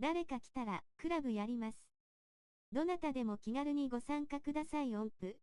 誰か来たら、クラブやります。どなたでも気軽にご参加ください。音符。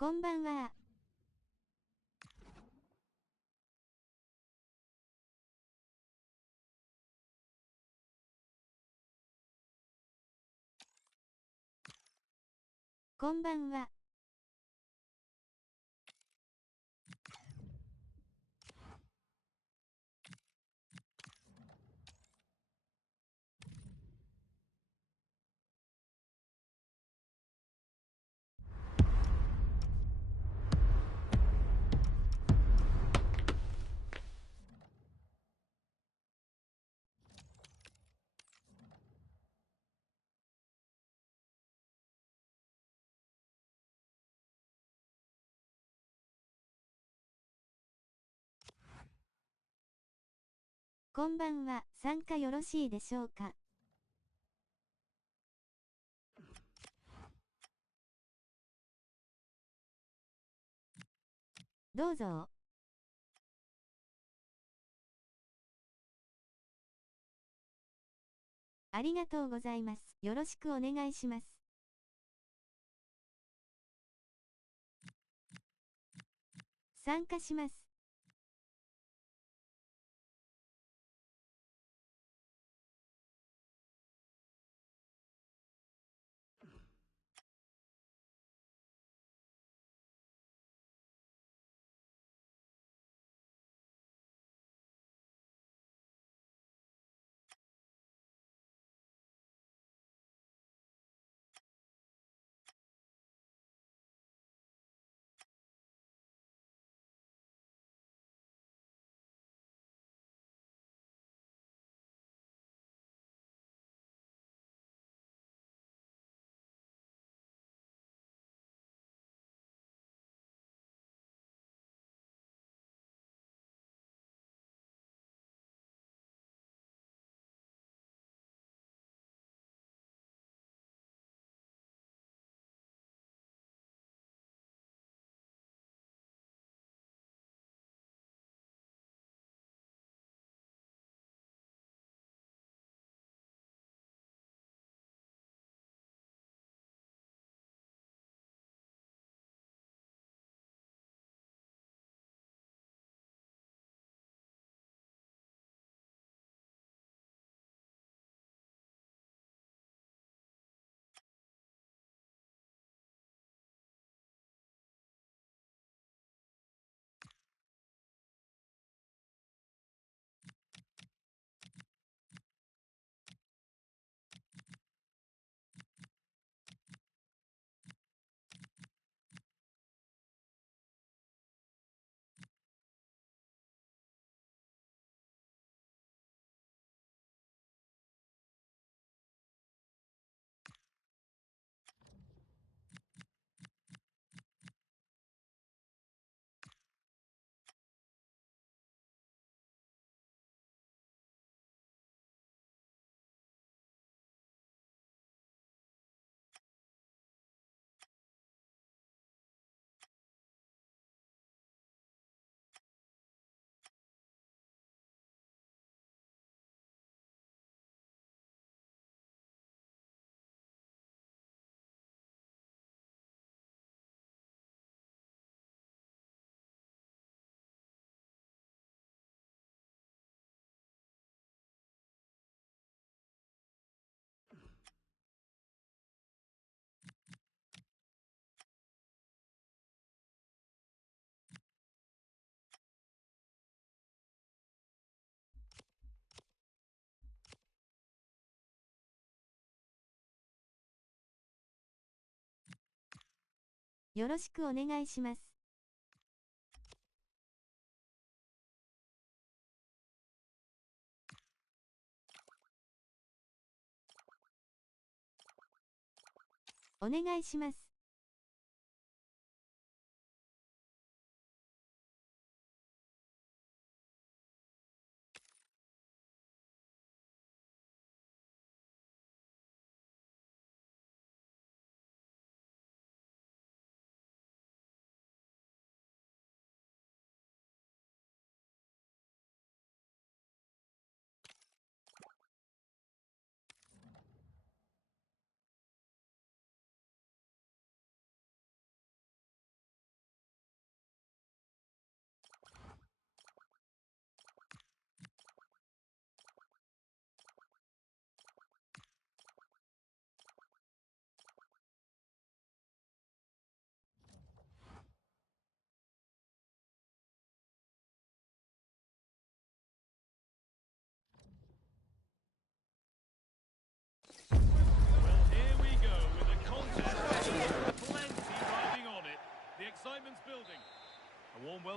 こんばんは。こんばんは。こんばんは。参加よろしいでしょうか。どうぞ。ありがとうございます。よろしくお願いします。参加します。よろしくお願いします。お願いします。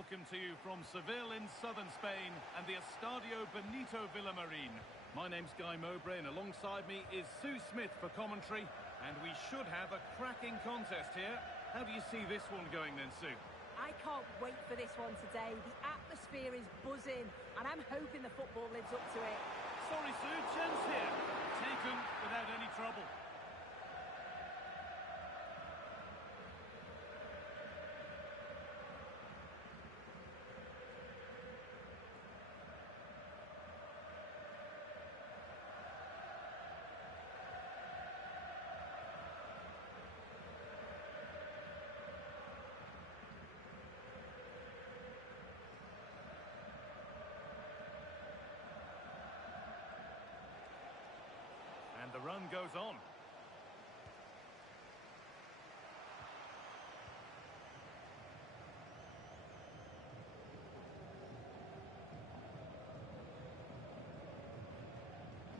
welcome to you from Seville in southern Spain and the Estadio Benito Villamarin. My name's Guy Mowbray and alongside me is Sue Smith for commentary, and we should have a cracking contest here. How do you see this one going then, Sue? I can't wait for this one today. The atmosphere is buzzing and I'm hoping the football lives up to it. Sorry, Sue, chance here. Taken without any trouble. And the run goes on.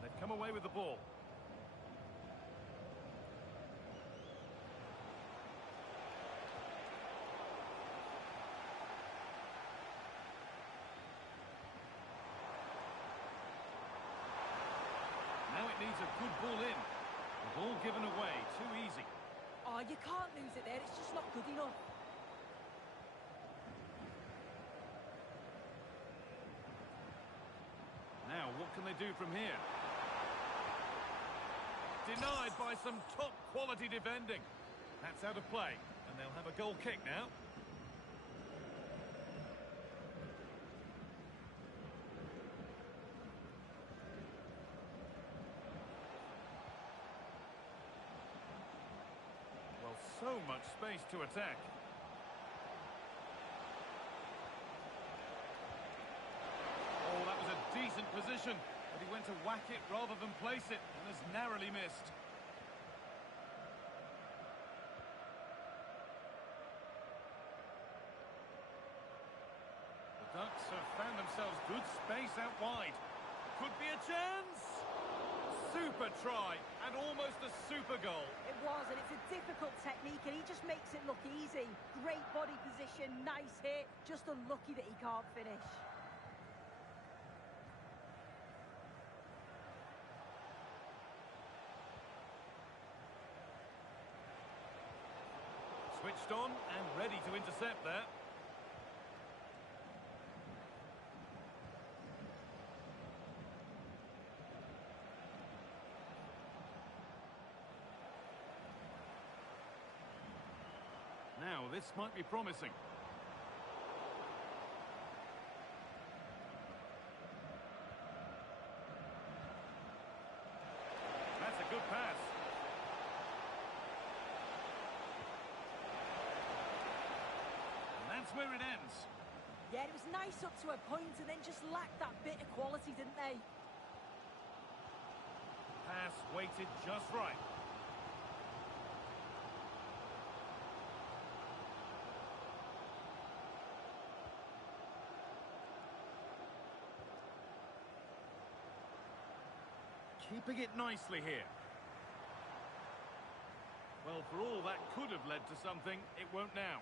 They've come away with the ball. Now it needs a good ball in. The ball given away, too easy. Oh, you can't lose it there, it's just not good enough. Now, what can they do from here? Denied by some top-quality defending. That's out of play, and they'll have a goal kick now. Well, so much space to attack. Oh, that was a decent position, but he went to whack it rather than place it, and has narrowly missed. The Ducks have found themselves good space out wide. Could be a chance! Super try, and almost a super goal. It was, and it's a difficult technique, and he just makes it look easy. Great body position, nice hit, just unlucky that he can't finish. Switched on and ready to intercept there. Now, this might be promising. That's a good pass. And that's where it ends. Yeah, it was nice up to a point and then just lacked that bit of quality, didn't they? Pass weighted just right. Keeping it nicely here. Well, for all that could have led to something, it won't now.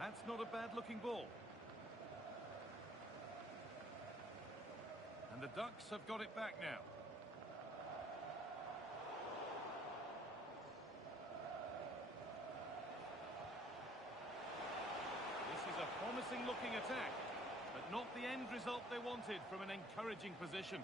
That's not a bad-looking ball. And the Ducks have got it back now. This is a promising-looking attack, but not the end result they wanted from an encouraging position.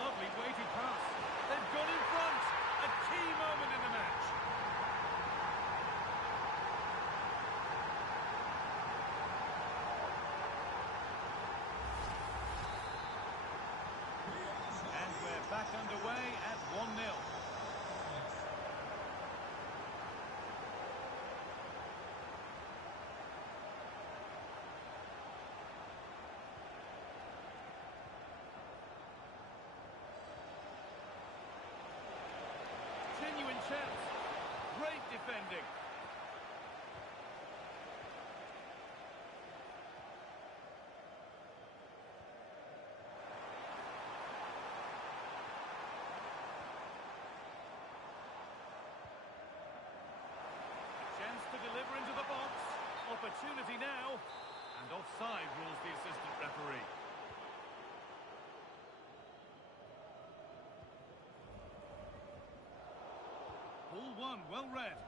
Lovely weighted pass. They've gone in front. A key moment in the match. And we're back underway at 1-0. defending. Chance to deliver into the box. Opportunity now. And offside rules the assistant referee. Ball one, well read.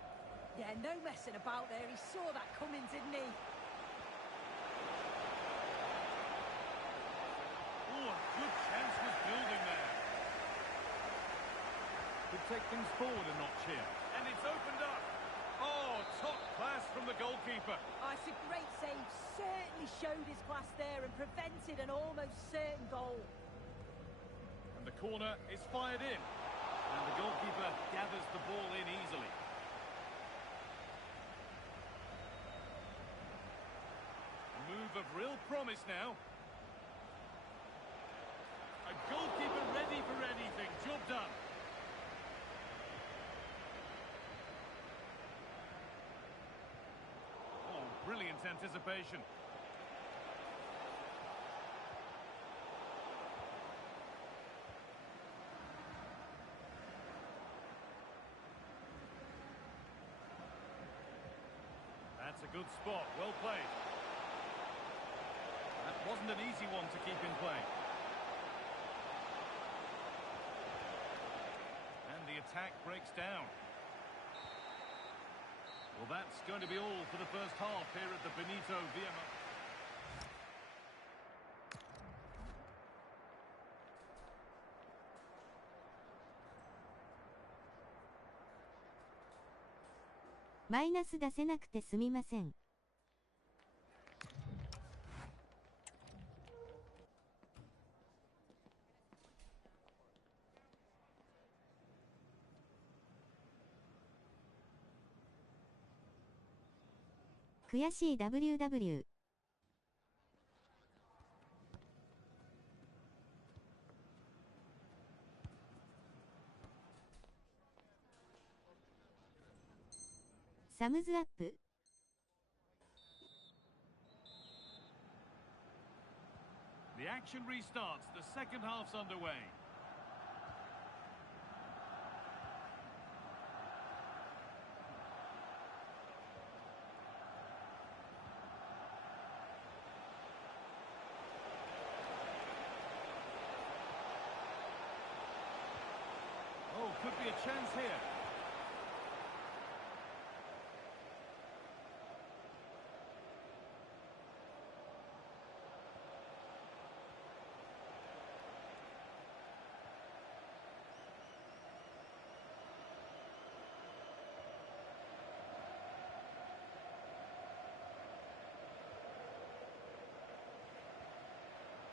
Yeah, no messing about there. He saw that coming, didn't he? Oh, a good chance was building there. Could take things forward a notch here. And it's opened up. Oh, top class from the goalkeeper. Oh, it's a great save. Certainly showed his class there and prevented an almost certain goal. And the corner is fired in. And the goalkeeper gathers the ball in easily. A move of real promise now. A goalkeeper ready for anything. Job done. Oh, brilliant anticipation. That's a good spot, well played. That wasn't an easy one to keep in play. And the attack breaks down. Well, that's going to be all for the first half here at the Benito Villamarín.マイナス出せなくてすみません。悔しい WW。サムズアップ。The action restarts. The second half's underway. Oh, could be a chance here.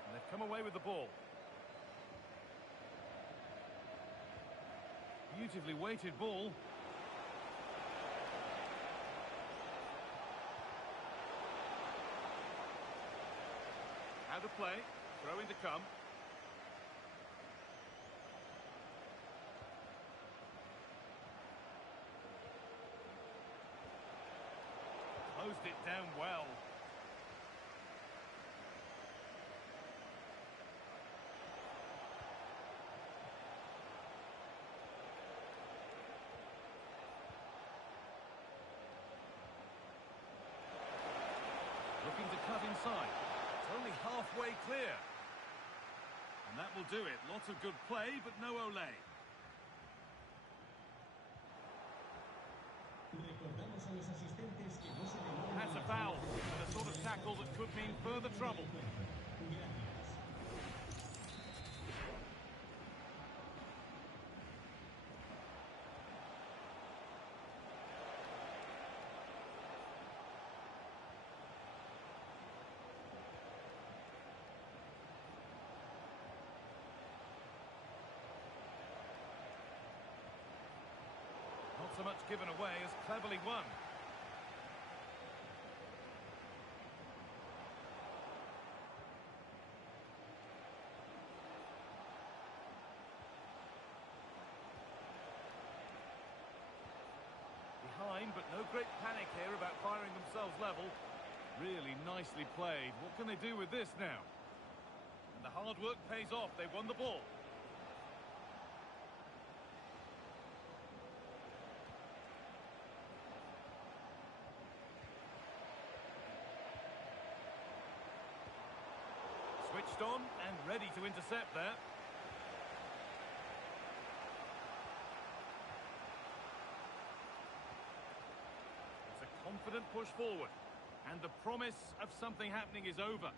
And they've come away with the ball. Beautifully weighted ball. How to play. Throw in to come. Closed it down well. Looking to cut inside. It's only halfway clear. And that will do it. Lots of good play, but no Olé. That's a foul. The sort of tackle that could mean further trouble. Not so much given away as cleverly won. Behind. No great panic here about firing themselves level. Really nicely played. What can they do with this now? And the hard work pays off. They won the ball. Switched on and ready to intercept there. It's a confident push forward. And the promise of something happening is over.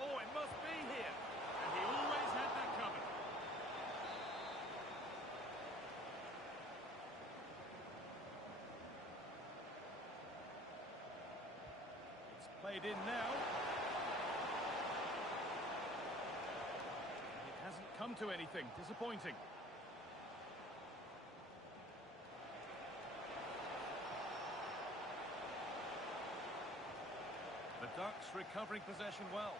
Oh, it must be here. And he always had that covered. It's played in now. Hasn't come to anything. Disappointing. The Ducks recovering possession well.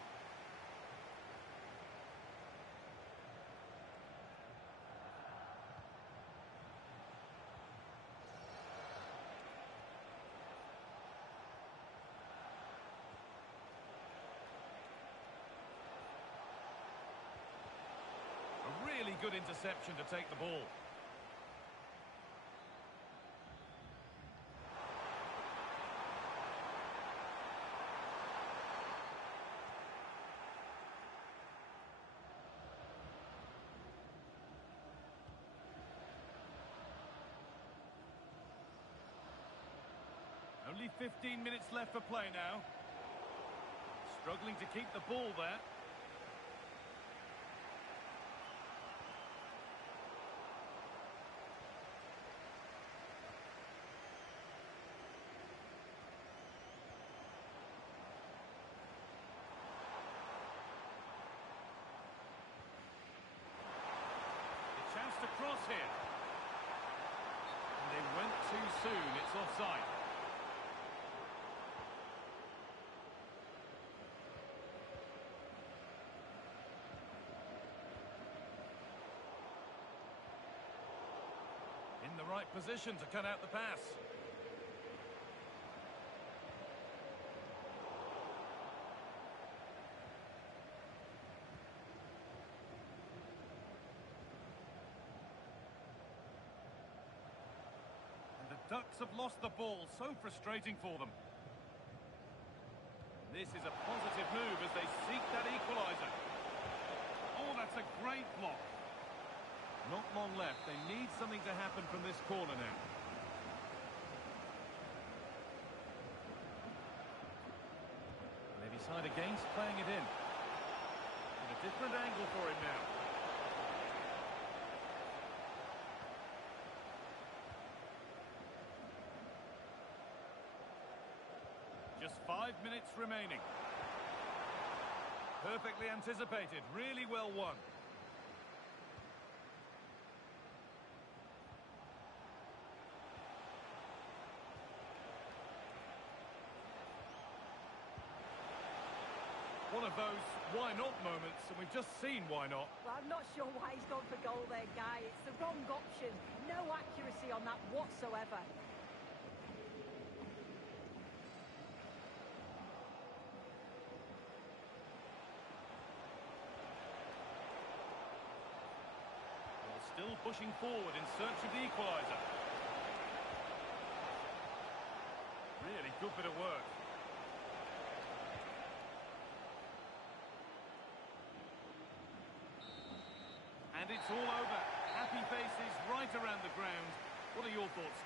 Really good interception to take the ball. Only 15 minutes left for play now. Struggling to keep the ball there. To cross here. And they went too soon. It's offside. In the right position to cut out the pass. Ducks have lost the ball, so frustrating for them. This is a positive move as they seek that equaliser. Oh, that's a great block. Not long left. They need something to happen from this corner now. They decide against playing it in. And a different angle for him now. Just 5 minutes remaining. Perfectly anticipated, really well won. One of those why not moments, and we've just seen why not. Well, I'm not sure why he's gone for goal there, Guy. It's the wrong option. No accuracy on that whatsoever. Still pushing forward in search of the equaliser. Really good bit of work. And it's all over. Happy faces right around the ground. What are your thoughts?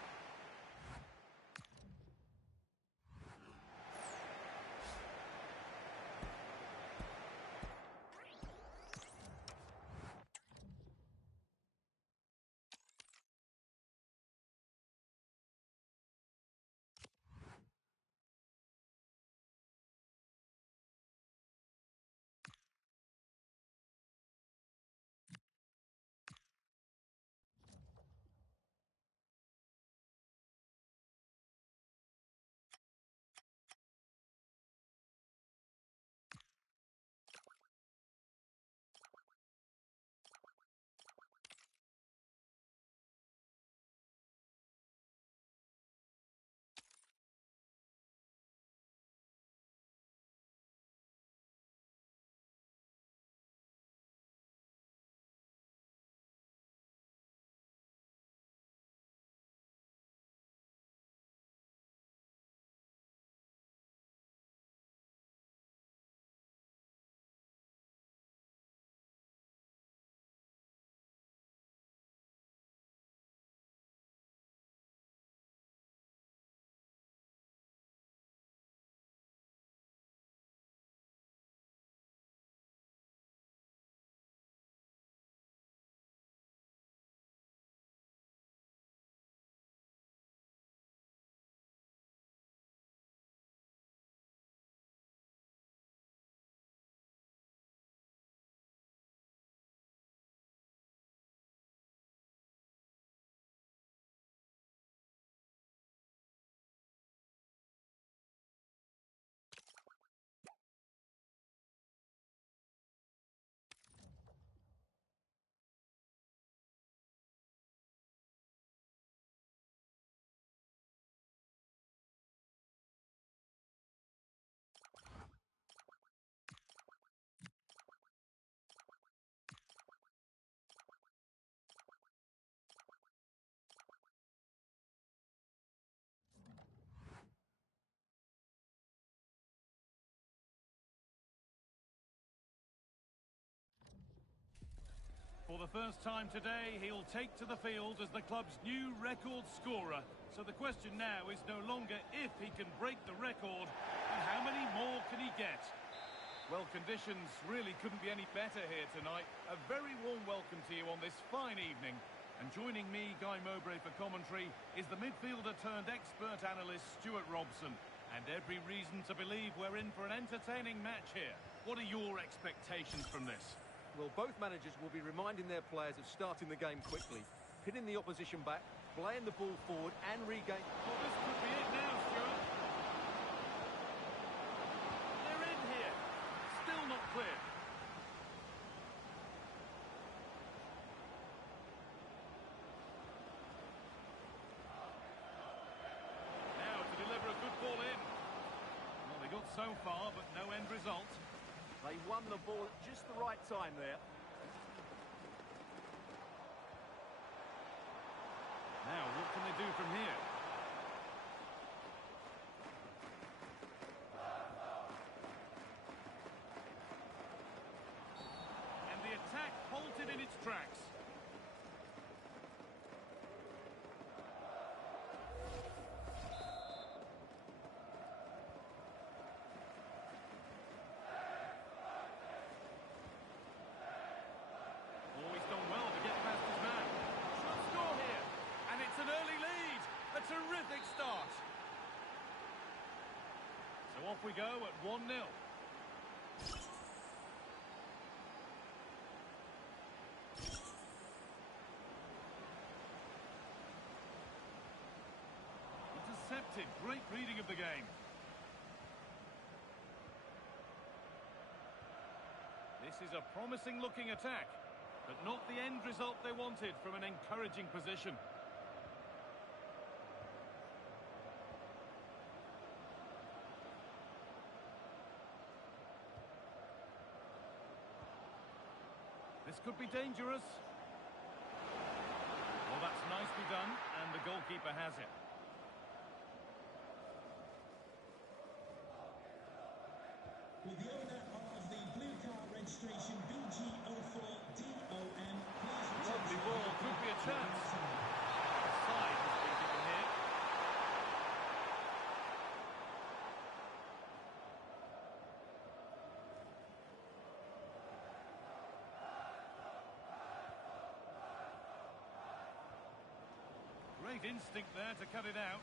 the first time today, he'll take to the field as the club's new record scorer. So the question now is no longer if he can break the record, but how many more can he get? Well, conditions really couldn't be any better here tonight. A very warm welcome to you on this fine evening. And joining me, Guy Mowbray, for commentary is the midfielder-turned-expert analyst Stuart Robson. And every reason to believe we're in for an entertaining match here. What are your expectations from this? Well, both managers will be reminding their players of starting the game quickly, pinning the opposition back, playing the ball forward and regain... Well, this could be it now, Stuart. They're in here. Still not clear. Now to deliver a good ball in. Well, they got so far, but no end result. They won the ball at just the right time there. Now, what can they do from here? And the attack halted in its tracks. Terrific start. So off we go at 1-0. Intercepted. Great reading of the game. This is a promising looking attack, but not the end result they wanted from an encouraging position. This could be dangerous. Well, that's nicely done, and the goalkeeper has it. With the owner of the blue car registration BG04DOM, please... Lovely ball, could be a chance. Offside has been given here. Great instinct there to cut it out.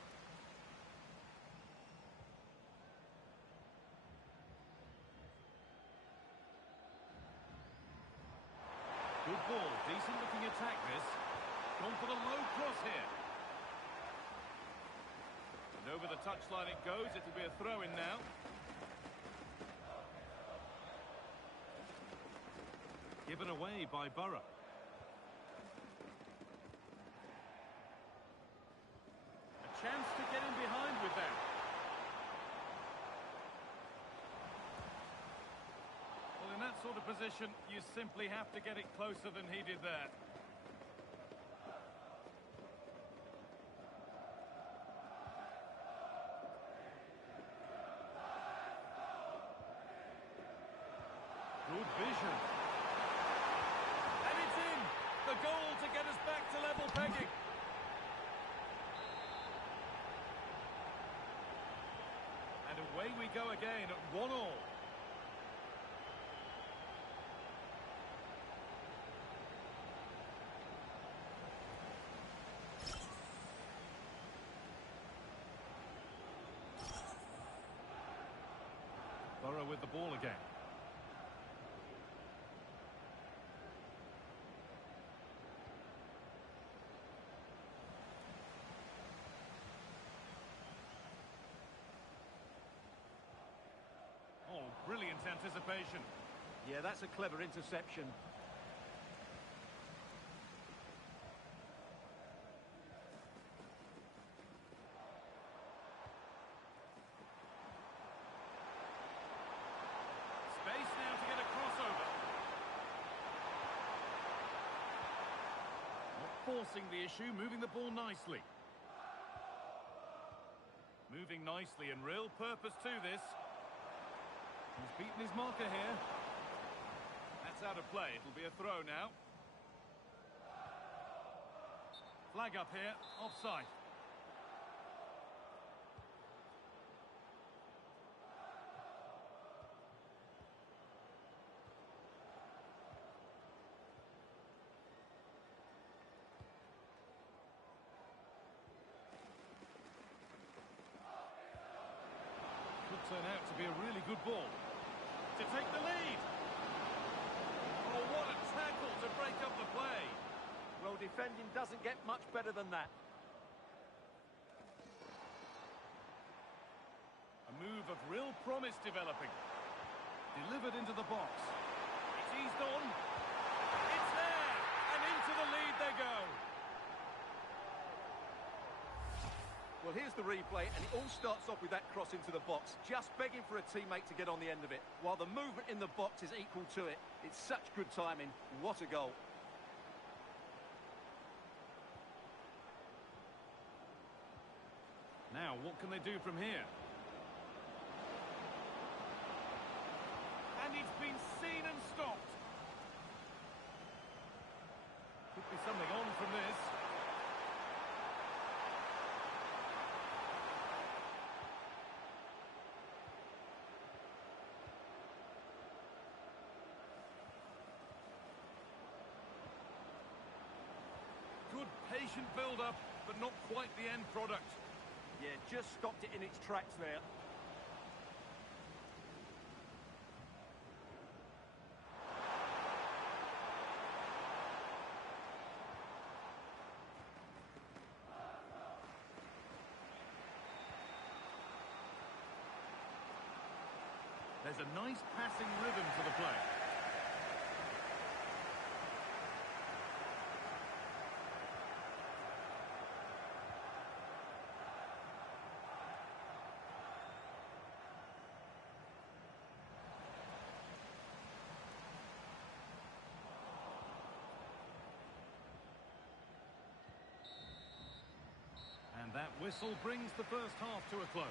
Good ball, decent looking attack this. Gone for the low cross here. And over the touchline it goes, it'll be a throw-in now. Given away by Borough. Chance to get in behind with that. Well, in that sort of position, you simply have to get it closer than he did there. Good vision. And it's in! The goal to get us back to level pegging. And away we go again at 1-1. Borough with the ball again. Oh, brilliant anticipation. Yeah, that's a clever interception. Space now to get a crossover. Not forcing the issue, moving the ball nicely. Moving nicely and real purpose to this. He's beaten his marker here. That's out of play. It'll be a throw now. Flag up here, offside. Could turn out to be a really good ball. To take the lead. Oh, what a tackle to break up the play. Well, defending doesn't get much better than that. A move of real promise developing. Delivered into the box. It's eased on. It's there! And into the lead they go. Well, here's the replay, and it all starts off with that cross into the box, just begging for a teammate to get on the end of it, while the movement in the box is equal to it. It's such good timing. What a goal. Now, what can they do from here? And it's been seen and stopped. Could be something on from this. Good patient build-up, but not quite the end product. Yeah, just stopped it in its tracks there. There's a nice passing rhythm to the play. And that whistle brings the first half to a close.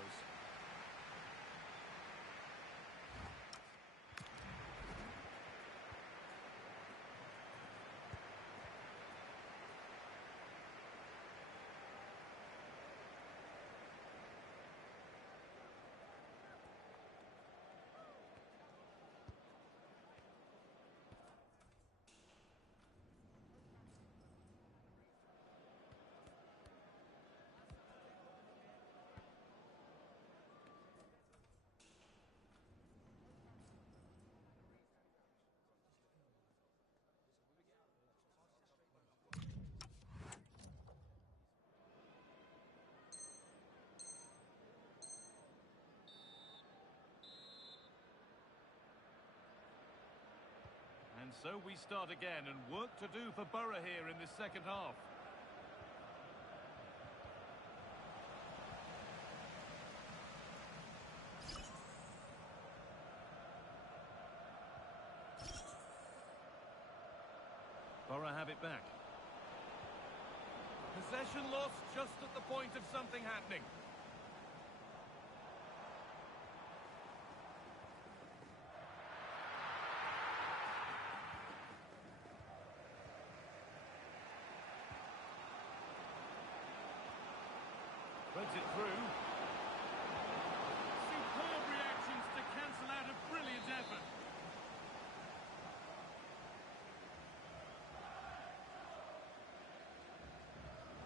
And so we start again, and work to do for Borough here in this second half. Borough have it back. Possession lost just at the point of something happening. Threads it through. Superb reactions to cancel out a brilliant effort.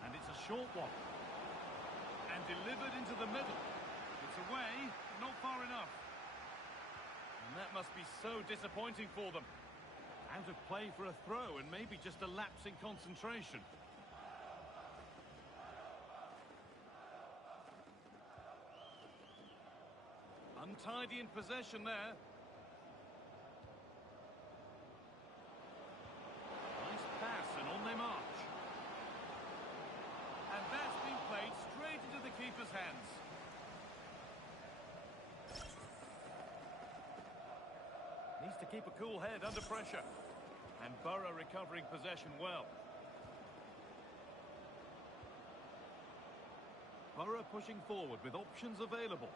And it's a short one. And delivered into the middle. It's away, not far enough. And that must be so disappointing for them. Out of play for a throw, and maybe just a lapse in concentration. Untidy in possession there. Nice pass, and on they march. And that's been played straight into the keeper's hands. Needs to keep a cool head under pressure. And Borough recovering possession well. Borough pushing forward with options available.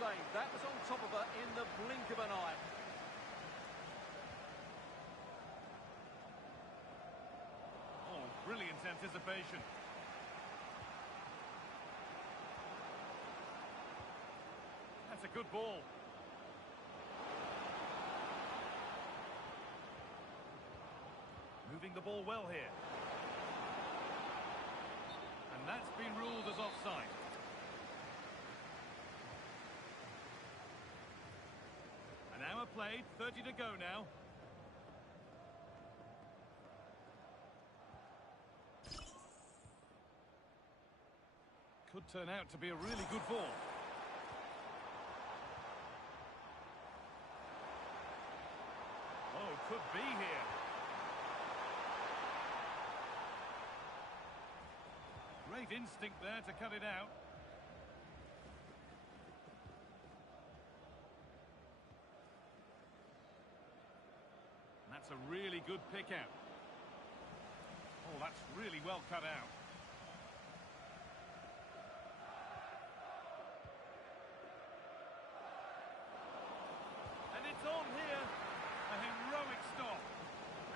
save. That was on top of her in the blink of an eye. Oh, brilliant anticipation. That's a good ball. Moving the ball well here. And that's been ruled as offside. An hour played, 30 to go now. Could turn out to be a really good ball. Oh, could be here. Great instinct there to cut it out. And that's a really good pick out. Oh, that's really well cut out. And it's on here. A heroic stop.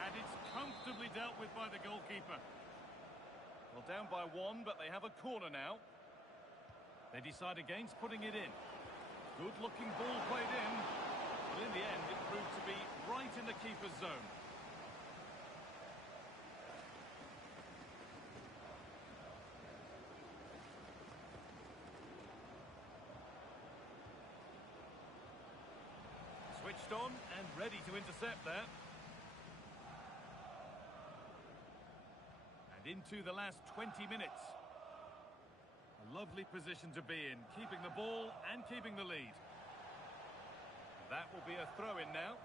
And it's comfortably dealt with by the goalkeeper. Well, down by one, but they have a corner now. They decide against putting it in. Good-looking ball played in. Well, in the end, it proved to be right in the keeper's zone. Switched on and ready to intercept there. Into the last 20 minutes. A lovely position to be in, keeping the ball and keeping the lead. That will be a throw-in now.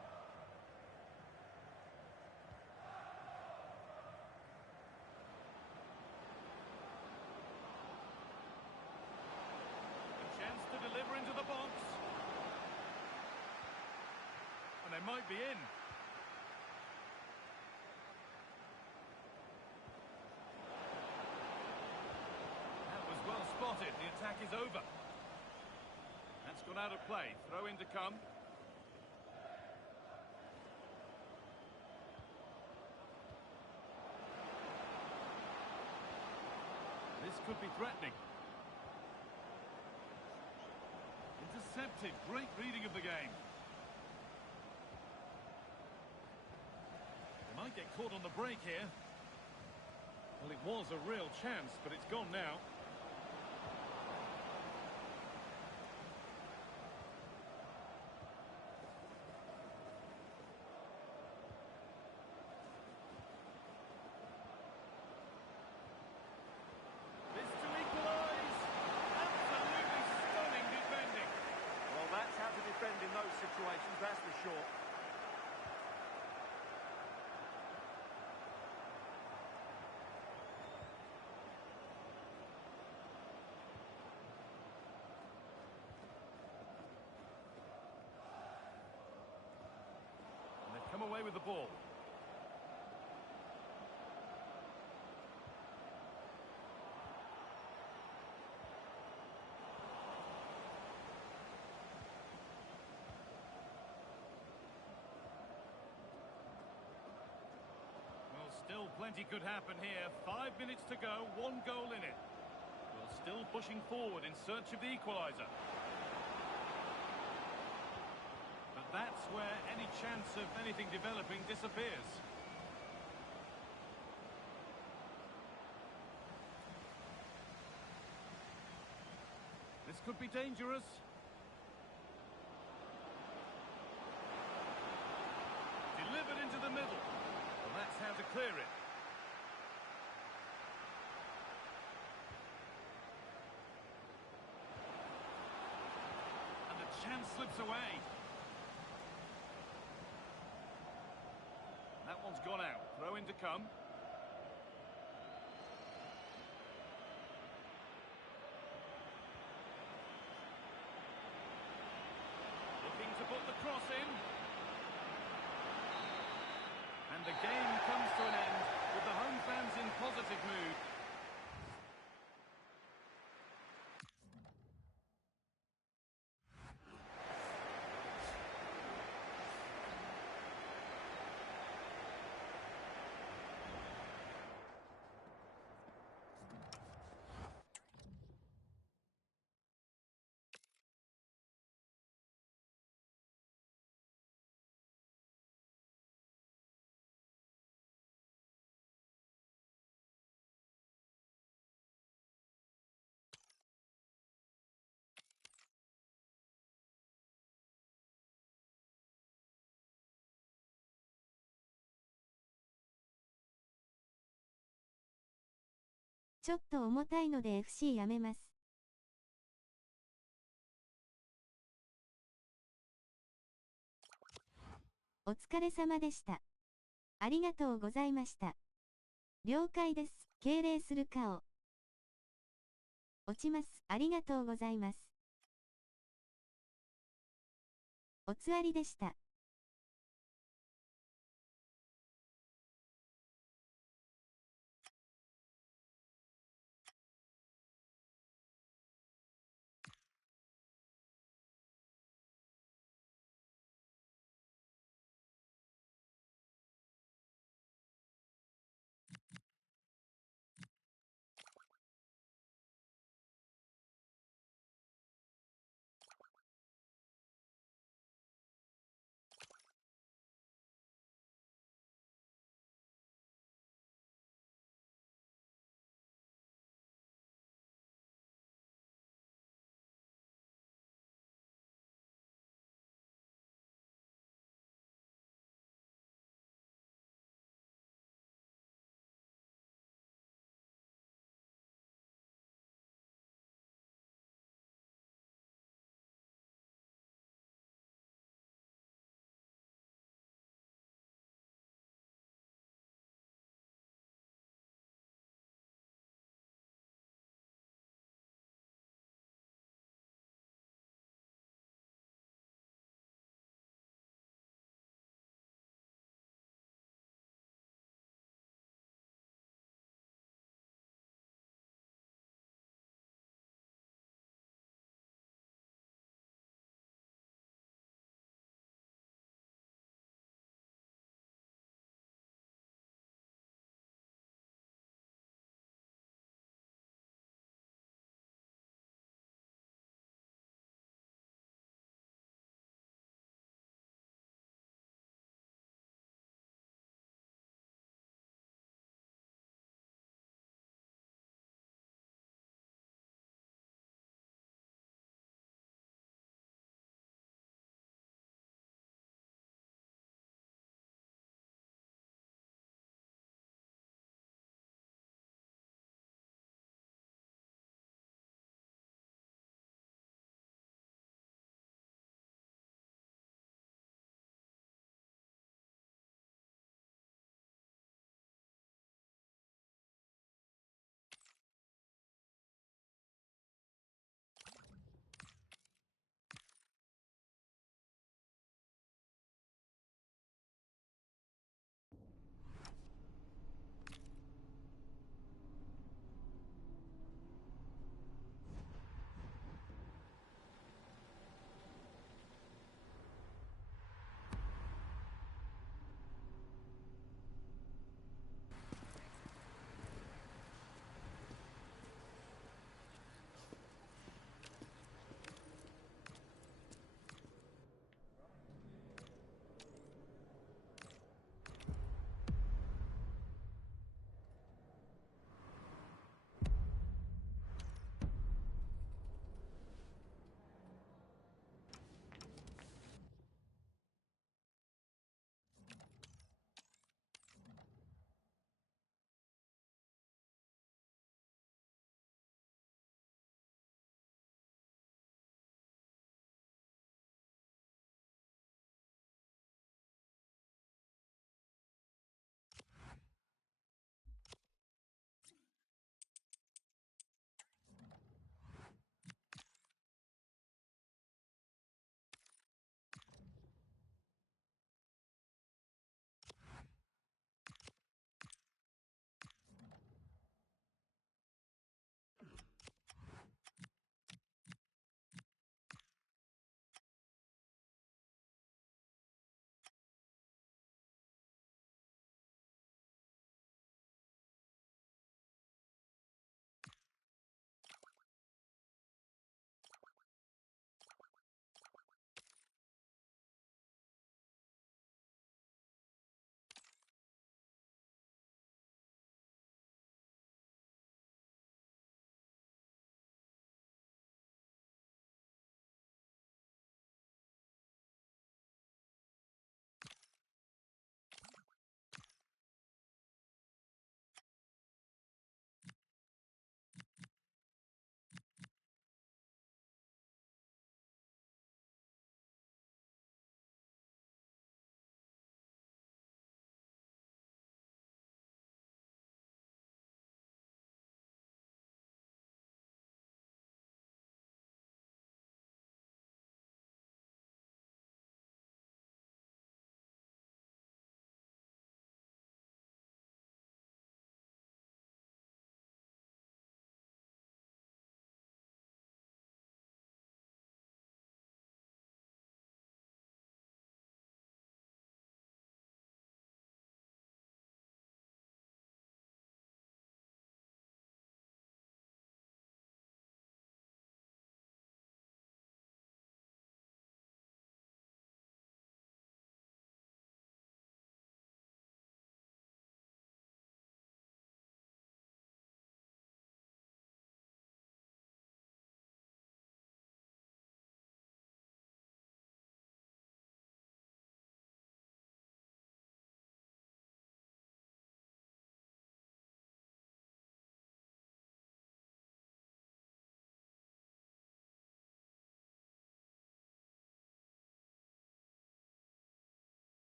A chance to deliver into the box. And they might be in. Spotted. The attack is over. That's gone out of play. Throw in to come. This could be threatening. Intercepted. Great reading of the game. They might get caught on the break here. Well, it was a real chance, but it's gone now. In those situations, that's for sure. And they've come away with the ball. Still plenty could happen here. 5 minutes to go, 1 goal in it. Well, still pushing forward in search of the equaliser. But that's where any chance of anything developing disappears. This could be dangerous. Delivered into the middle. That's how to clear it. And the chance slips away. That one's gone out. Throw in to come. Looking to put the cross in. And the game comes to an end with the home fans in positive mood. ちょっと重たいので FC やめます。お疲れ様でした。ありがとうございました。了解です。敬礼する顔。落ちます。ありがとうございます。おつわりでした。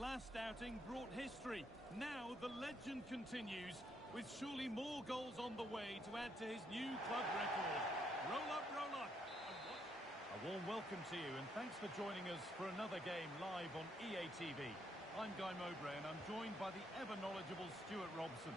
last outing brought history. Now the legend continues, with surely more goals on the way to add to his new club record. Roll up, roll up. A warm welcome to you, and thanks for joining us for another game live on EA TV. I'm Guy Mowbray, and I'm joined by the ever-knowledgeable Stuart Robson.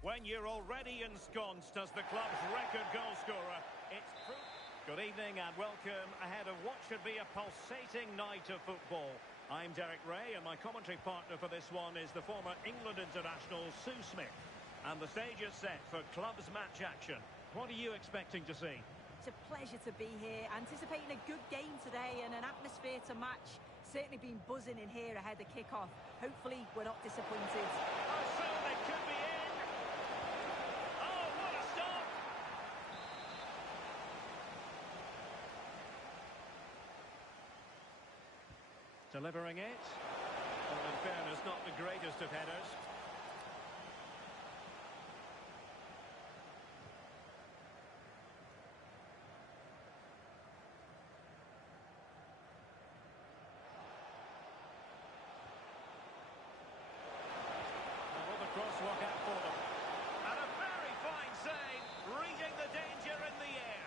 When you're already ensconced as the club's record goal scorer, it's proof. Good evening and welcome ahead of what should be a pulsating night of football. I'm Derek Ray, and my commentary partner for this one is the former England international Sue Smith. And the stage is set for clubs match action. What are you expecting to see? It's a pleasure to be here, anticipating a good game today and an atmosphere to match. Certainly been buzzing in here ahead of kick-off. Hopefully we're not disappointed. Oh, so they could be in. Oh, what a stop! Delivering it. Well, in fairness, not the greatest of headers. Crosswalk out for them. And a very fine save, reading the danger in the air.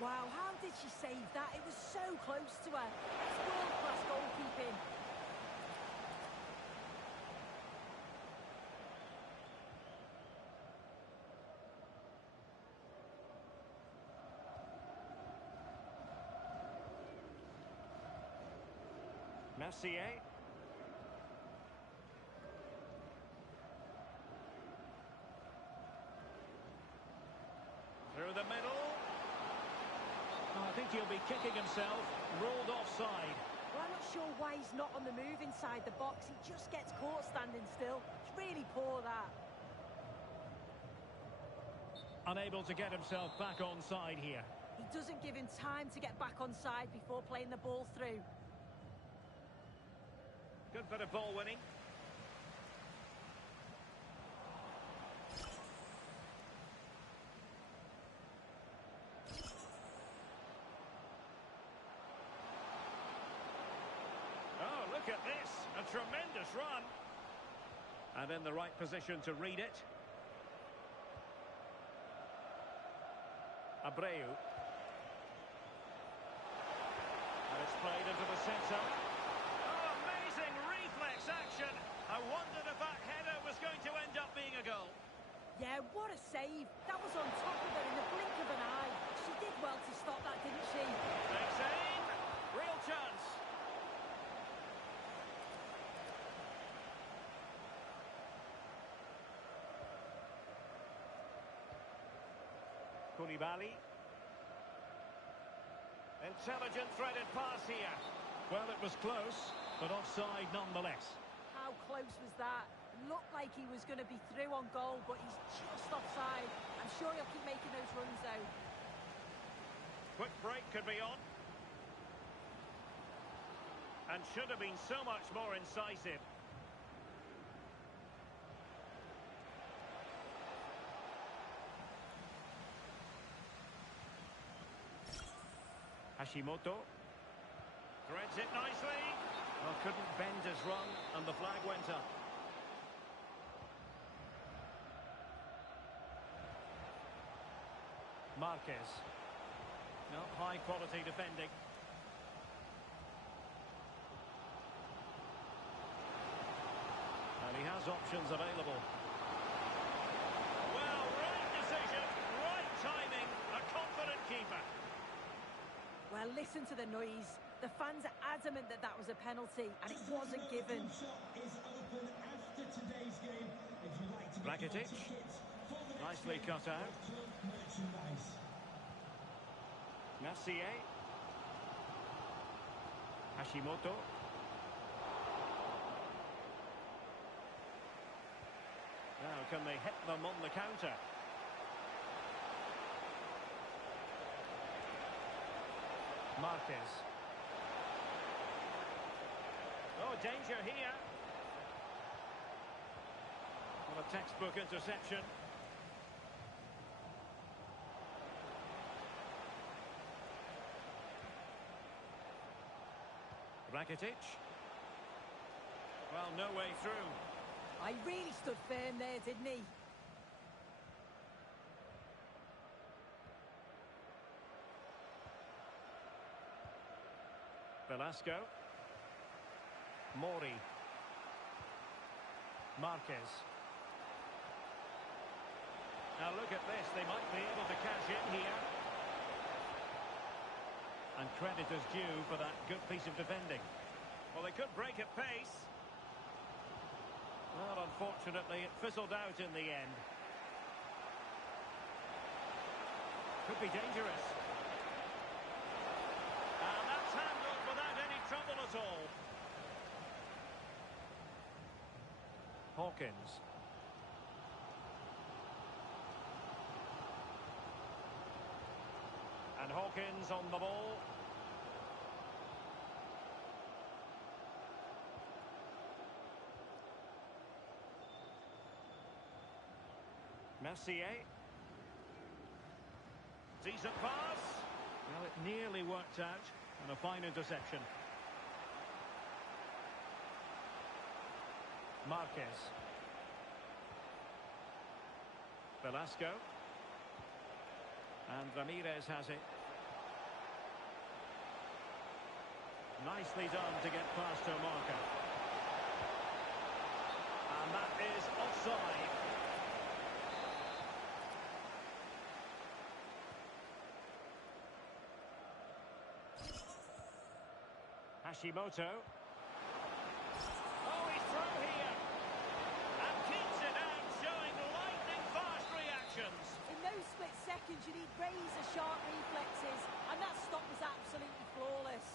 Wow, how did she save that? It was so close to her. That's world-class goalkeeping. Mercier. Through the middle. Oh, I think he'll be kicking himself. Ruled offside. Well, I'm not sure why he's not on the move inside the box. He just gets caught standing still. It's really poor, that. Unable to get himself back onside here. He doesn't give him time to get back onside before playing the ball through. Good bit of ball winning. Oh, look at this. A tremendous run. And in the right position to read it. Abreu. And it's played into the centre. Oh, amazing reflex action. I wondered if that header was going to end up being a goal. Yeah, what a save. That was on top of her in the blink of an eye. She did well to stop that, didn't she? Makes aim. Real chance. Koulibaly. Intelligent threaded pass here. Well, it was close, but offside nonetheless. How close was that? Looked like he was going to be through on goal, but he's just offside. I'm sure he'll keep making those runs, though. Quick break could be on. And should have been so much more incisive. Hashimoto. Threads it nicely. Well, couldn't bend his run, and the flag went up. Marquez. No, high quality defending. And he has options available. Well, right decision, right timing, a confident keeper. Well, listen to the noise. The fans are adamant that that was a penalty, and it wasn't given. Rakitic. Nicely cut out. Mercier. Hashimoto. Now, can they hit them on the counter? Marquez. Oh, danger here. What a textbook interception. Rakitic. Well, no way through. I really stood firm there, didn't he? Velasco. Mori. Marquez. Now look at this, they might be able to cash in here. And credit is due for that good piece of defending. Well, they could break at pace. Well, unfortunately, it fizzled out in the end. Could be dangerous. And that's handled without any trouble at all. Hawkins. And Hawkins on the ball. Mercier. Decent pass. Well, it nearly worked out. And a fine interception. Marquez. Velasco. And Ramirez has it. Nicely done to get past her marker. And that is offside. Hashimoto. Oh, he's through here. And keeps it out, showing lightning fast reactions. In those split seconds, you need razor-sharp reflexes, and that stop was absolutely flawless.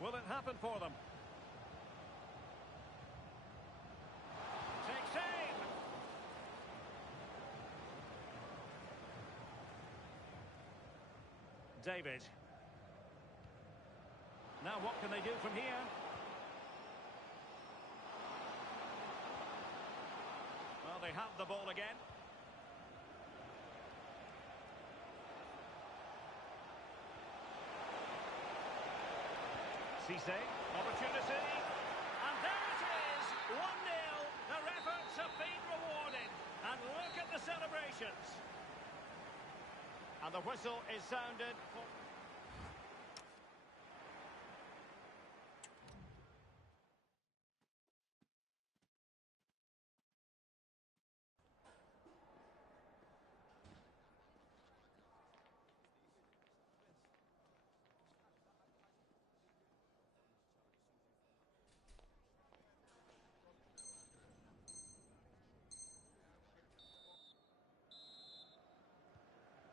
Will it happen for them? Takes aim. David. Now what can they do from here? Well, they have the ball again. Cisse, opportunity, and there it is, 1-0. Their efforts have been rewarded, and look at the celebrations. And the whistle is sounded.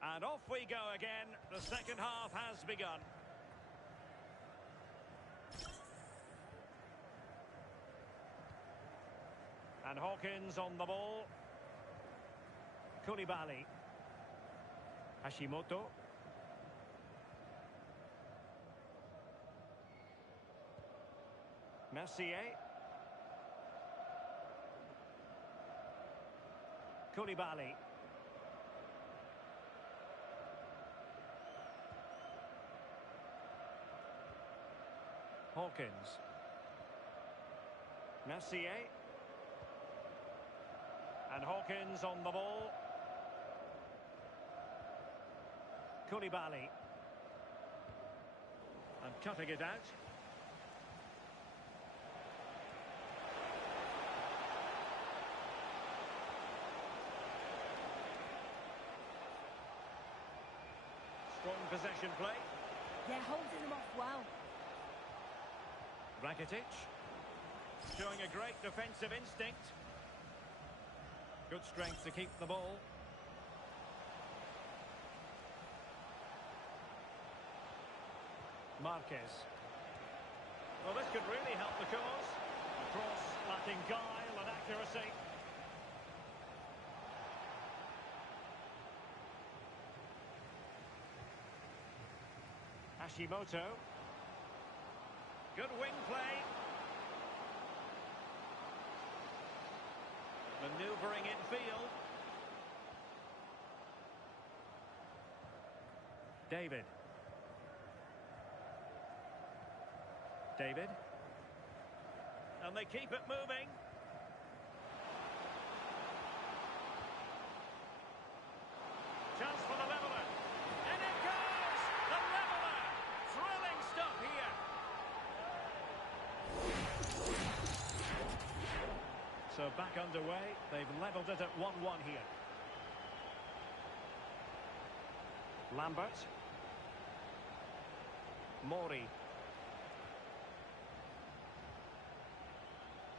And off we go again. The second half has begun. And Hawkins on the ball. Koulibaly. Hashimoto. Mercier. Koulibaly. Hawkins. Mercier. And Hawkins on the ball. Koulibaly. And cutting it out. Strong possession play. Yeah, holding them off well. Rakitic. Showing a great defensive instinct. Good strength to keep the ball. Marquez. Well, this could really help the cause. The cross lacking guile and accuracy. Hashimoto. Good wing play. Manoeuvring infield. David. And they keep it moving. Chance for the leveller. And it goes! The leveller! Thrilling stuff here. So back underway. They've levelled it at 1-1 here. Lambert. Mori.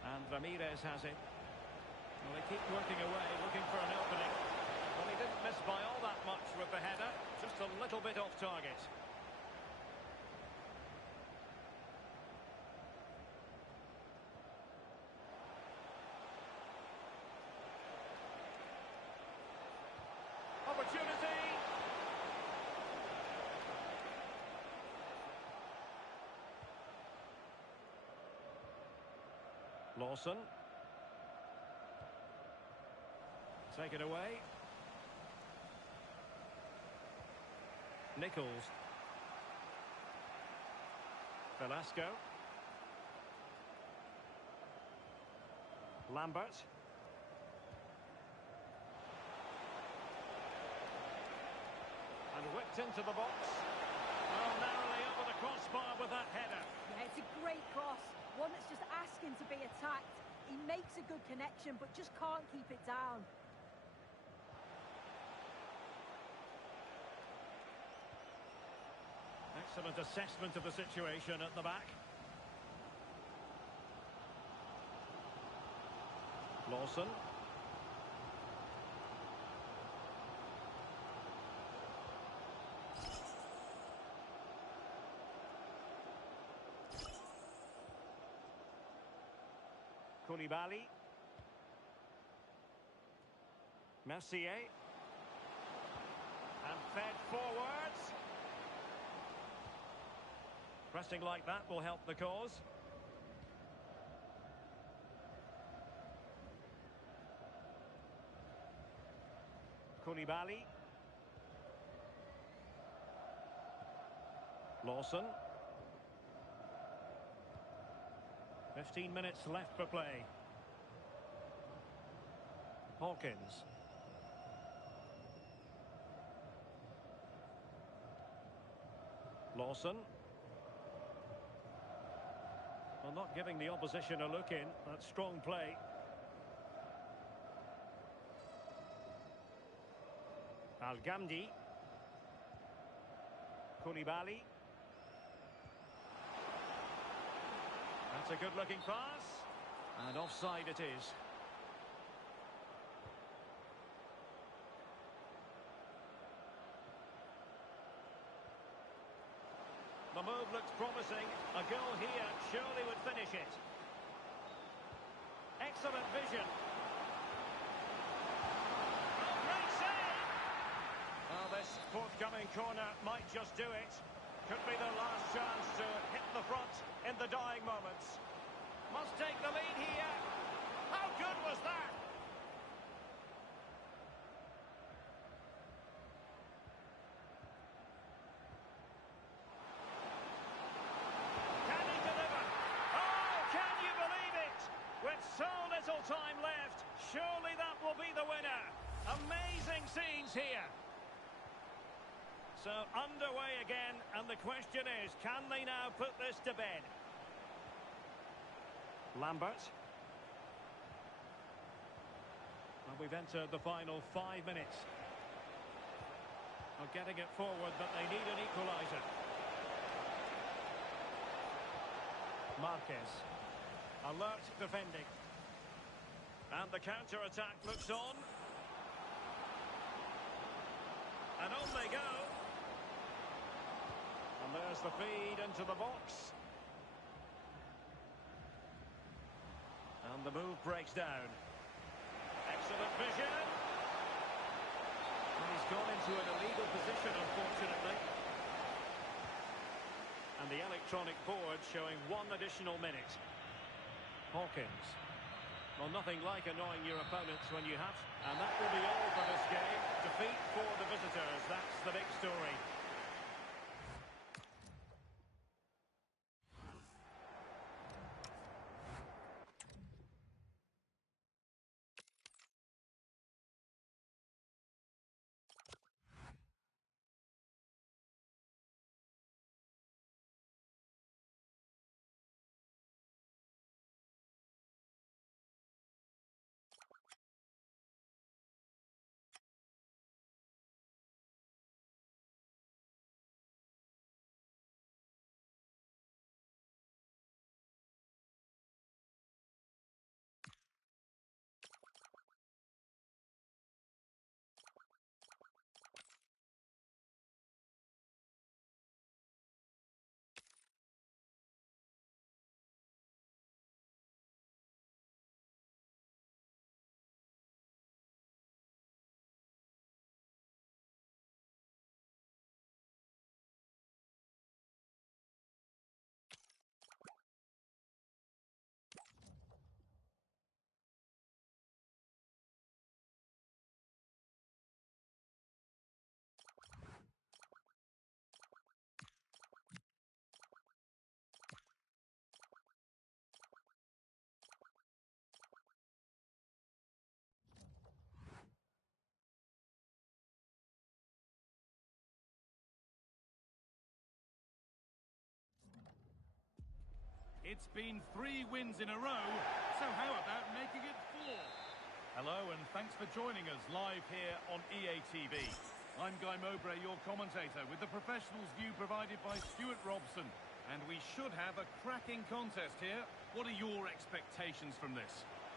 And Ramirez has it. Well, they keep working away, looking for an opening. Well, he didn't miss by all that much with the header. Just a little bit off target. Opportunity! Lawson. Take it away. Nichols. Velasco. Lambert. And whipped into the box. Well, narrowly over the crossbar with that header. Yeah, it's a great cross. One that's just asking to be attacked. He makes a good connection, but just can't keep it down. Excellent assessment of the situation at the back. Lawson. Koulibaly. Mercier. And fed forwards. Pressing like that will help the cause. Koulibaly. Lawson. 15 minutes left for play. Hawkins. Lawson. Well, not giving the opposition a look in. That's strong play. Al-Ghamdi. Koulibaly. That's a good-looking pass. And offside it is. The move looks promising. A goal here surely would finish it. Excellent vision. Oh, great save! Well, this forthcoming corner might just do it. Could be the last chance to hit the front in the dying moments. Must take the lead here. How good was that? Can he deliver? Amazing scenes here. So underway again, and the question is, can they now put this to bed? Lambert. Well, we've entered the final 5 minutes. Well, getting it forward, but they need an equaliser. Marquez. Alert defending. And the counter-attack looks on. And on they go. And there's the feed into the box. And the move breaks down. Excellent vision. And he's gone into an illegal position, unfortunately. And the electronic board showing 1 additional minute. Hawkins. Well, nothing like annoying your opponents when you have. And that will be all for this game. Defeat for the visitors. That's the big story. It's been 3 wins in a row, so how about making it 4? Hello and thanks for joining us live here on EA TV. I'm Guy Mowbray, your commentator, with the professionals' view provided by Stuart Robson. And we should have a cracking contest here. What are your expectations from this?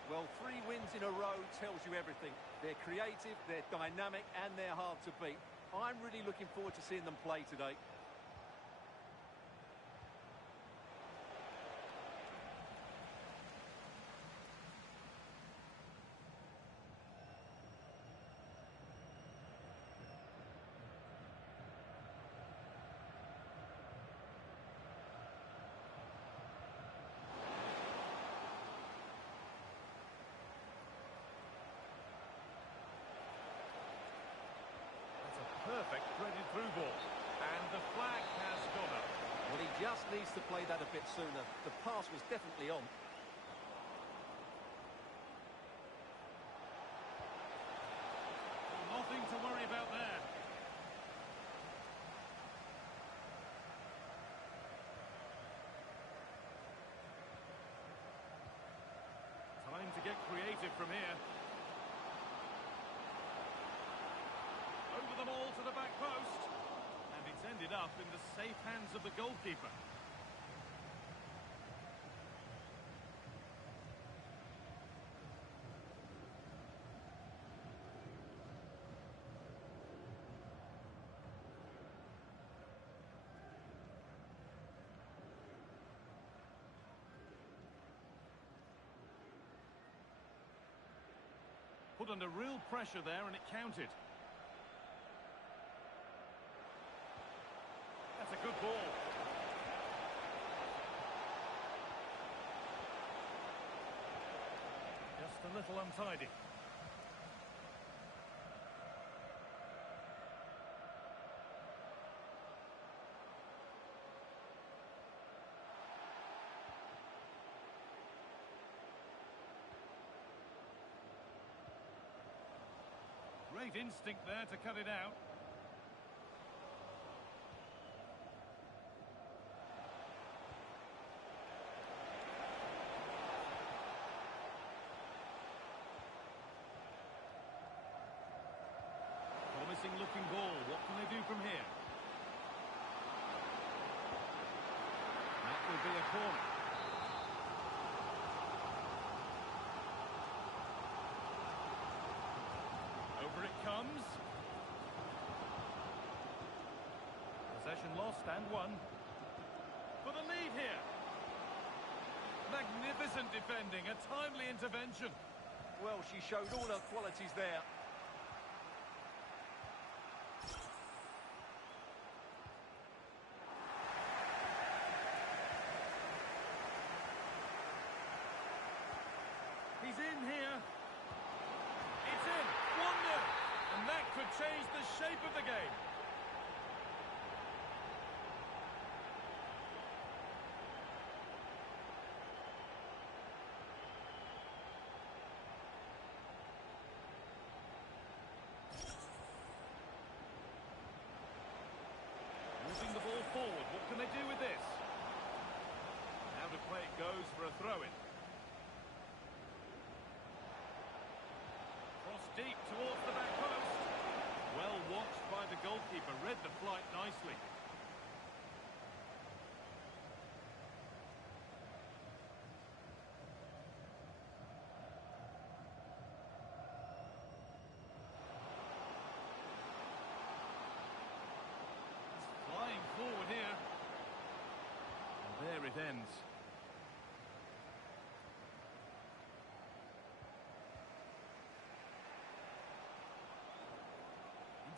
Well, 3 wins in a row tells you everything. They're creative, they're dynamic, and they're hard to beat. I'm really looking forward to seeing them play today. Perfect threaded through ball. And the flag has gone up. Well, he just needs to play that a bit sooner. The pass was definitely on. Nothing to worry about there. Time to get creative from here. Over the ball to the back post. And it's ended up in the safe hands of the goalkeeper. Put under real pressure there and it counted. That's a good ball. Just a little untidy. Great instinct there to cut it out. Promising looking ball. What can they do from here? That will be a corner. Over it comes. Possession lost and won. For the lead here. Magnificent defending, a timely intervention. Well, she showed all her qualities there. He's in here. It's in. 1-0. And that could change the shape of the game. Moving the ball forward. What can they do with this? Now to play it goes for a throw-in. Deep towards the back post. Well watched by the goalkeeper, read the flight nicely. It's flying forward here. And there it ends.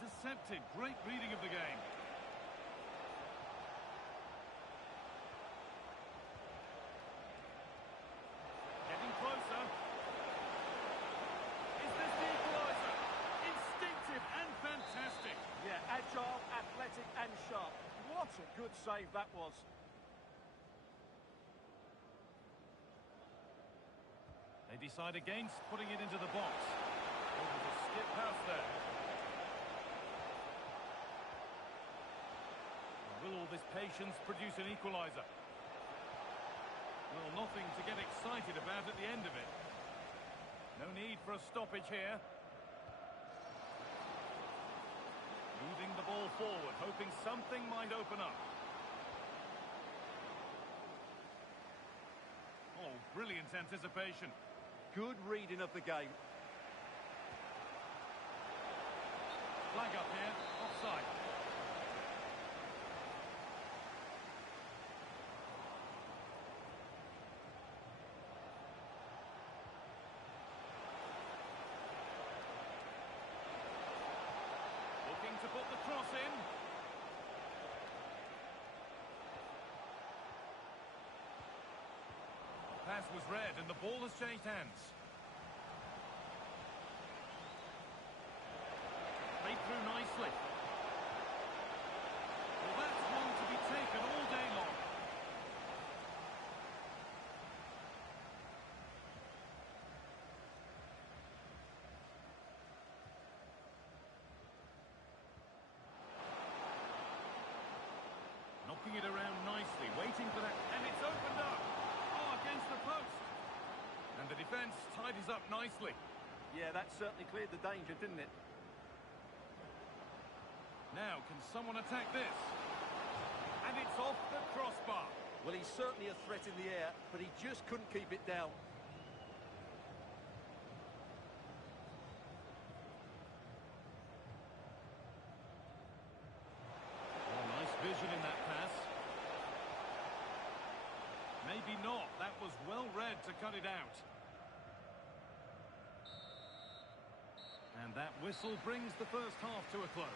Intercepted. Great reading of the game. Getting closer. Is this the equaliser? Instinctive and fantastic. Yeah, agile, athletic and sharp. What a good save that was. They decide against putting it into the box. Oh, there's a skip pass there. Will all this patience produce an equaliser? Well, nothing to get excited about at the end of it. No need for a stoppage here. Moving the ball forward, hoping something might open up. Oh, brilliant anticipation. Good reading of the game. Flag up here, offside. To put the cross in. The pass was read and the ball has changed hands. Played through nicely. Well, that's one to be taken all day long. Knocking it around nicely, waiting for that, and it's opened up! Oh, against the post! And the defence tidies up nicely. Yeah, that certainly cleared the danger, didn't it? Now, can someone attack this? And it's off the crossbar. Well, he's certainly a threat in the air, but he just couldn't keep it down. Vision in that pass. Maybe not. That was well read to cut it out. And that whistle brings the first half to a close.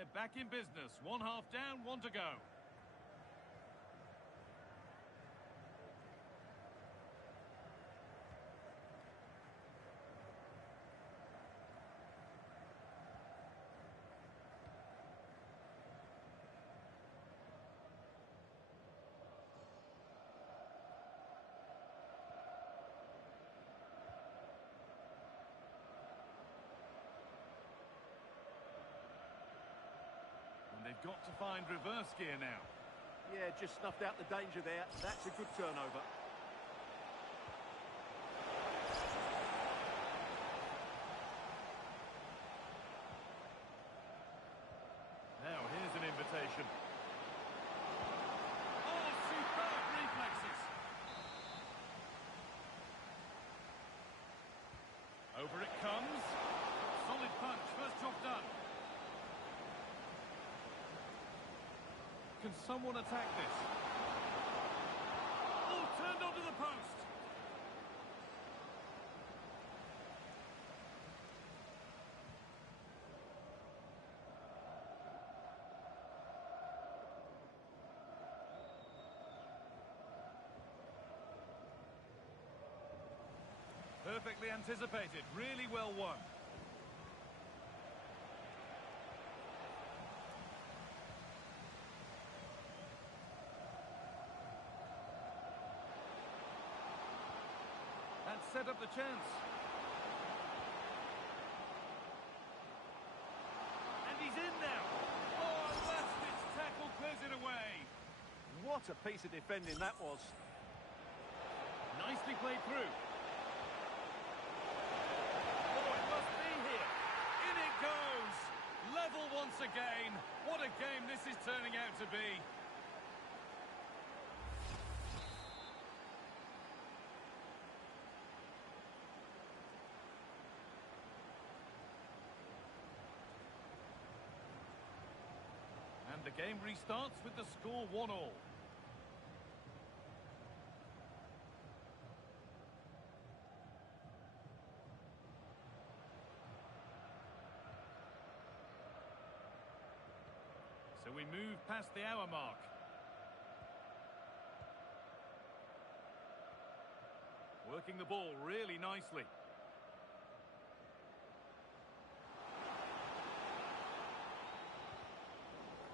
We're back in business. One half down, one to go. They've got to find reverse gear now. Yeah, just snuffed out the danger there. That's a good turnover. Now, here's an invitation. Oh, superb reflexes. Over it comes. Solid punch. First job done. Can someone attack this? Oh, turned onto the post. Perfectly anticipated, really well won. And set up the chance. And he's in now. Oh, a last-ditch tackle clears it away. What a piece of defending that was. Nicely played through. Oh, it must be here. In it goes. Level once again. What a game this is turning out to be. And the game restarts with the score 1-1. So we move past the hour mark. Working the ball really nicely.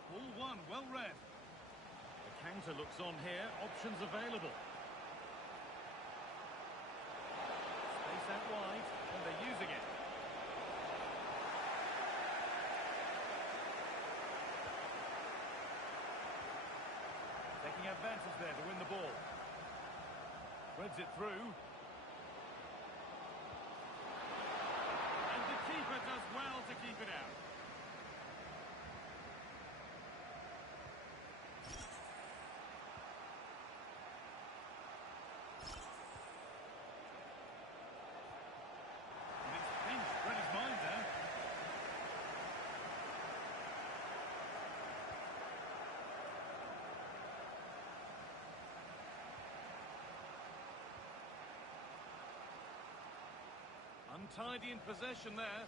Ball one, well read. The counter looks on here, options available. Space out wide, and they're using it. Taking advantage there to win the ball. Threads it through. And the keeper does well to keep it out. Untidy in possession there.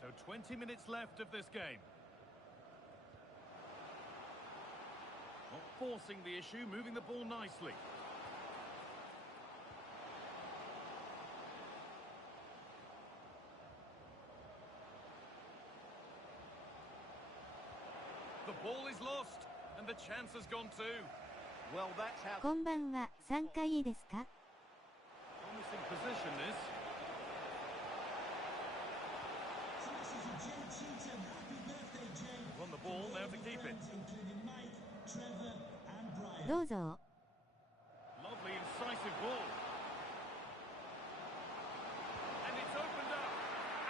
So 20 minutes left of this game. Not forcing the issue, moving the ball nicely. The ball is lost, and the chance has gone too. Well, that's how... こんばんは、参加いいですか? Promising position this. Won the ball, now to keep it. どうぞ。 Lovely incisive ball. And it's opened up.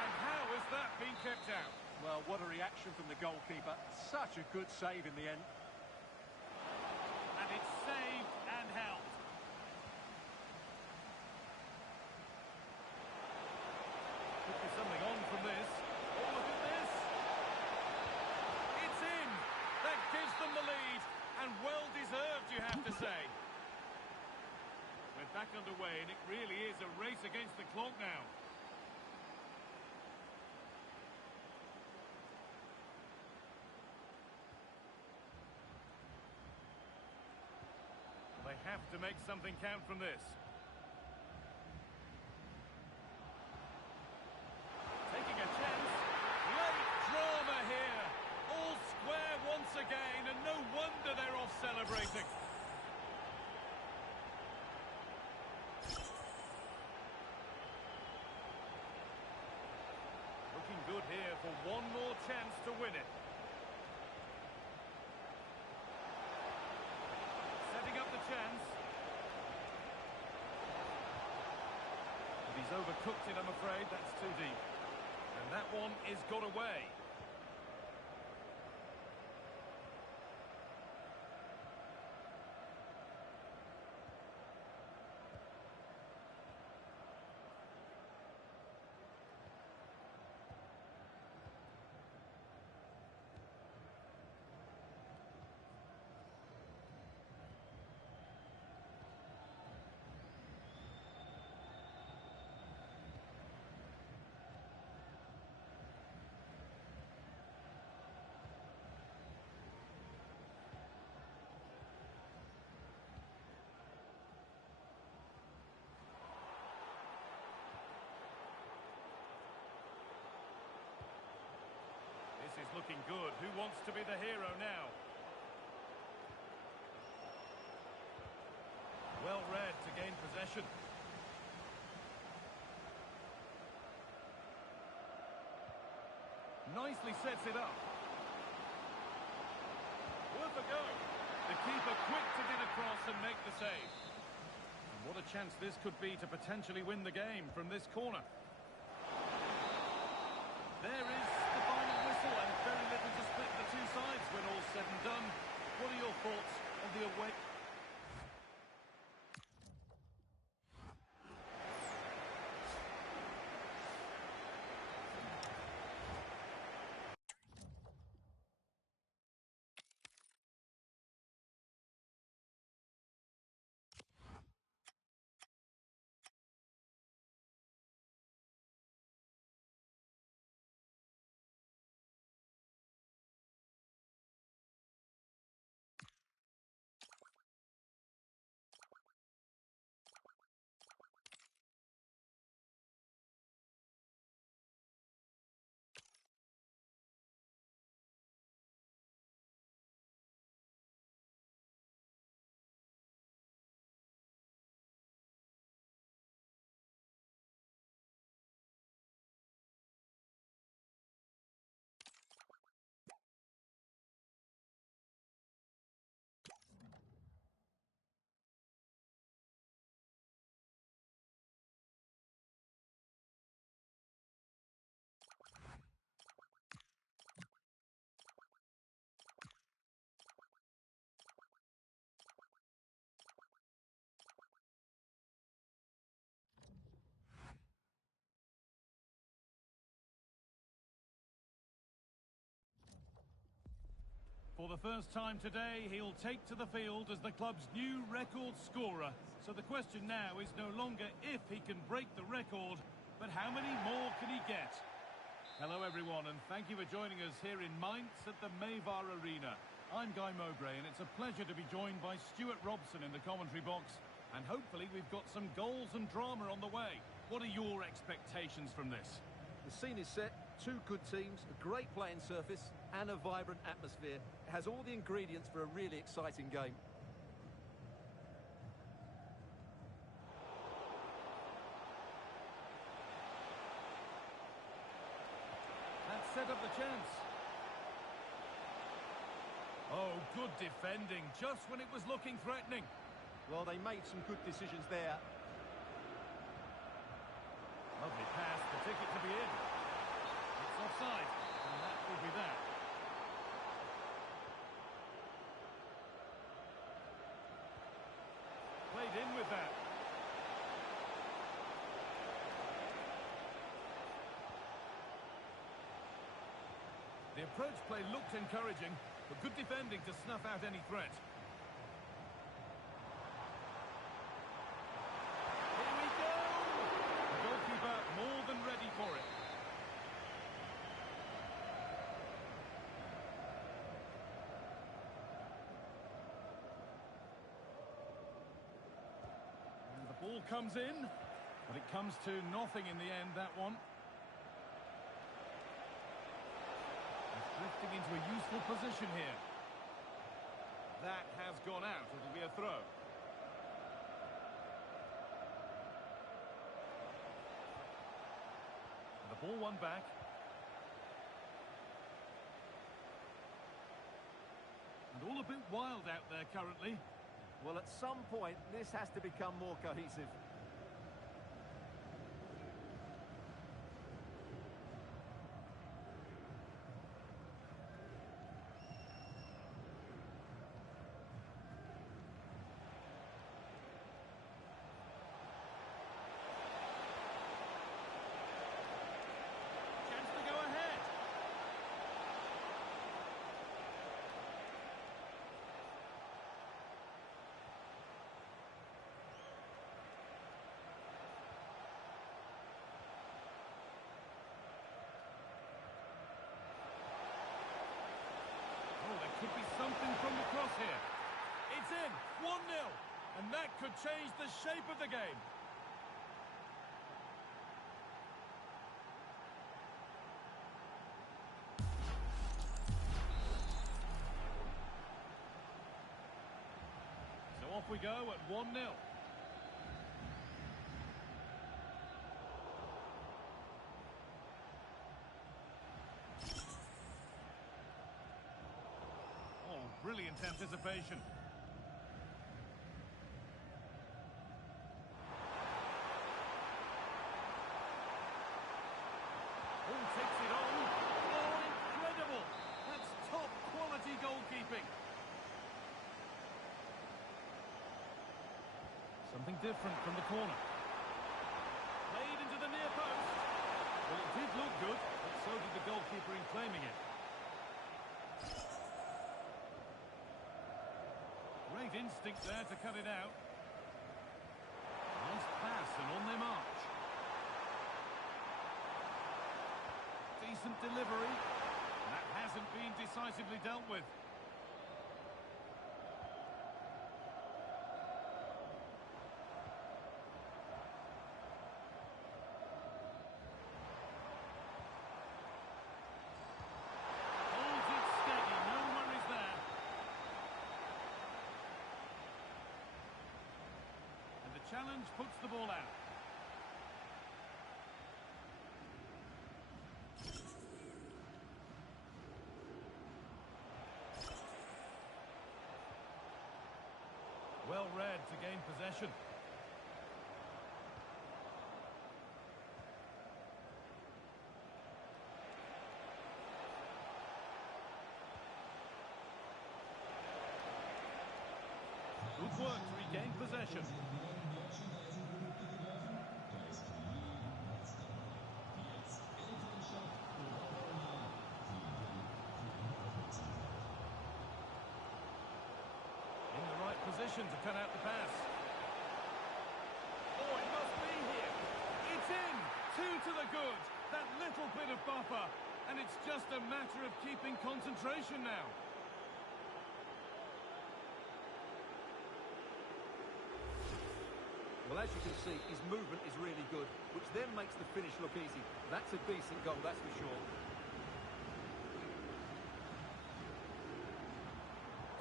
And how has that been kept out? Well, what a reaction from the goalkeeper. Such a good save in the end. And it's saved and held. Could be something on from this. Oh, look at this. It's in. That gives them the lead. And well deserved, you have to say. We're back underway, and it really is a race against the clock now. have to make something count from this. Taking a chance. Late drama here. All square once again, and no wonder they're off celebrating. Looking good here for one more chance to win it. Setting up the chance. But he's overcooked it, I'm afraid. That's too deep. And that one is got away. This is looking good. Who wants to be the hero now? Well read to gain possession. Nicely sets it up. Worth a go. The keeper quick to get across and make the save. And what a chance this could be to potentially win the game from this corner. There is the final whistle, and very little to split the two sides when all's said and done. What are your thoughts on the away? For the first time today, he'll take to the field as the club's new record scorer. So the question now is no longer if he can break the record, but how many more can he get? Hello everyone, and thank you for joining us here in Mainz at the Mayvar Arena. I'm Guy Mowbray, and it's a pleasure to be joined by Stuart Robson in the commentary box. And hopefully we've got some goals and drama on the way. What are your expectations from this? The scene is set, two good teams, a great playing surface and a vibrant atmosphere. It has all the ingredients for a really exciting game. That set up the chance. Oh, good defending, just when it was looking threatening. Well, they made some good decisions there. Lovely pass, the ticket to be in. It's offside, and that will be that. Played in with that. The approach play looked encouraging, but good defending to snuff out any threat. Here we go! The goalkeeper more than ready for it. ball comes in, but it comes to nothing in the end, that one. He's drifting into a useful position here. That has gone out. It'll be a throw. And the ball won back. And all a bit wild out there currently. Well, at some point, this has to become more cohesive. Chance to go ahead. Oh, there could be something from the cross here. It's in, 1-0, and that could change the shape of the game. So off we go at 1-0. Oh, brilliant anticipation. Oh, takes it on. Oh, incredible. That's top quality goalkeeping. Something different from the corner. Played into the near post. Well, it did look good, but so did the goalkeeper in claiming it. Great instinct there to cut it out. Nice pass and on their march. Decent delivery. That hasn't been decisively dealt with. Holds it steady, no worries there. And the challenge puts the ball out. Well read to gain possession. Good work to regain possession. In the right position to cut out the pass. Oh, it must be here. It's in. 2 to the good. That little bit of buffer. And it's just a matter of keeping concentration now. Well, as you can see, his movement is really good, which then makes the finish look easy. That's a decent goal, that's for sure.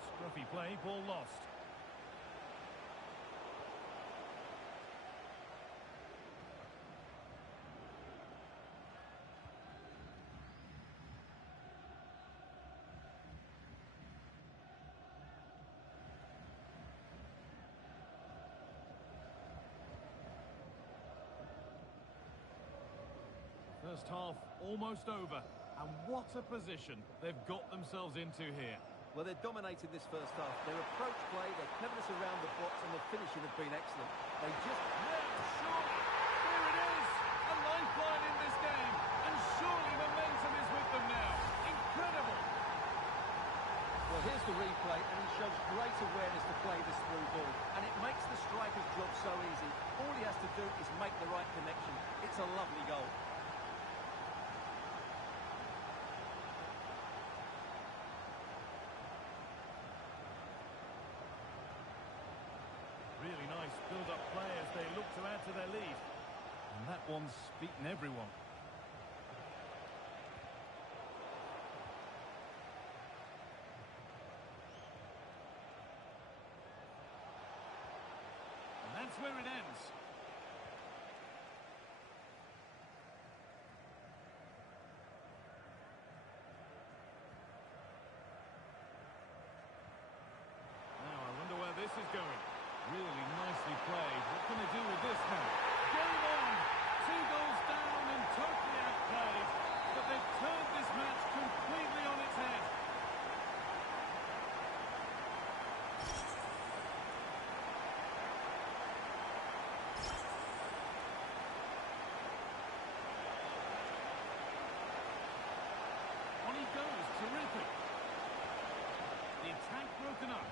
Scruffy play, ball lost. First half almost over, and what a position they've got themselves into here. Well, they're dominating this first half. Their approach play, their cleverness around the box, and their finishing have been excellent. They just... Surely, here it is! A lifeline in this game, and surely momentum is with them now. Incredible! Well, here's the replay, and he shows great awareness to play this through ball, and it makes the striker's job so easy. All he has to do is make the right connection. It's a lovely goal. Really nice build-up play as they look to add to their lead. And that one's beaten everyone. And that's where it ends. This is going really nicely played. What can they do with this now? Game on! 2 goals down and totally outplayed. But they've turned this match completely on its head. On he goes, terrific. The attack broken up.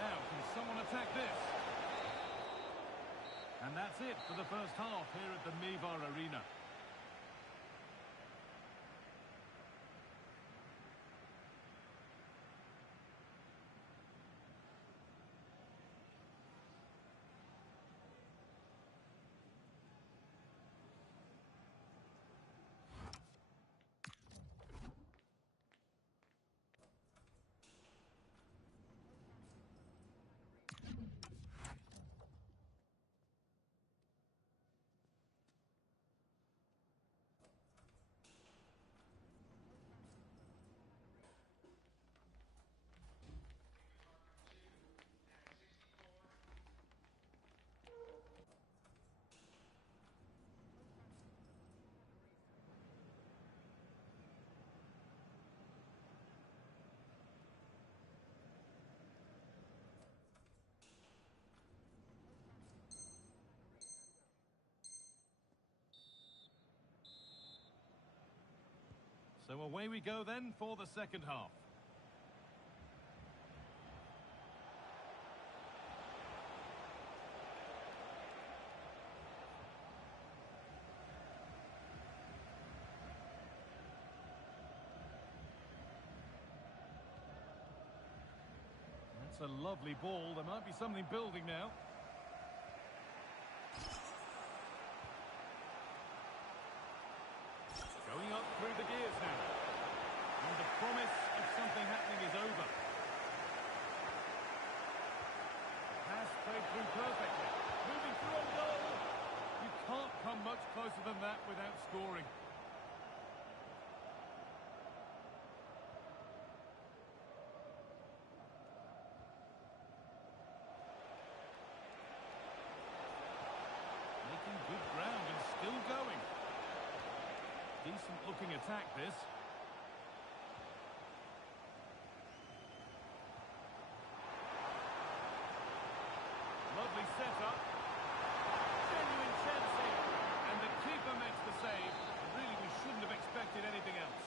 Now, can someone attack this? And that's it for the first half here at the Mivar Arena. So away we go then for the second half. That's a lovely ball. There might be something building now. Going up through the gears now. And the promise of something happening is over. Pass played through perfectly. Moving through on goal. You can't come much closer than that without scoring. Making good ground and still going. Decent looking attack this. Lovely setup. Genuine chance here. And the keeper makes the save. Really, we shouldn't have expected anything else.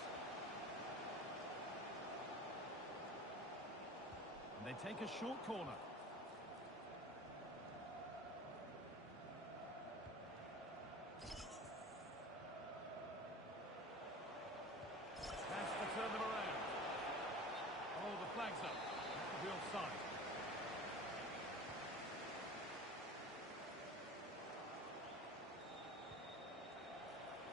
And they take a short corner. Turn them around. Oh, the flag's up. That could be offside.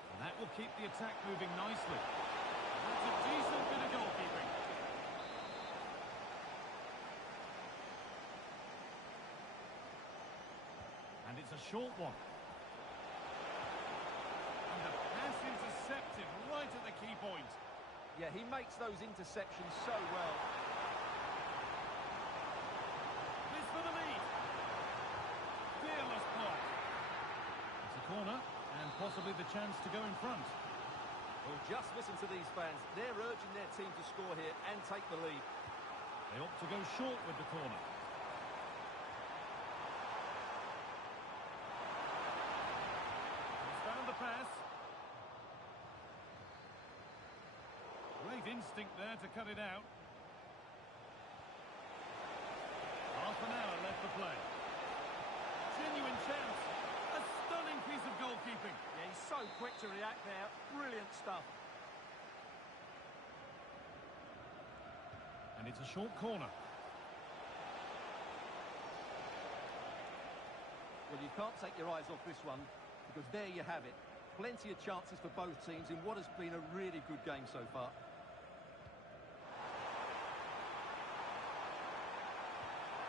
And that will keep the attack moving nicely. That's a decent bit of goalkeeping. And it's a short one. And the pass intercepted right at the key point. Yeah, he makes those interceptions so well. This for the lead. Fearless block. It's a corner, and possibly the chance to go in front. Well, just listen to these fans. They're urging their team to score here and take the lead. They opt to go short with the corner. He's found the pass. Great instinct there to cut it out. Half an hour left to play. Genuine chance. A stunning piece of goalkeeping. Yeah, he's so quick to react there. Brilliant stuff. It's a short corner. Well, you can't take your eyes off this one, because there you have it. Plenty of chances for both teams in what has been a really good game so far.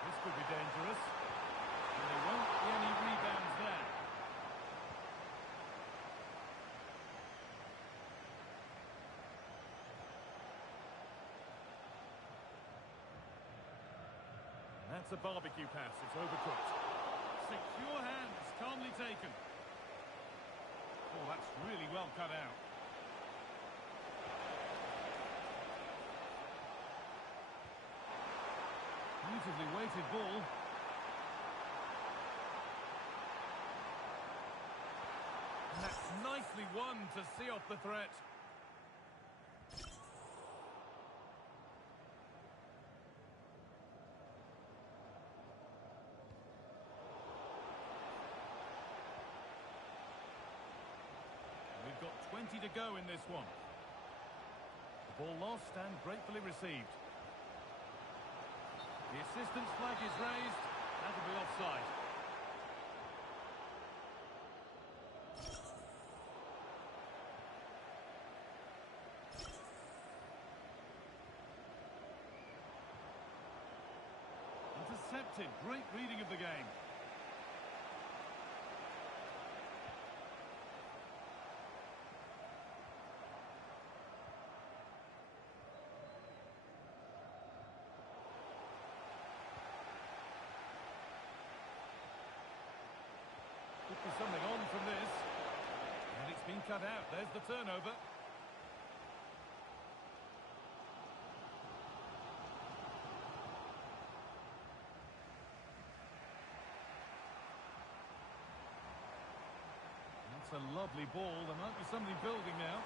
This could be dangerous. And there won't be any rebounds there. That's a barbecue pass. It's overcooked. Secure hands, calmly taken. Oh, that's really well cut out. Beautifully weighted ball. And that's nicely won to see off the threat. We've got 20 to go in this one. The ball lost and gratefully received. The assistant's flag is raised. That'll be offside. Intercepted. Great reading of the game. Could be something on from this. And it's been cut out. There's the turnover. That's a lovely ball. There might be something building now.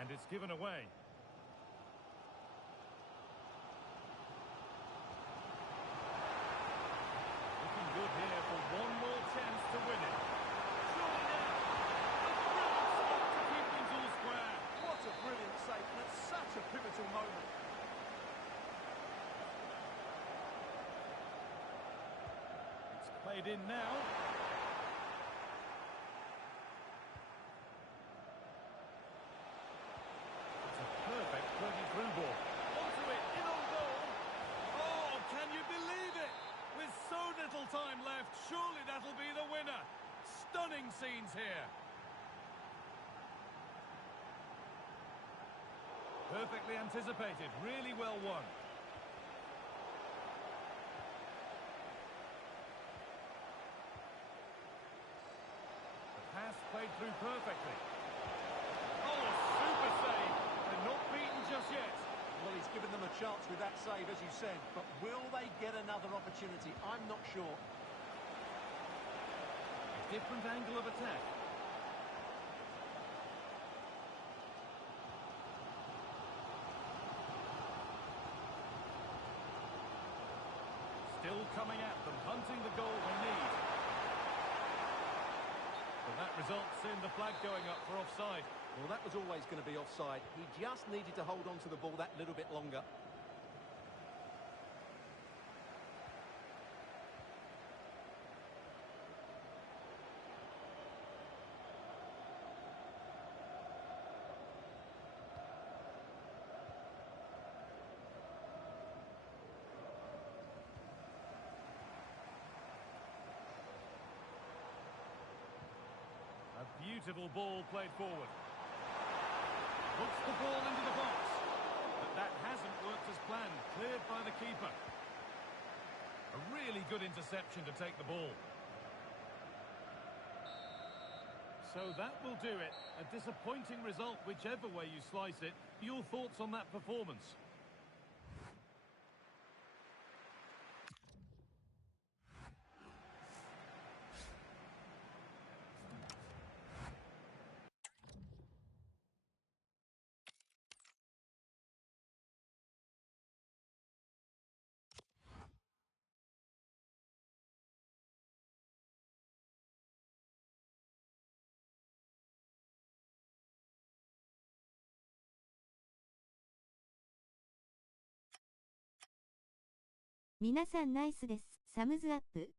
And it's given away. Good here for one more chance to win it. Surely now. A brilliant stop to keep things all square. What a brilliant save, and it's such a pivotal moment. It's played in now. It's a perfect 33 ball. Onto it, in on goal. Oh, can you believe it? With so little time left, surely that'll be the winner. Stunning scenes here. Perfectly anticipated, really well won. The pass played through perfectly. Oh, super save. They're not beaten just yet. Well, he's given them a chance with that save, as you said, but will they get another opportunity? I'm not sure. A different angle of attack. Still coming at them, hunting the goal they need. But that results in the flag going up for offside. Well, that was always going to be offside. He just needed to hold on to the ball that little bit longer. A beautiful ball played forward. Puts the ball into the box. But that hasn't worked as planned. Cleared by the keeper. A really good interception to take the ball. So that will do it. A disappointing result, whichever way you slice it. Your thoughts on that performance? 皆さんナイスです。サムズアップ。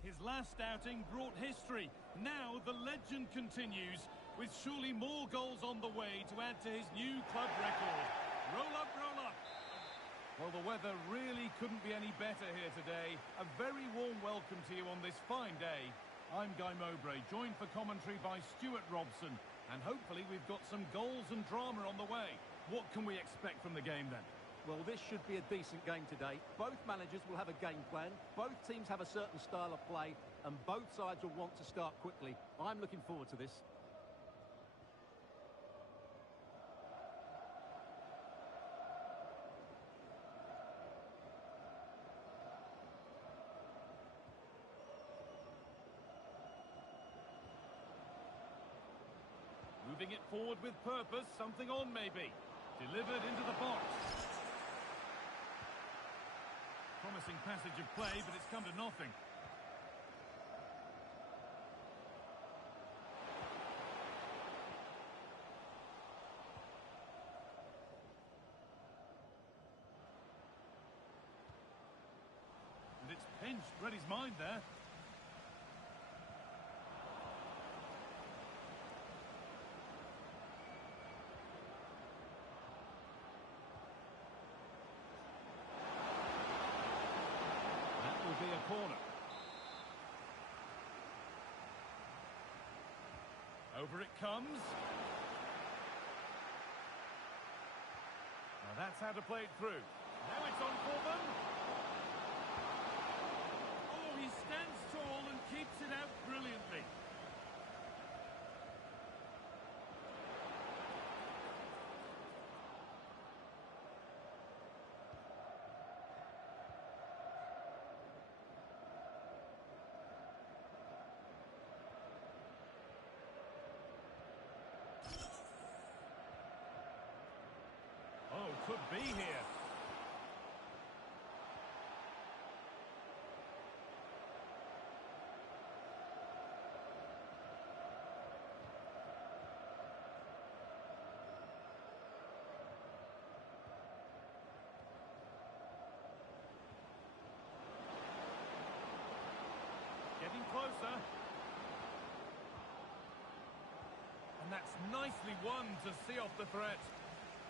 His last outing brought history. Now the legend continues, with surely more goals on the way to add to his new club record. Roll up, roll up. Well, the weather really couldn't be any better here today. A very warm welcome to you on this fine day. I'm Guy Mowbray, joined for commentary by Stuart Robson. And hopefully we've got some goals and drama on the way. What can we expect from the game then? Well, this should be a decent game today. Both managers will have a game plan. Both teams have a certain style of play, and both sides will want to start quickly. I'm looking forward to this. Moving it forward with purpose, something on maybe. Delivered into the box. Promising passage of play, but it's come to nothing. And it's pinched, read his mind there. Be a corner. Over it comes. Now that's how to play it through. Now it's on for them. Oh, he stands tall and keeps it out brilliantly. Could be here. closer. And that's nicely won to see off the threat.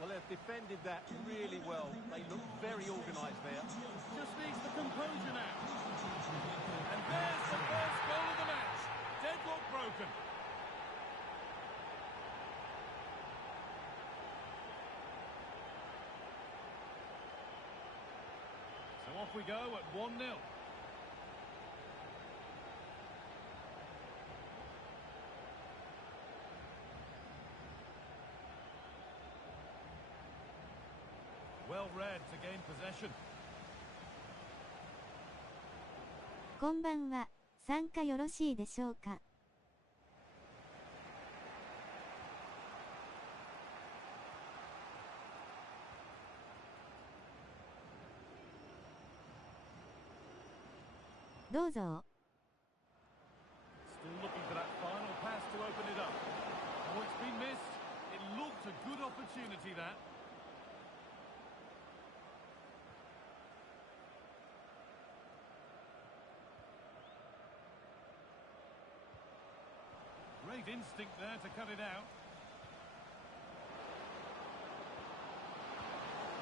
Well, they've defended that really well. They look very organised there. Just needs the composure now. And there's the first goal of the match. Deadlock broken. So off we go at 1-0. Well read to gain possession. こんばんは。参加よろしいでしょうか。どうぞ。Still looking for that final pass to open it up. Oh, it's been missed. It looked a good opportunity, that. Great instinct there to cut it out.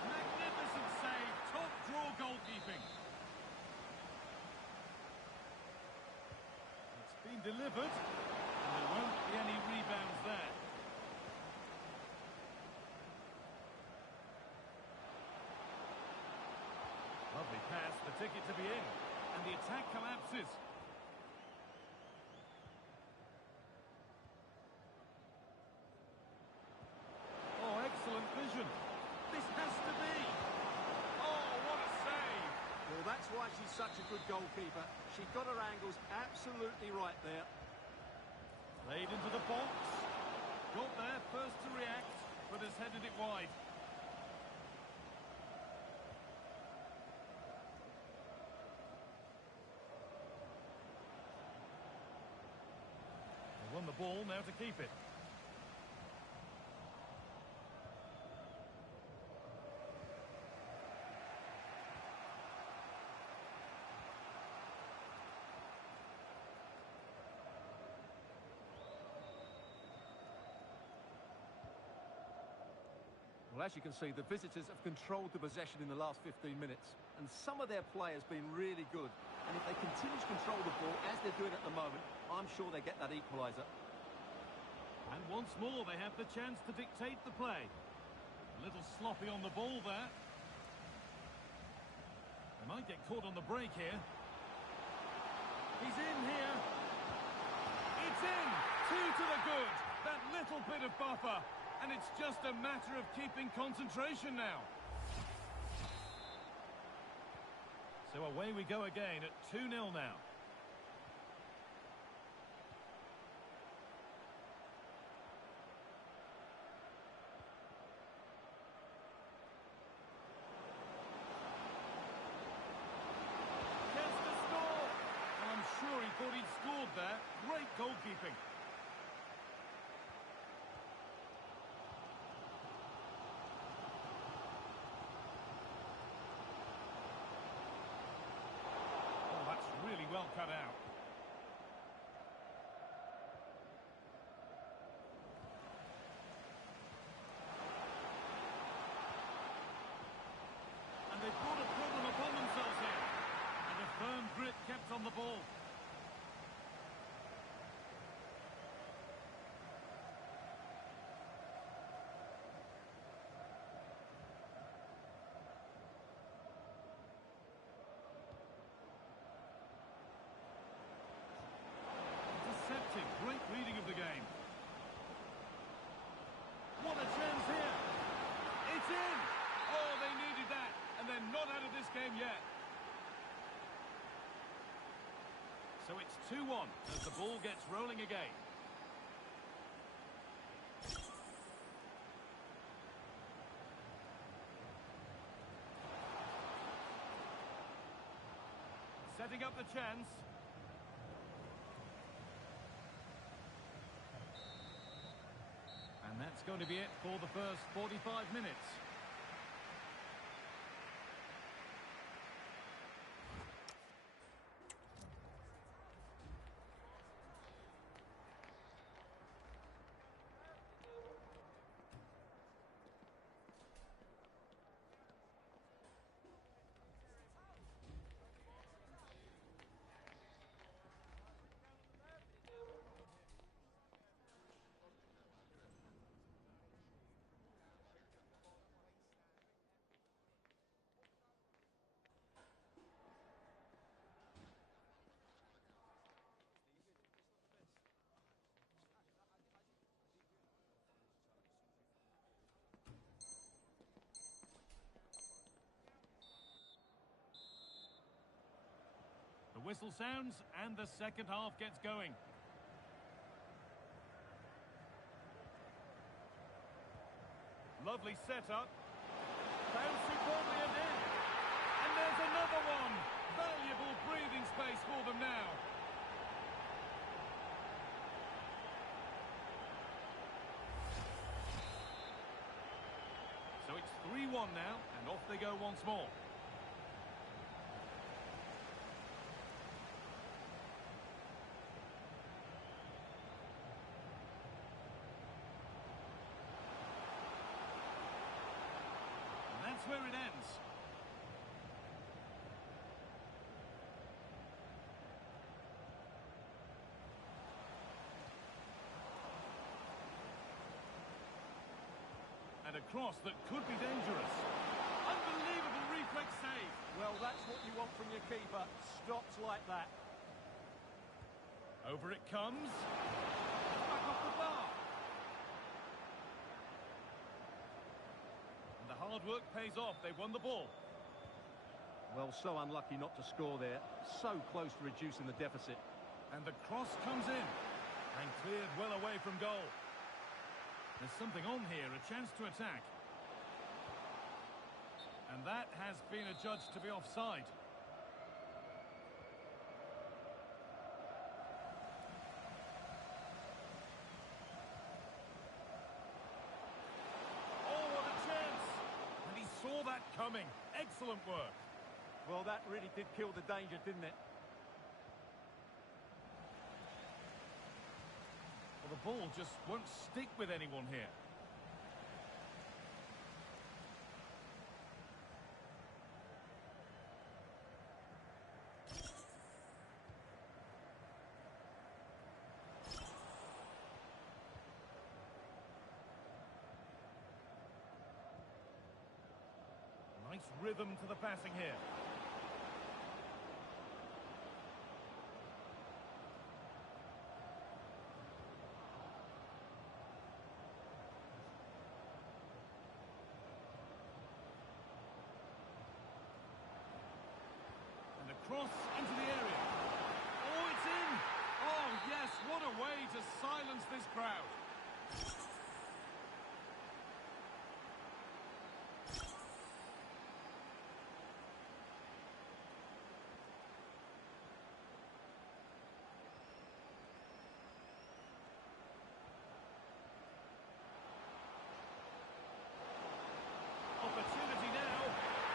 Magnificent save, top draw goalkeeping. It's been delivered, and there won't be any rebounds there. Lovely pass, the ticket to be in, and the attack collapses. Excellent vision. This has to be. Oh, what a save. Well, that's why she's such a good goalkeeper. She got her angles absolutely right there. Played into the box. Got there first to react, but has headed it wide. They won the ball, now to keep it. Well, as you can see, the visitors have controlled the possession in the last 15 minutes, and some of their players been really good. And if they continue to control the ball, as they're doing at the moment, I'm sure they get that equaliser. And once more, they have the chance to dictate the play. A little sloppy on the ball there. They might get caught on the break here. He's in here. It's in! 2 to the good. That little bit of buffer. And it's just a matter of keeping concentration now. So away we go again at 2-0 now. Chance to score! Well, I'm sure he thought he'd scored there. Great goalkeeping. Well cut out. And they've brought a problem upon themselves here. And a firm grip kept on the ball. Great reading of the game. What a chance here. It's in. Oh, they needed that. And they're not out of this game yet. So it's 2-1 as the ball gets rolling again. Setting up the chance. And that's going to be it for the first 45 minutes. whistle sounds and the second half gets going. Lovely setup. Found superbly and in. And there's another one. Valuable breathing space for them now. So it's 3-1 now, and off they go once more. And that's where it ends. And a cross that could be dangerous. Unbelievable reflex save. Well, that's what you want from your keeper. Stops like that. Over it comes. Back off the bar. And the hard work pays off. They won the ball. Well, so unlucky not to score there. So close to reducing the deficit. And the cross comes in. And cleared well away from goal. There's something on here, a chance to attack. And that has been adjudged to be offside. Oh, what a chance! And he saw that coming. Excellent work. Well, that really did kill the danger, didn't it? Well, the ball just won't stick with anyone here. Nice rhythm to the passing here. Cross into the area. Oh, it's in! Oh, yes, what a way to silence this crowd. Opportunity now,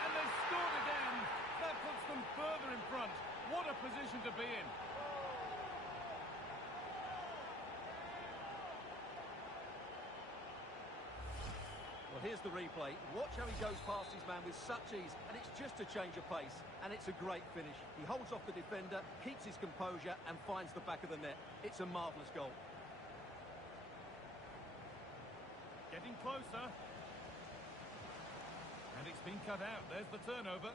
and they've scored again. That puts them further in front. What a position to be in. Well, here's the replay. Watch how he goes past his man with such ease, and it's just a change of pace, and it's a great finish. He holds off the defender, keeps his composure, and finds the back of the net. It's a marvellous goal. Getting closer. And it's been cut out. There's the turnover.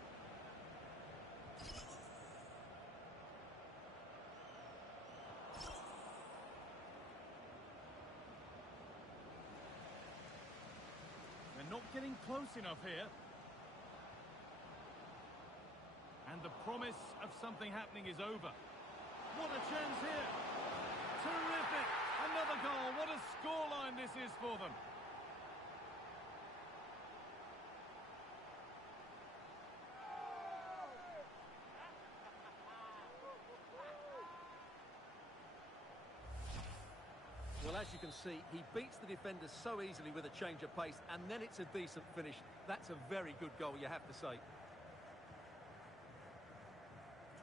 They're not getting close enough here. And the promise of something happening is over. What a chance here. Terrific. Another goal. What a scoreline this is for them. Well, as you can see, he beats the defender so easily with a change of pace, and then it's a decent finish. That's a very good goal, you have to say.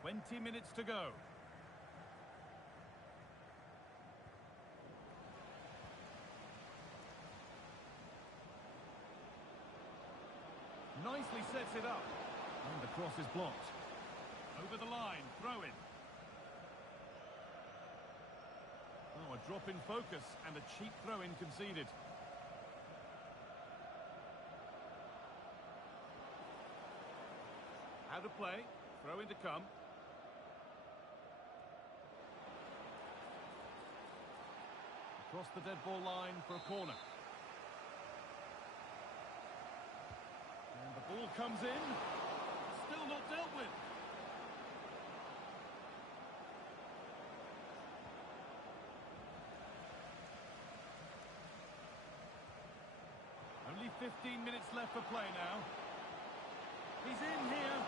20 minutes to go. Nicely sets it up. And the cross is blocked. Over the line, throw in. Oh, a drop in focus and a cheap throw-in conceded. Out of play, throw-in to come. Across the dead ball line for a corner. And the ball comes in. Still not dealt with. 15 minutes left for play now. He's in here.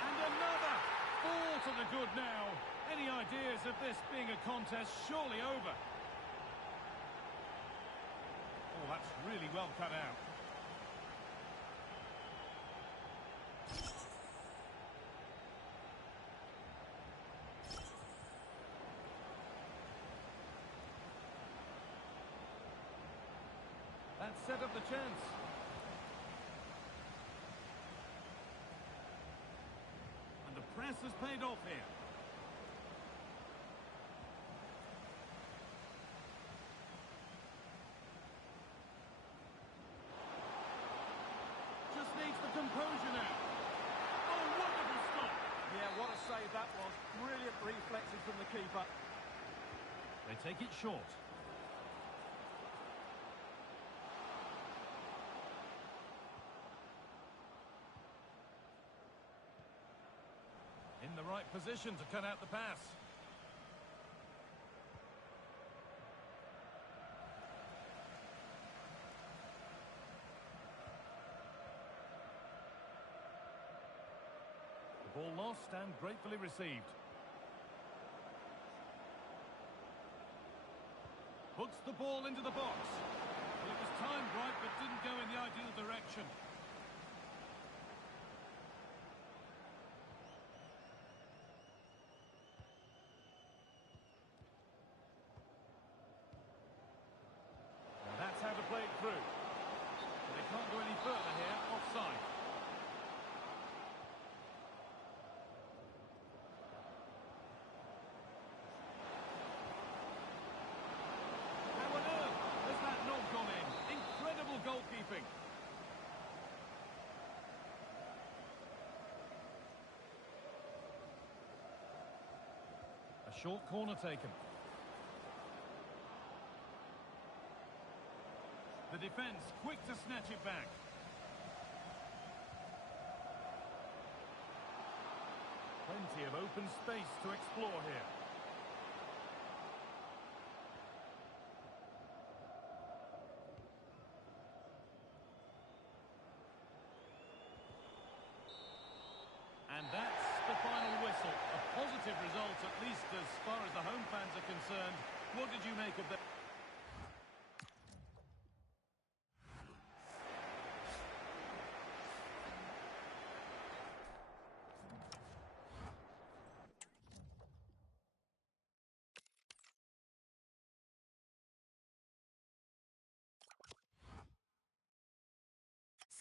And another! 4 to the good now. Any ideas of this being a contest surely over? Oh, that's really well cut out. That set up the chance. And the press has paid off here. Just needs the composure now. Oh, wonderful stop. Yeah, what a save that was. Brilliant reflexes from the keeper. They take it short. In the right position to cut out the pass. The ball lost and gratefully received. Puts the ball into the box. Well, it was timed right, but didn't go in the ideal direction. That's how to play it through. They can't go any further here, offside. How on earth has that not gone in? Incredible goalkeeping. A short corner taken. The defence quick to snatch it back. Plenty of open space to explore here. And that's the final whistle. A positive result, at least as far as the home fans are concerned. What did you make of that?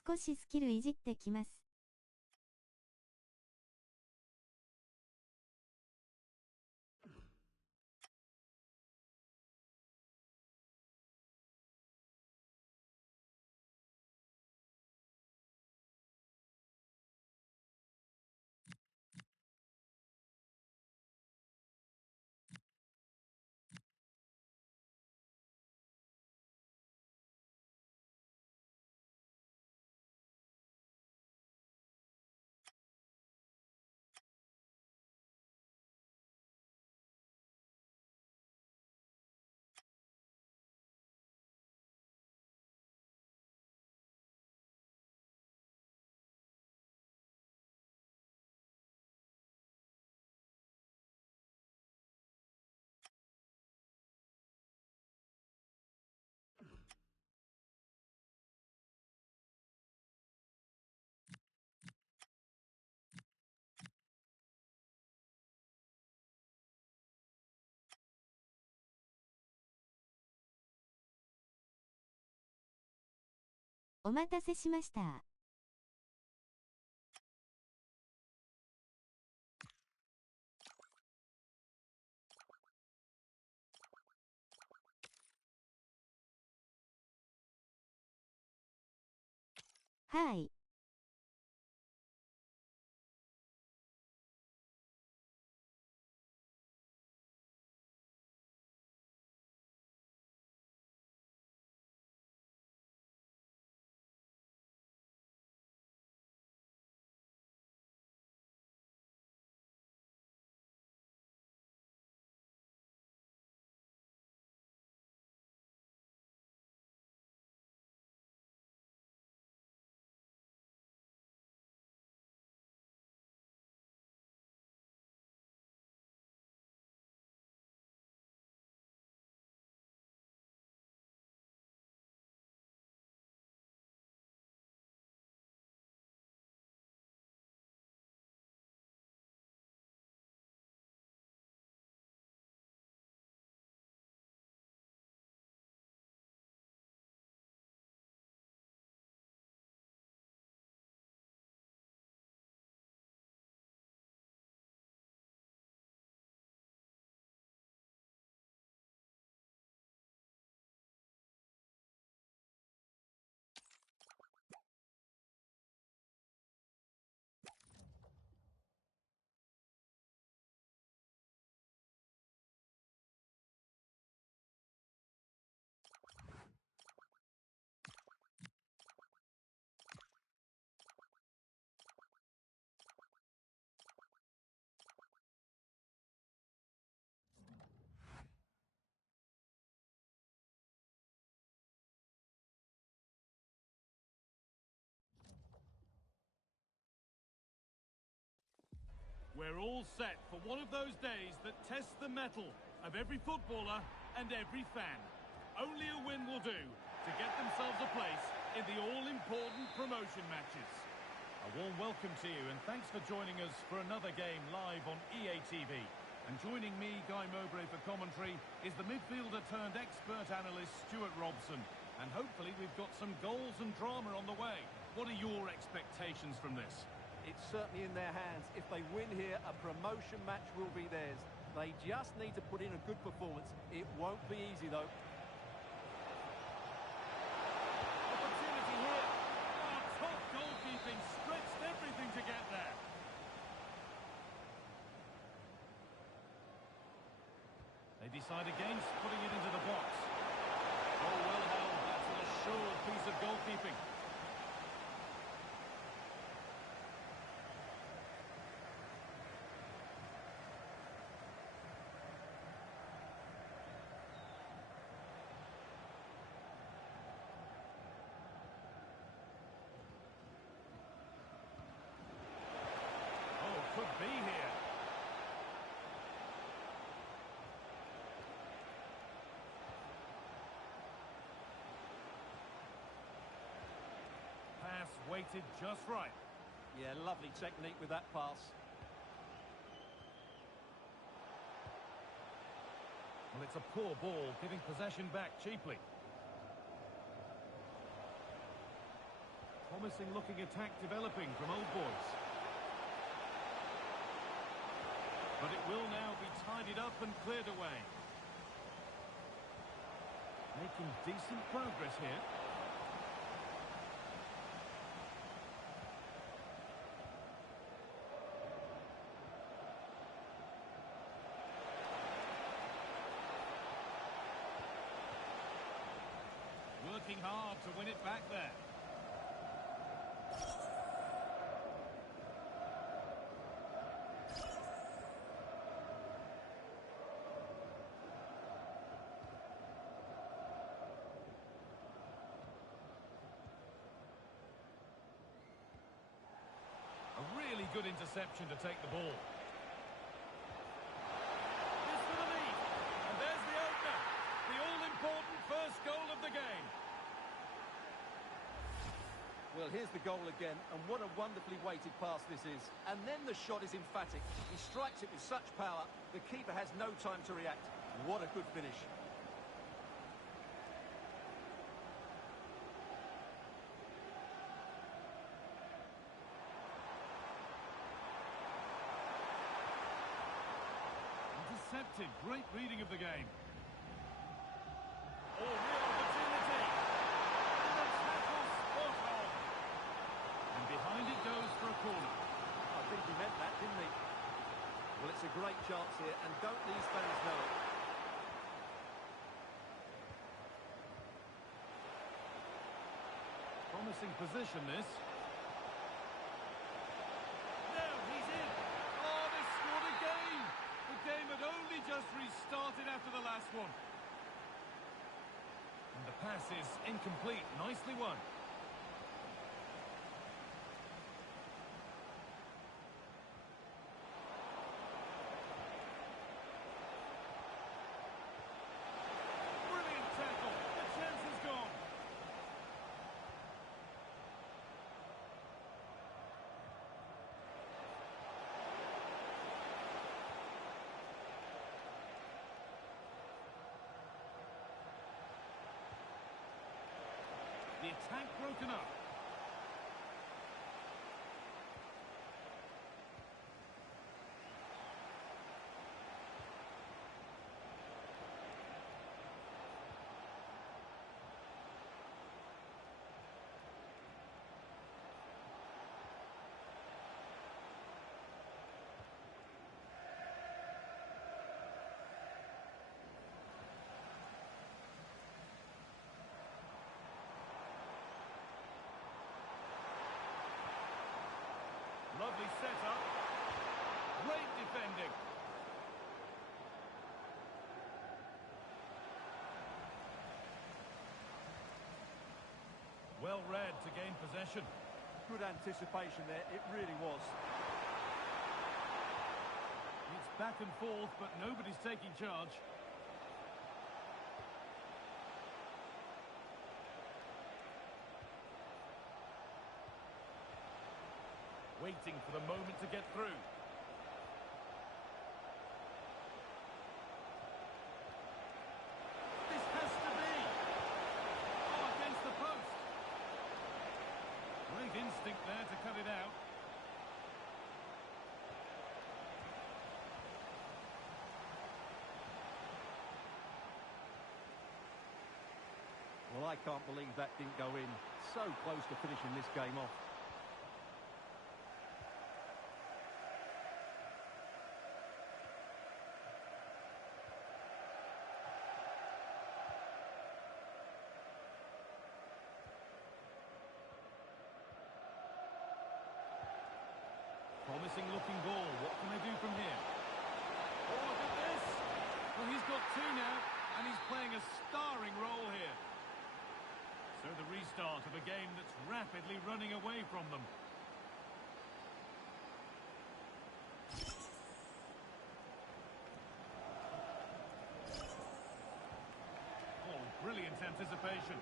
少しスキルいじってきます。お待たせしました。はい。We're all set for one of those days that tests the mettle of every footballer and every fan. Only a win will do to get themselves a place in the all-important promotion matches. A warm welcome to you and thanks for joining us for another game live on EA TV. And joining me, Guy Mowbray, for commentary is the midfielder-turned-expert analyst Stuart Robson. And hopefully we've got some goals and drama on the way. What are your expectations from this? It's certainly in their hands. If they win here, a promotion match will be theirs. They just need to put in a good performance. It won't be easy, though. Opportunity here. Oh, top goalkeeping, stretched everything to get there. They decide against putting it into the box. Oh, well held. That's an assured piece of goalkeeping. Oh, could be here. Pass weighted just right. Yeah, lovely technique with that pass. Well, it's a poor ball, giving possession back cheaply. Promising looking attack developing from Old Boys. But it will now be tidied up and cleared away. Making decent progress here. Working hard to win it back there. A really good interception to take the ball. This for the lead. And there's the opener. The all-important first goal of the game. Well, here's the goal again, and what a wonderfully weighted pass this is. And then the shot is emphatic. He strikes it with such power, the keeper has no time to react. What a good finish. Intercepted. Great reading of the game. Oh, real opportunity. And the tackle spot on. And behind it goes for a corner. I think he meant that, didn't he? Well, it's a great chance here, and don't these fans know it? Promising position, this. Now he's in. Oh, they scored again. The game had only just restarted after the last one. And the pass is incomplete. Nicely won. Brilliant tackle. The chance is gone. The attack broken up. Lovely setup. Great defending. Well read to gain possession. Good anticipation there, it really was. back and forth, but nobody's taking charge. Waiting for the moment to get through. This has to be. Oh, against the post. Great instinct there to cut it out. Well, I can't believe that didn't go in. So close to finishing this game off. Promising looking ball. What can they do from here? Oh, look at this! Well, he's got two now, and he's playing a starring role here. So the restart of a game that's rapidly running away from them. Oh, brilliant anticipation.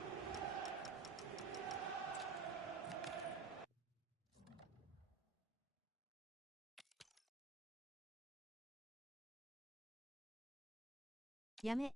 やめ。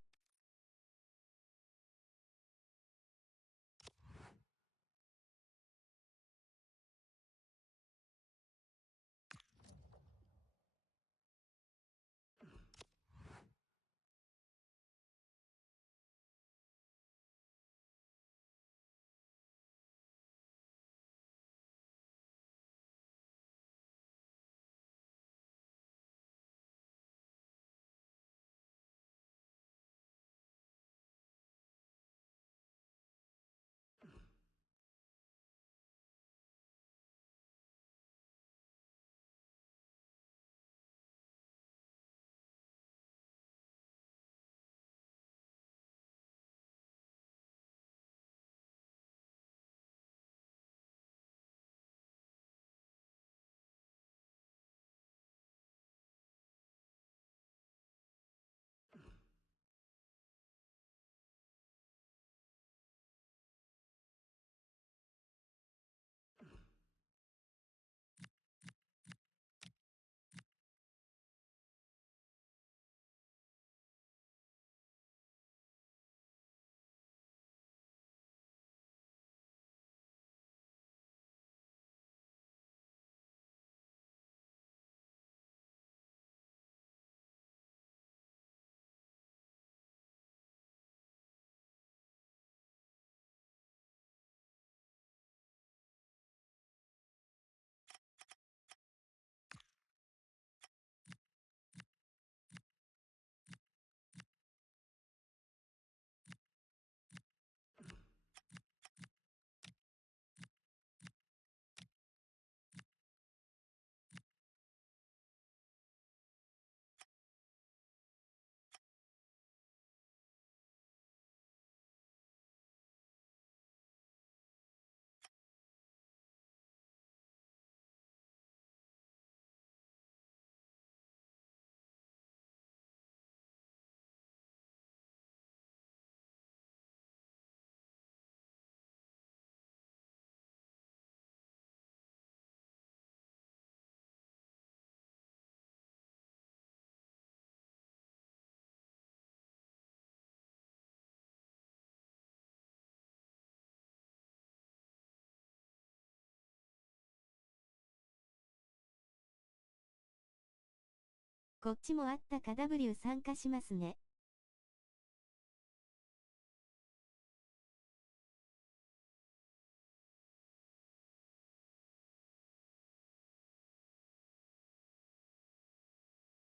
こっちもあったか W 参加しますね。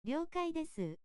了解です。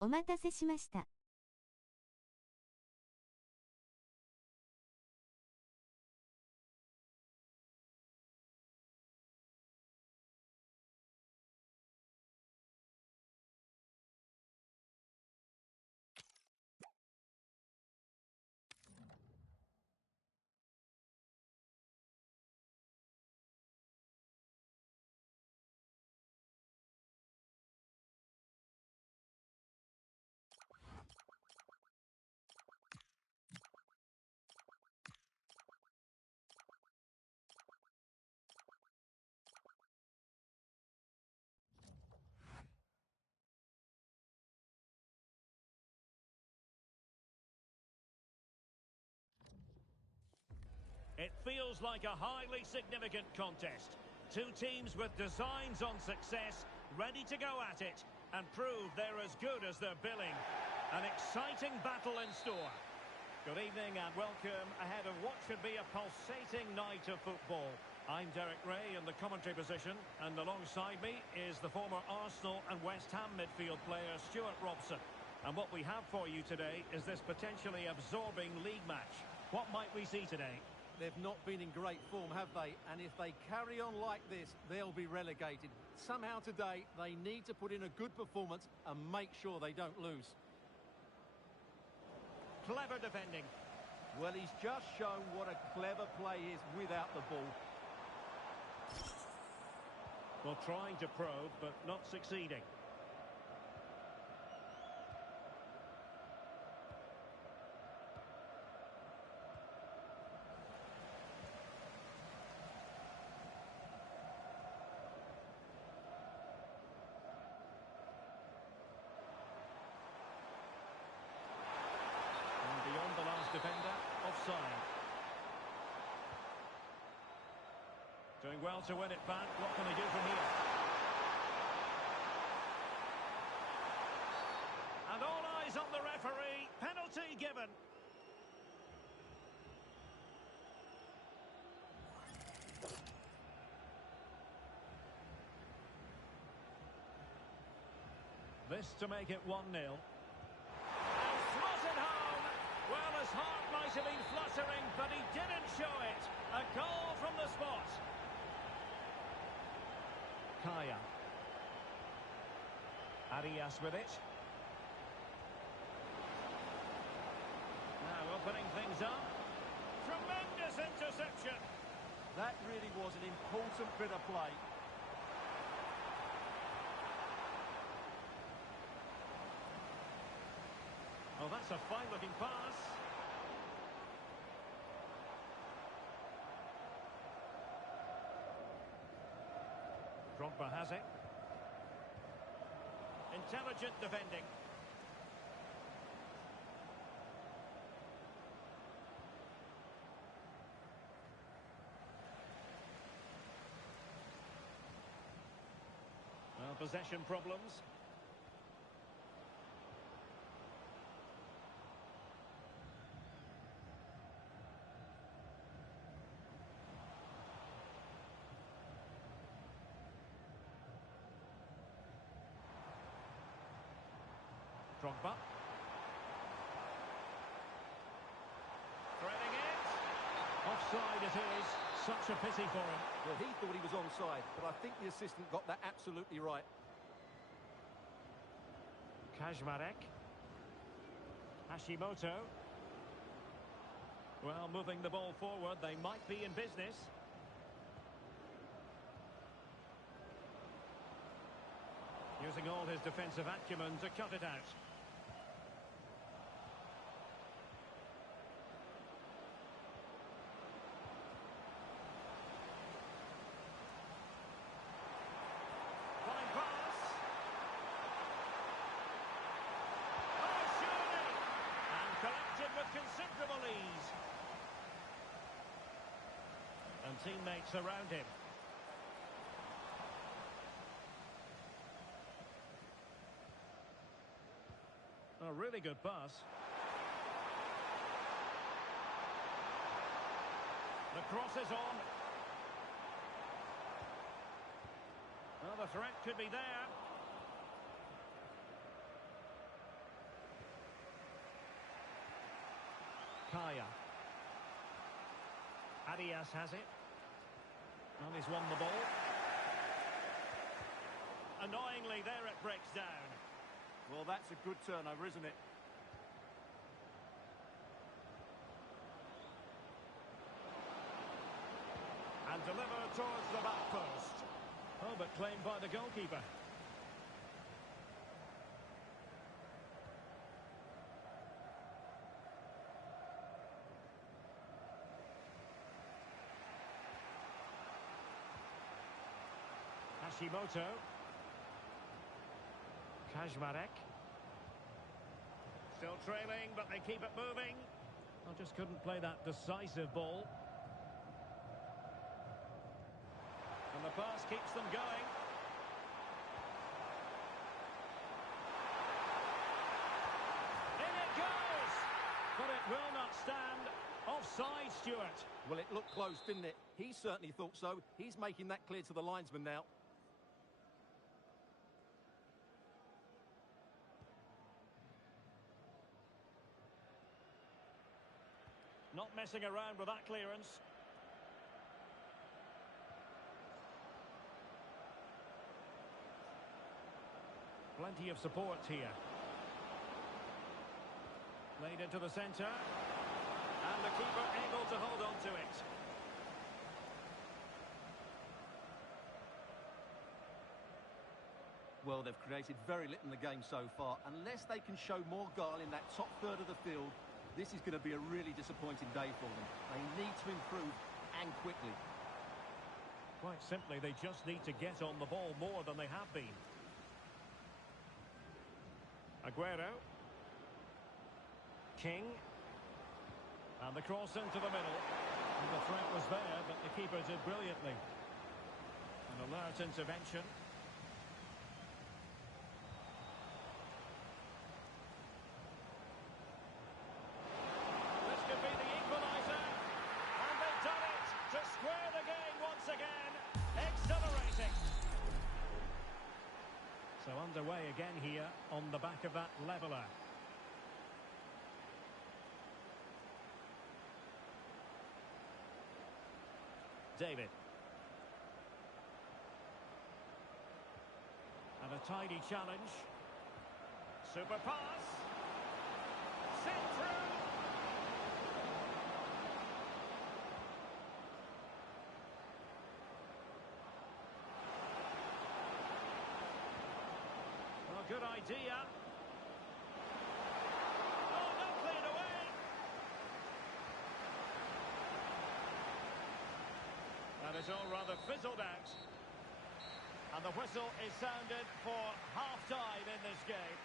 お待たせしました。It feels like a highly significant contest. Two teams with designs on success, ready to go at it and prove they're as good as their billing. An exciting battle in store. Good evening and welcome ahead of what should be a pulsating night of football. I'm Derek Ray in the commentary position, and alongside me is the former Arsenal and West Ham midfield player Stuart Robson. And what we have for you today is this potentially absorbing league match. What might we see today? They've not been in great form, have they? And if they carry on like this, they'll be relegated. Somehow today, they need to put in a good performance and make sure they don't lose. Clever defending. Well, he's just shown what a clever play is without the ball. Well, trying to probe, but not succeeding. Beyond the last defender, offside. Doing well to win it back. What can they do from here? And all eyes on the referee. Penalty given. This to make it 1-0. Well, his heart might have been fluttering, but he didn't show it. A goal from the spot. Kaya. Arias with it. Now opening things up. Tremendous interception. That really was an important bit of play. Oh, that's a fine-looking pass. Drogba has it. Intelligent defending. Well, possession problems. Drogba. Threading it. Offside it is. Such a pity for him. Well, he thought he was onside, but I think the assistant got that absolutely right. Kajmarek. Hashimoto. Well, moving the ball forward, they might be in business. Using all his defensive acumen to cut it out. Fine pass. Oh, surely! And collected with considerable ease. And teammates around him. A really good pass. The cross is on. Well, the threat could be there. Kaya. Arias has it. And he's won the ball. Annoyingly, there it breaks down. Well, that's a good turnover, isn't it? And delivered towards the back post. Oh, but claimed by the goalkeeper. Hashimoto. Kajmarek. Still trailing, but they keep it moving. I just couldn't play that decisive ball. And the pass keeps them going. In it goes! But it will not stand. Offside, Stuart. Well, it looked close, didn't it? He certainly thought so. He's making that clear to the linesman now. Not messing around with that clearance. Plenty of support here. Played into the centre. And the keeper able to hold on to it. Well, they've created very little in the game so far. Unless they can show more guile in that top third of the field, this is going to be a really disappointing day for them. They need to improve, and quickly. Quite simply, they just need to get on the ball more than they have been. Aguero. King. And the cross into the middle. And the threat was there, but the keeper did brilliantly. An alert intervention. This could be the equaliser. And they've done it to square the game once again. Exhilarating. So underway again here on the back of that leveller. David. And a tidy challenge. Super pass. Sent through. Well, good idea. Oh, not cleared away. And it's all rather fizzled out. And the whistle is sounded for half-time in this game.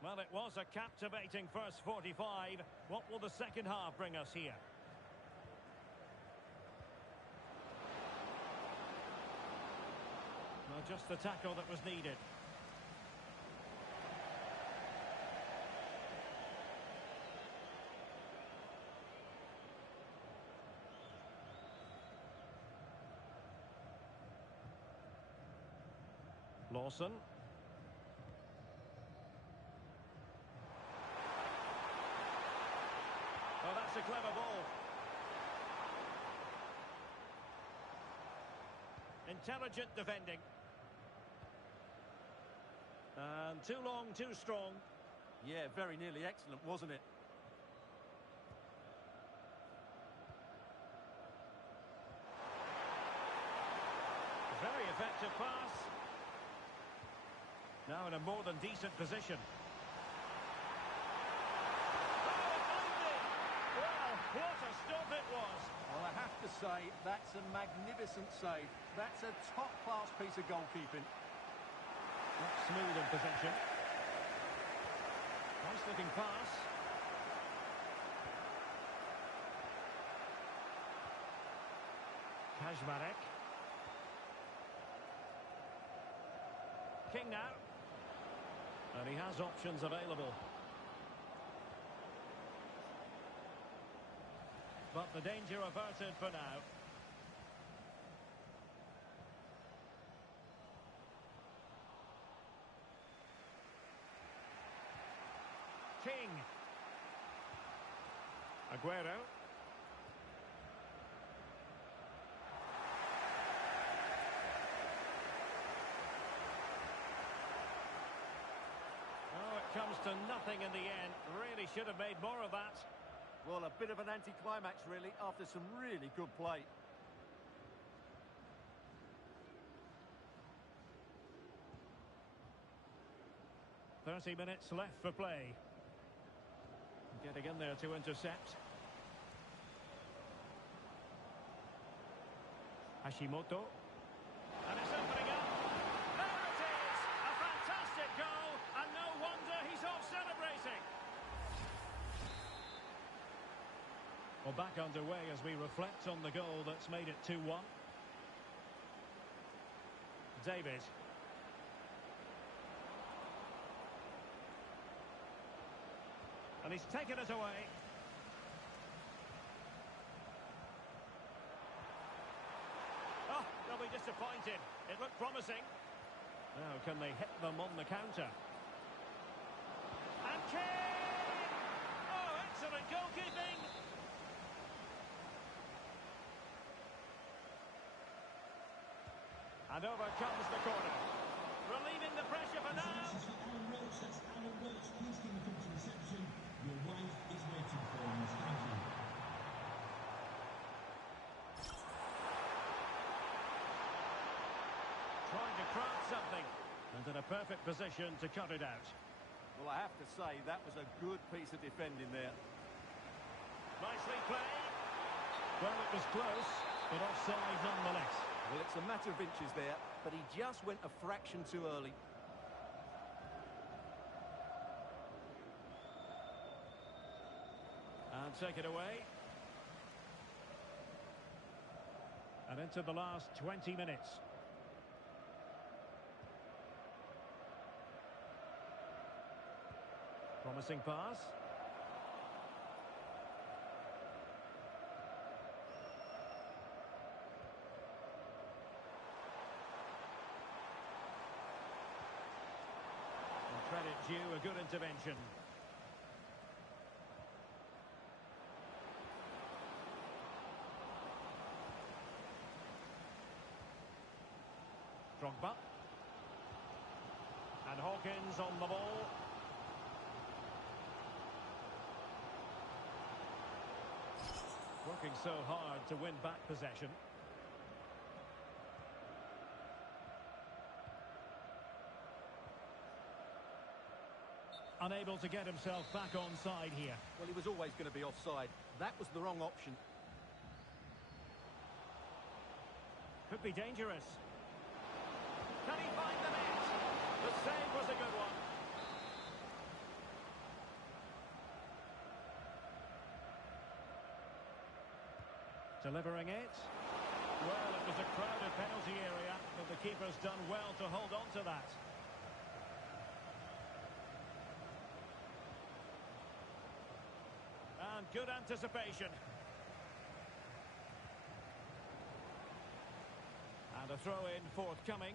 Well, it was a captivating first 45. What will the second half bring us here? Well, just the tackle that was needed. Lawson. Oh, that's a clever ball. Intelligent defending. And too long, too strong. Yeah, very nearly excellent, wasn't it? Very effective pass. Now in a more than decent position. What a stop it was. Well, I have to say, that's a magnificent save. That's a top-class piece of goalkeeping. Not smooth in possession. Nice looking pass. Kajmarek. King now. And he has options available. But the danger averted for now. King. Aguero. Oh, it comes to nothing in the end. Really should have made more of that. Well, a bit of an anticlimax, really, after some really good play. "30 minutes left for play." Getting in there to intercept. Hashimoto. And it's opening up. There it is! A fantastic goal, and no wonder he's off celebrating. Well, back underway as we reflect on the goal that's made it 2-1. David. And he's taken it away. Oh, they'll be disappointed. It looked promising. Now, can they hit them on the counter? And King! Oh, excellent goalkeeping! And over comes the corner. Relieving the pressure for now. This is Alan Roach. That's Alan Roach. Please can you come to reception? Your wife is waiting for you. Thank you. Trying to craft something. And in a perfect position to cut it out. Well, I have to say, that was a good piece of defending there. Nicely played. Well, it was close, but offside nonetheless. Well, it's a matter of inches there, but he just went a fraction too early. And take it away. And into the last 20 minutes. Promising pass. And credit due, a good intervention. Drogba. And Hawkins on the ball. Working so hard to win back possession. Unable to get himself back onside here. Well, he was always going to be offside. That was the wrong option. Could be dangerous. Can he find the net? The save was a good one. Delivering it. Well, it was a crowded penalty area, but the keeper's done well to hold on to that. And good anticipation. And a throw-in forthcoming.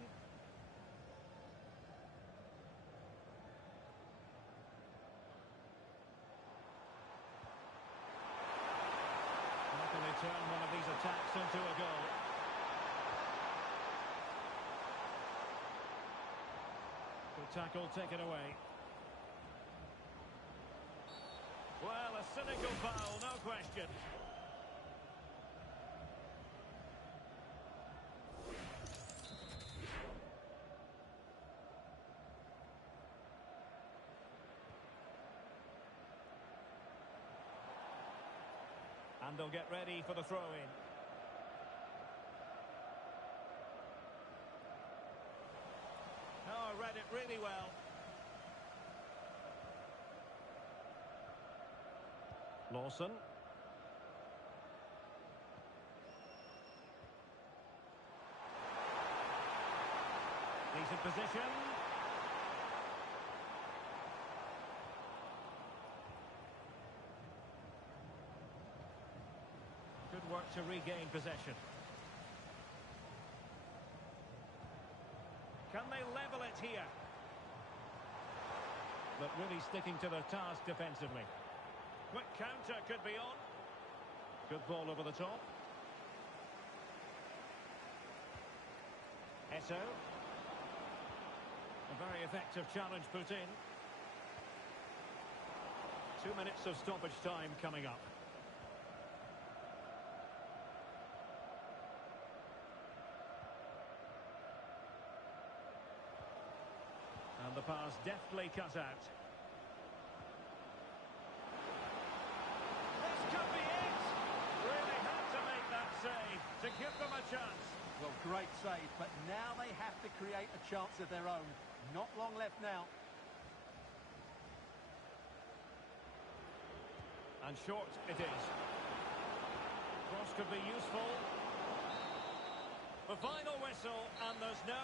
Can they turn one of these attacks into a goal? Good tackle, taken away. Well, a cynical foul, no question. And they'll get ready for the throw-in. Oh, read it really well. Lawson. Decent position. Good work to regain possession. Can they level it here? But really sticking to their task defensively. Quick counter could be on. Good ball over the top. Esso. A very effective challenge put in. 2 minutes of stoppage time coming up. And the pass deftly cut out. This could be it! Really had to make that save to give them a chance. Well, great save, but now they have to create a chance of their own. Not long left now. And short it is. Cross could be useful. The final whistle, and there's no...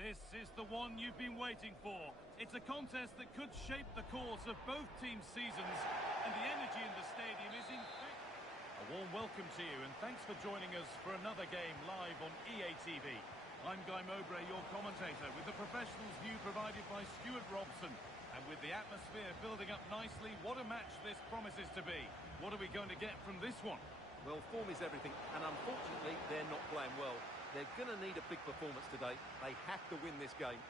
This is the one you've been waiting for. It's a contest that could shape the course of both teams' seasons, and the energy in the stadium is a warm welcome to you, and thanks for joining us for another game live on EA TV. I'm Guy Mowbray, your commentator, with the professionals' view provided by Stuart Robson. And with the atmosphere building up nicely, what a match this promises to be. What are we going to get from this one? Well, form is everything, and unfortunately, they're not playing well. They're going to need a big performance today. They have to win this game.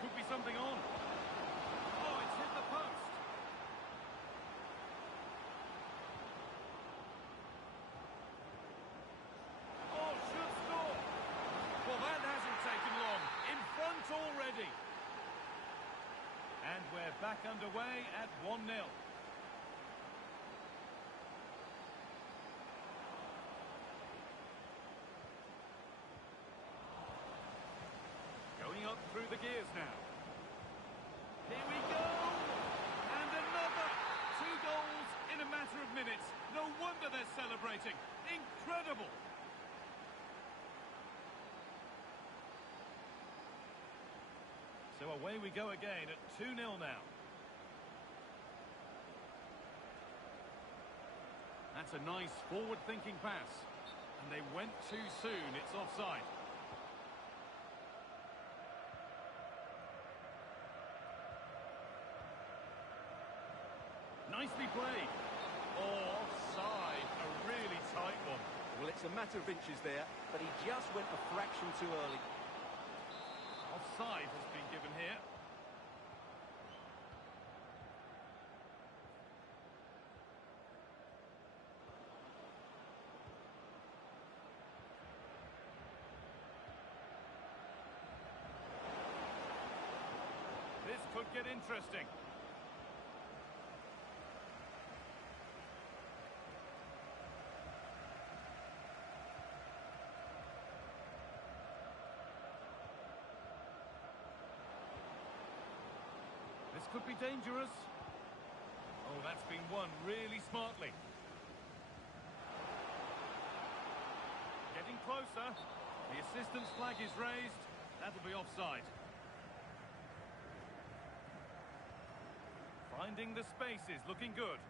Could be something on. Oh, it's hit the post. Oh, should score. Well, that hasn't taken long. In front already. And we're back underway at 1-0. Going up through the gears now. Here we go! And another! 2 goals in a matter of minutes. No wonder they're celebrating. Incredible! So away we go again at 2-0 now. That's a nice forward-thinking pass. And they went too soon. It's offside. Nicely played. Oh, offside. A really tight one. Well, it's a matter of inches there, but he just went a fraction too early. Offside has been given here. This could get interesting. This could be dangerous. Oh, that's been won really smartly. Getting closer. The assistant's flag is raised. That'll be offside. Finding the spaces, looking good.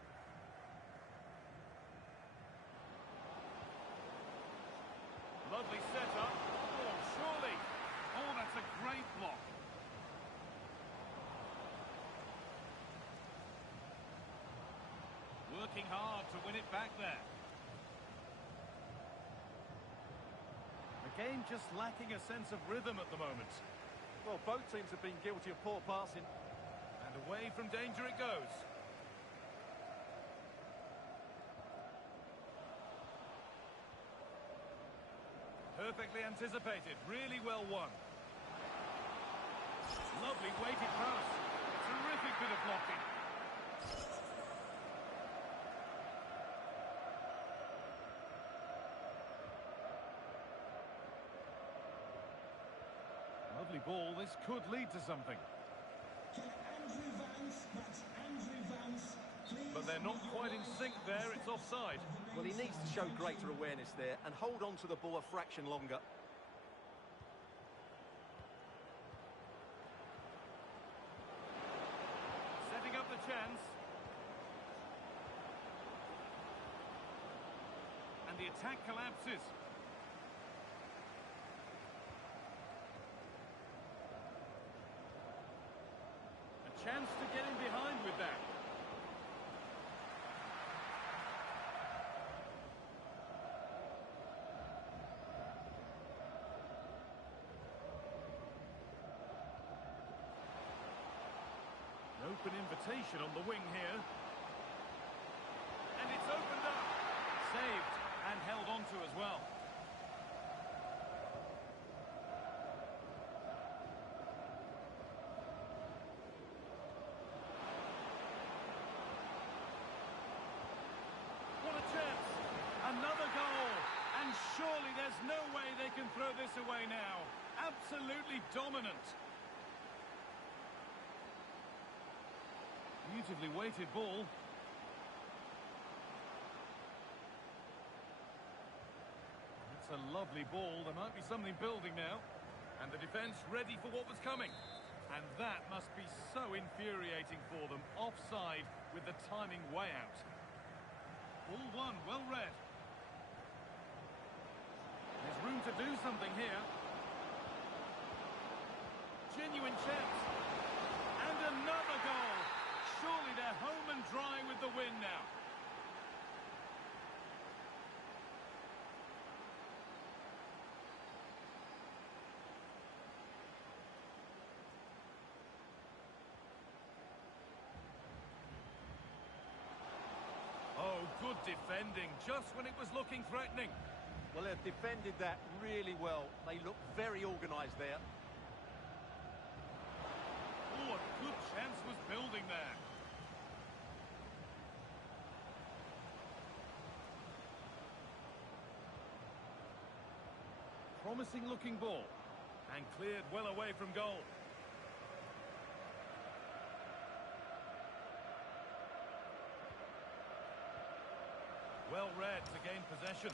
Lovely setup. Oh, surely. Oh, that's a great block. Working hard to win it back there. The game just lacking a sense of rhythm at the moment. Well, both teams have been guilty of poor passing. And away from danger it goes. Perfectly anticipated, really well won. Lovely weighted pass. Terrific bit of blocking. Lovely ball, this could lead to something. But they're not quite in sync there, it's offside. Well, he needs to show greater awareness there and hold on to the ball a fraction longer. Setting up the chance. And the attack collapses. A chance to get in behind with that. Open invitation on the wing here. And it's opened up. Saved and held on to as well. What a chance. Another goal. And surely there's no way they can throw this away now. Absolutely dominant. Beautifully weighted ball. It's a lovely ball. There might be something building now. And the defence ready for what was coming. And that must be so infuriating for them. Offside with the timing way out. Ball one, well read. There's room to do something here. Genuine chance. And another goal. Surely they're home and dry with the win now. Oh, good defending, just when it was looking threatening. Well, they've defended that really well. They look very organised there. Oh, a good chance was building there. Promising looking ball. And cleared well away from goal. Well read to gain possession.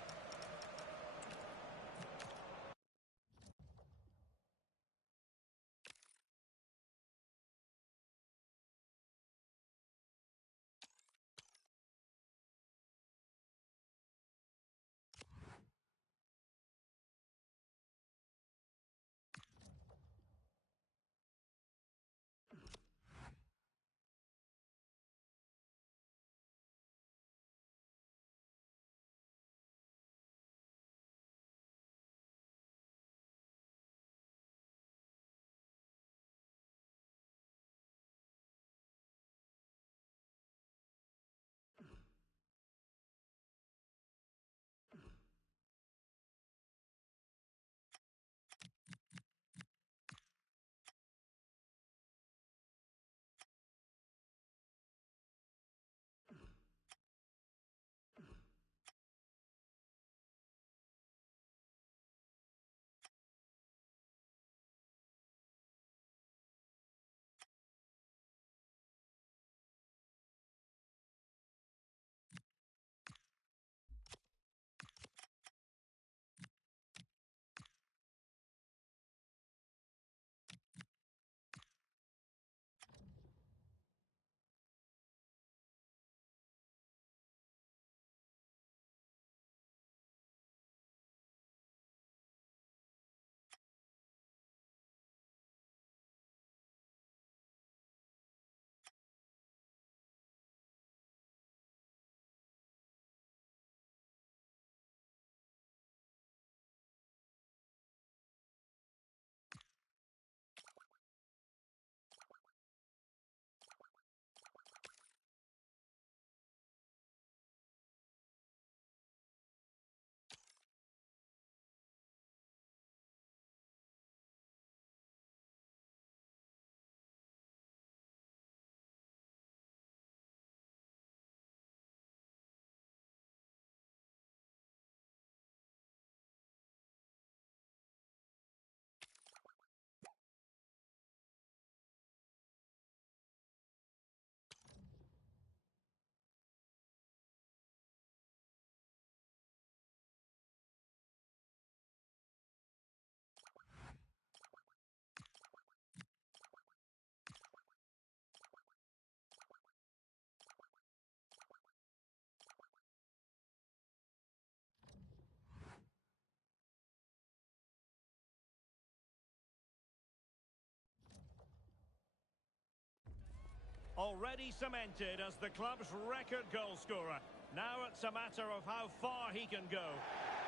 already cemented as the club's record goal scorer. Now it's a matter of how far he can go.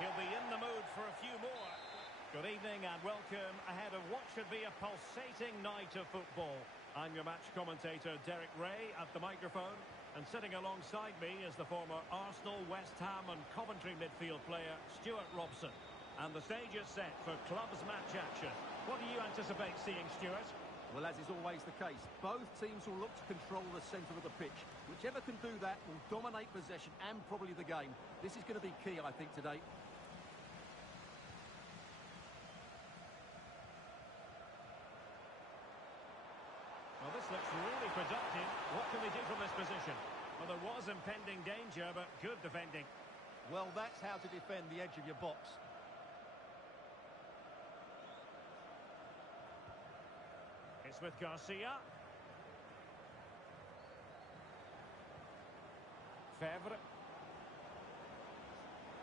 He'll be in the mood for a few more. Good evening and welcome ahead of what should be a pulsating night of football. I'm your match commentator Derek Ray at the microphone, and sitting alongside me is the former Arsenal, West Ham and Coventry midfield player Stuart Robson. And the stage is set for clubs match action. What do you anticipate seeing, Stuart? Well, as is always the case, both teams will look to control the centre of the pitch. Whichever can do that will dominate possession and probably the game. This is going to be key, I think, today. Well, this looks really productive. What can they do from this position? Well, there was impending danger, but good defending. Well, that's how to defend the edge of your box. It's with Garcia. Fevre.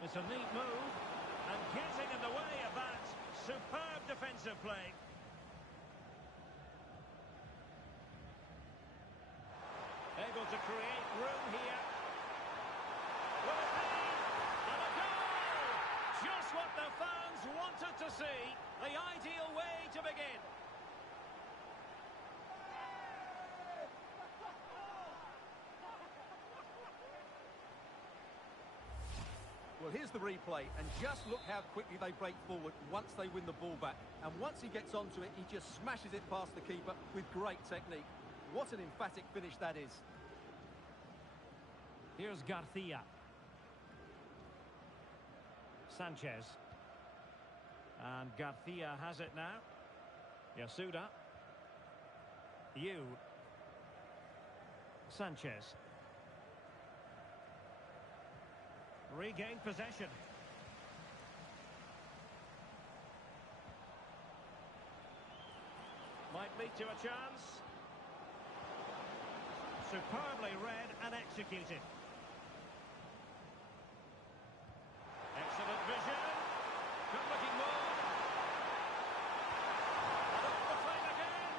It's a neat move. And getting in the way of that. Superb defensive play. Able to create room here. Will it be? And a goal! Just what the fans wanted to see. The ideal way to begin. Well, here's the replay, and just look how quickly they break forward once they win the ball back. And once he gets onto it, he just smashes it past the keeper with great technique. What an emphatic finish that is. Here's Garcia. Sanchez. And Garcia has it now. Yasuda. Sanchez. Regained possession. Might lead to a chance. Superbly read and executed. Excellent vision. Good looking move. And off the frame again.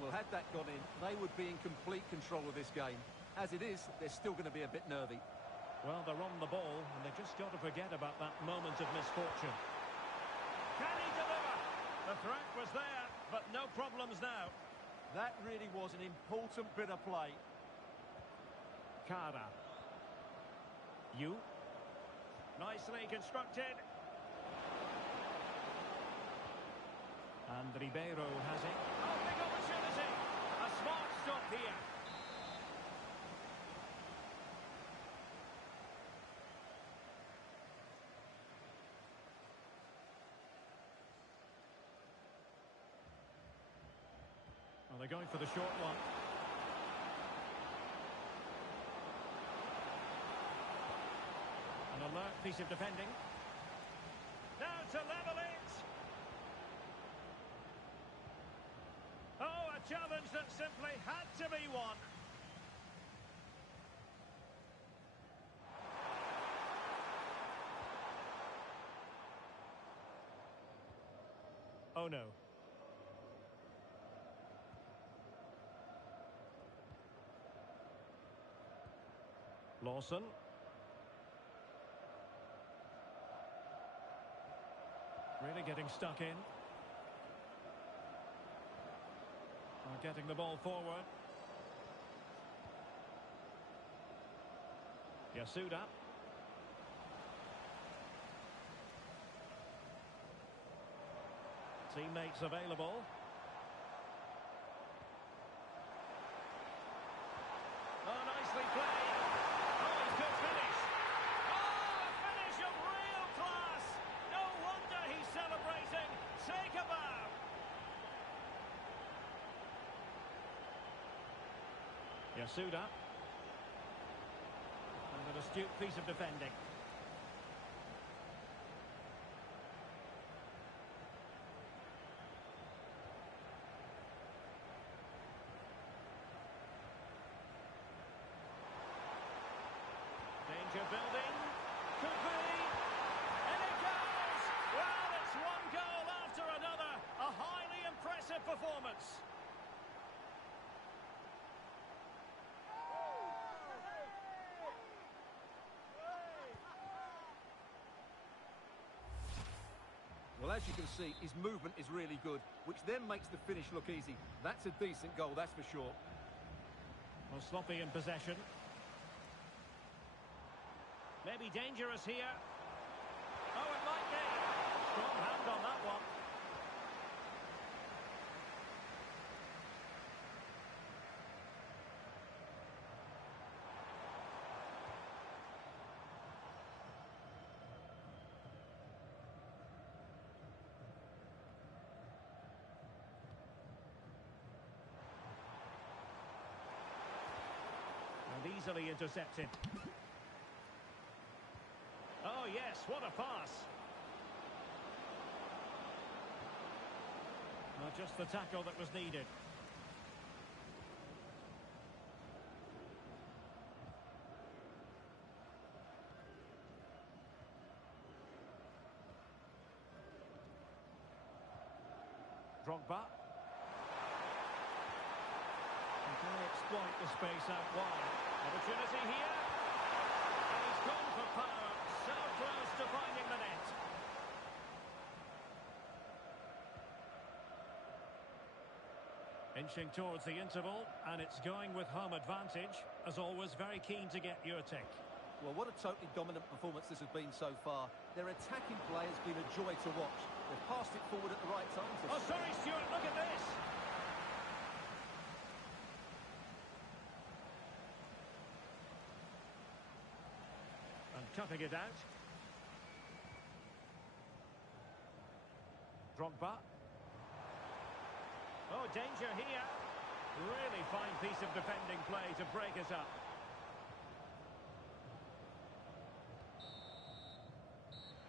Well, had that gone in, they would be in complete control of this game. As it is, they're still going to be a bit nervy. Well, they're on the ball, and they've just got to forget about that moment of misfortune. Can he deliver? The threat was there, but no problems now. That really was an important bit of play. Cara. Nicely constructed. And Ribeiro has it. Oh, big opportunity! A smart stop here. Well, they're going for the short one. An alert piece of defending. Now to level it. Oh, a challenge that simply had to be won. Oh no. Lawson. Really getting stuck in. Getting the ball forward. Yasuda. Teammates available. Oh, nicely played. Oh, he's good finish. Oh, a finish of real class. No wonder he's celebrating. Take a bow. Yasuda. And an astute piece of defending. Danger building. Could be. And it goes! Well, it's one goal after another. A performance. Well, as you can see, his movement is really good, which then makes the finish look easy. That's a decent goal, that's for sure. Well, sloppy in possession. Maybe dangerous here. Oh, it might be. Strong hand on that one. Easily intercepted. Oh yes, what a pass. Not just the tackle that was needed. Drogba. Can they exploit the space out wide? Opportunity here. And he's gone for power. So close to finding the net. Inching towards the interval, and it's going with home advantage. As always, very keen to get your take. Well, what a totally dominant performance this has been so far. Their attacking play has been a joy to watch. They've passed it forward at the right time. Oh, sorry, Stuart, look at this. Cutting it out. Drogba. Oh, danger here. Really fine piece of defending play to break us up.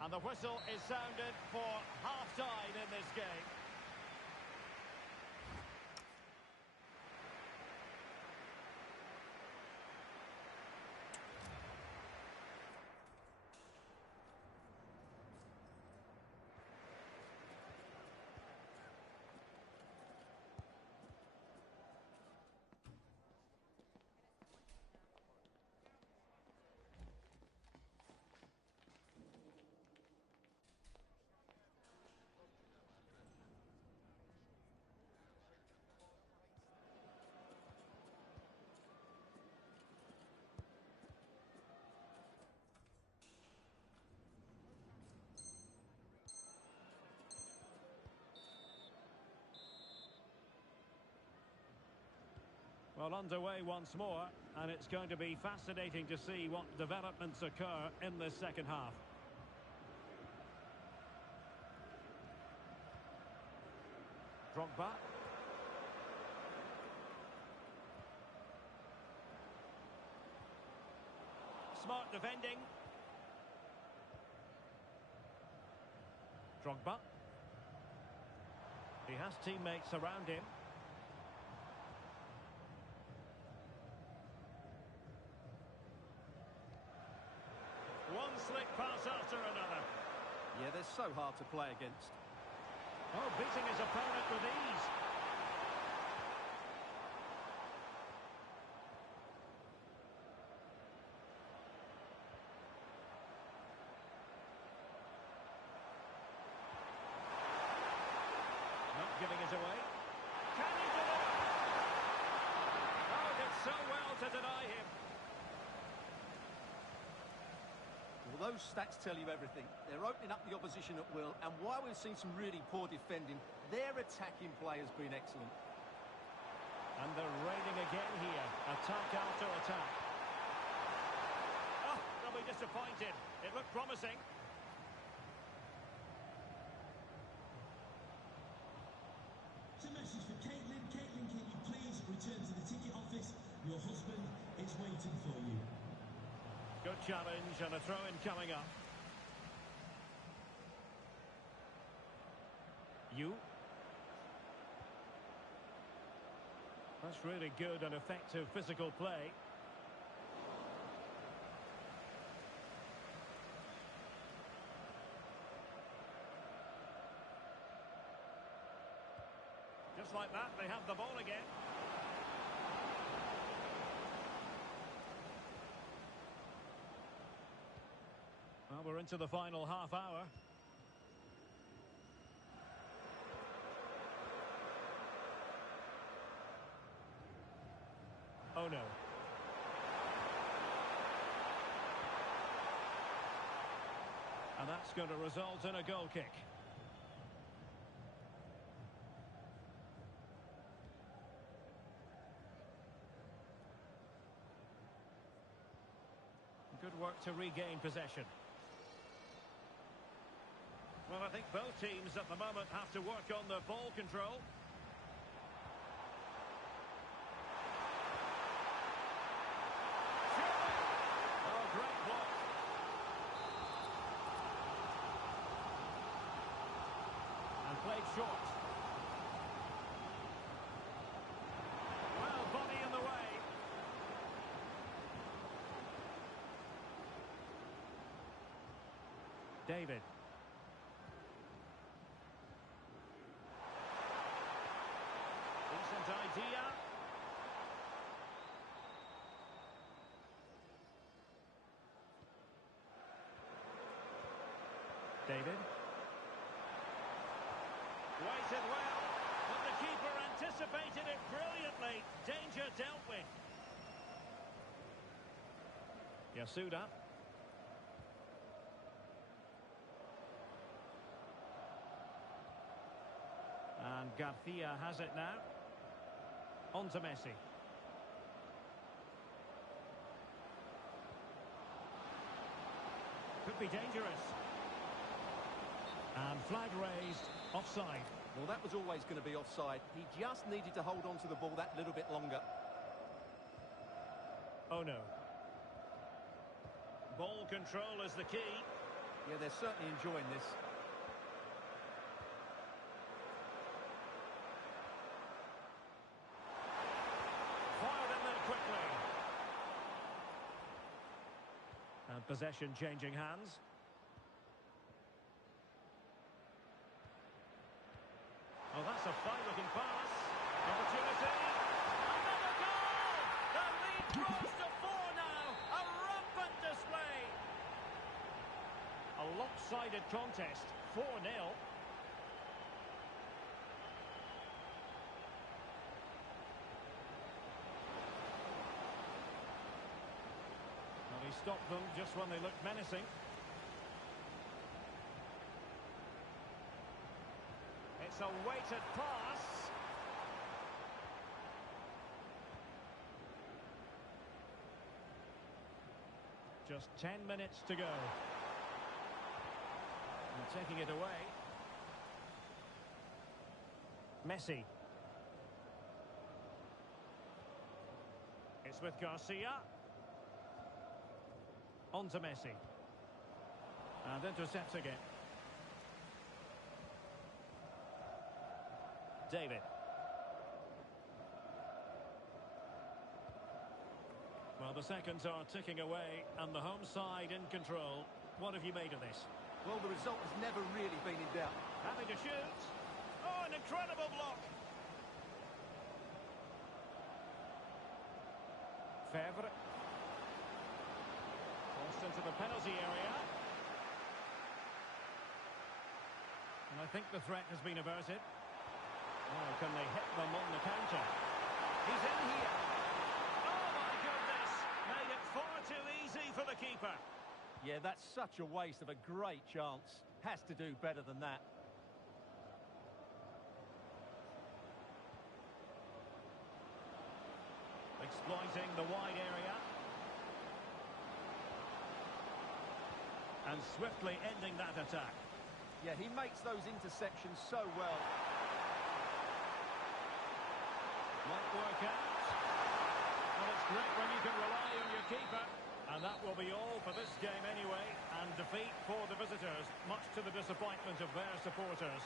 And the whistle is sounded for half-time in this game. Well, underway once more, and it's going to be fascinating to see what developments occur in this second half. Drogba. Smart defending. Drogba. He has teammates around him. One slick pass after another. Yeah, they're so hard to play against. Oh, beating his opponent with ease. Not giving it away. Can he deliver? Oh, did so well to deny him. Well, those stats tell you everything. They're opening up the opposition at will, and while we've seen some really poor defending, their attacking play has been excellent. And they're raining again here. Attack after attack. Oh, they'll be disappointed. It looked promising. It's a message for Caitlin. Caitlin, can you please return to the ticket office? Your husband is waiting for you. Good challenge and a throw-in coming up. That's really good and effective physical play. Just like have the ball again. Well, we're into the final half hour. Oh no. And that's going to result in a goal kick. Good work to regain possession. Well, I think both teams at the moment have to work on the ball control. Oh, great block. And played short. Well, body in the way. David. Decent idea. David. Waited well, but the keeper anticipated it brilliantly. Danger dealt with. Yasuda. And Garcia has it now. On to Messi. Could be dangerous. And flag raised, offside. Well, that was always going to be offside. He just needed to hold on to the ball that little bit longer. Oh no. Ball control is the key. Yeah, they're certainly enjoying this. Fired in there quickly. And possession changing hands. Oh, that's a fine-looking pass. Opportunity. Another goal! The lead grows to 4 now. A rampant display. A lopsided contest. 4-0. Well, he stopped them just when they looked menacing. It's a weighted pass. Just 10 minutes to go. And taking it away. Messi. It's with Garcia. On to Messi. And intercepts again. David. Well, the seconds are ticking away, and the home side in control. What have you made of this? Well, the result has never really been in doubt. Having to shoot. Oh, an incredible block. Fevre. Crossed into the penalty area. And I think the threat has been averted. Oh, can they hit them on the counter? He's in here. Oh, my goodness. Made it far too easy for the keeper. Yeah, that's such a waste of a great chance. Has to do better than that. Exploiting the wide area. And swiftly ending that attack. Yeah, he makes those interceptions so well. Might work out. And it's great when you can rely on your keeper. And that will be all for this game anyway. And defeat for the visitors, much to the disappointment of their supporters.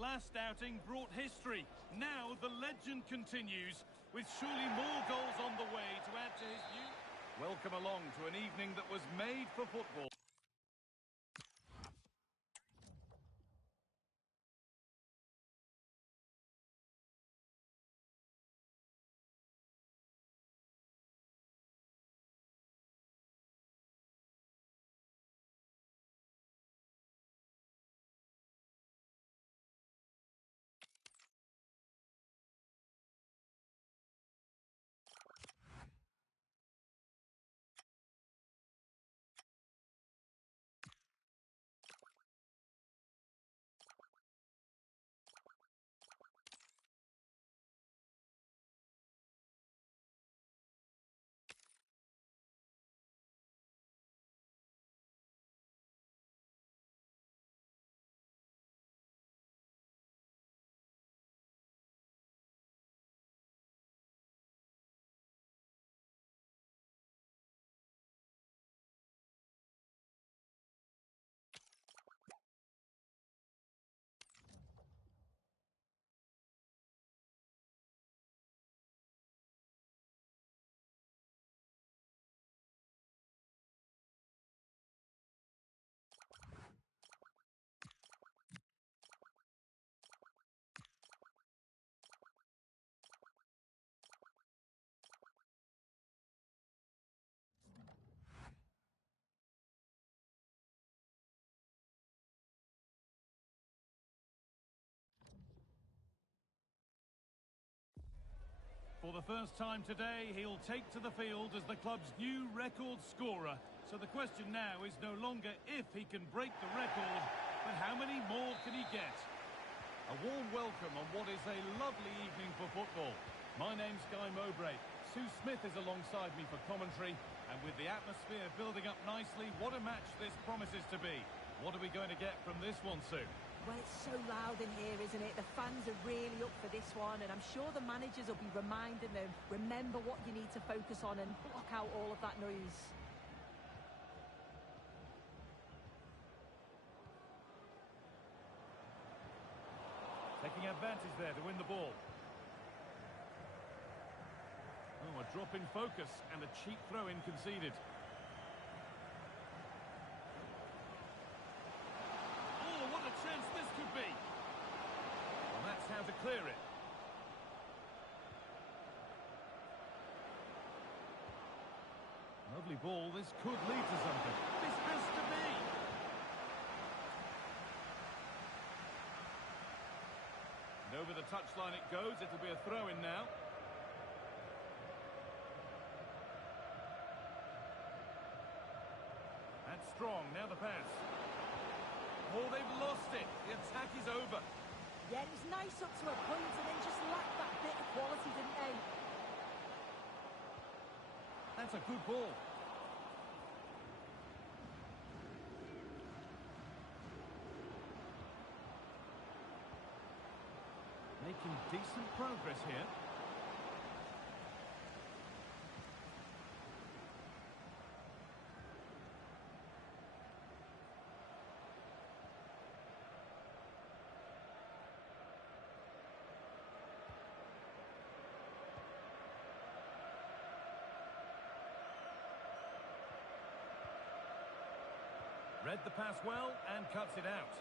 last outing brought history. Now the legend continues, with surely more goals on the way to add to his new... Welcome along to an evening that was made for football. For the first time today, he'll take to the field as the club's new record scorer. So the question now is no longer if he can break the record, but how many more can he get? A warm welcome on what is a lovely evening for football. My name's Guy Mowbray. Sue Smith is alongside me for commentary, and with the atmosphere building up nicely, what a match this promises to be. What are we going to get from this one, Sue? Well, it's so loud in here, isn't it? The fans are really up for this one, and I'm sure the managers will be reminding them, remember what you need to focus on and block out all of that noise. Taking advantage there to win the ball. Oh, a drop in focus and a cheap throw-in conceded. Chance this could be. Well, that's how to clear it. Lovely ball. This could lead to something. This has to be. And over the touchline it goes. It'll be a throw-in now. That's strong. Now the pass. Oh, they've lost it. The attack is over. Yeah, it was nice up to a point and then just lacked that bit of quality, didn't they? That's a good ball. Making decent progress here. Read the pass well and cuts it out.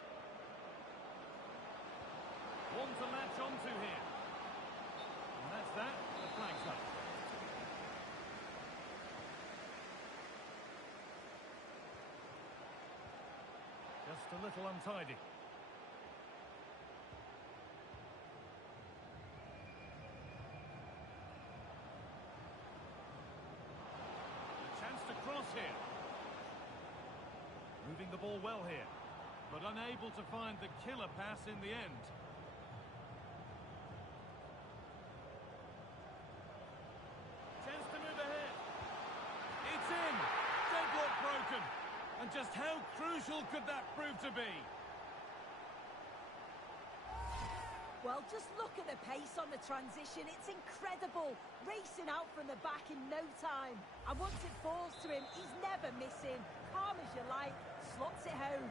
One to latch onto here. And that's that. The flag's up. Just a little untidy. A chance to cross here. Moving the ball well here, but unable to find the killer pass in the end. Chance to move ahead. It's in! Deadlock broken! And just how crucial could that prove to be? Well, just look at the pace on the transition. It's incredible. Racing out from the back in no time. And once it falls to him, he's never missing. Calm as you like, slots it home.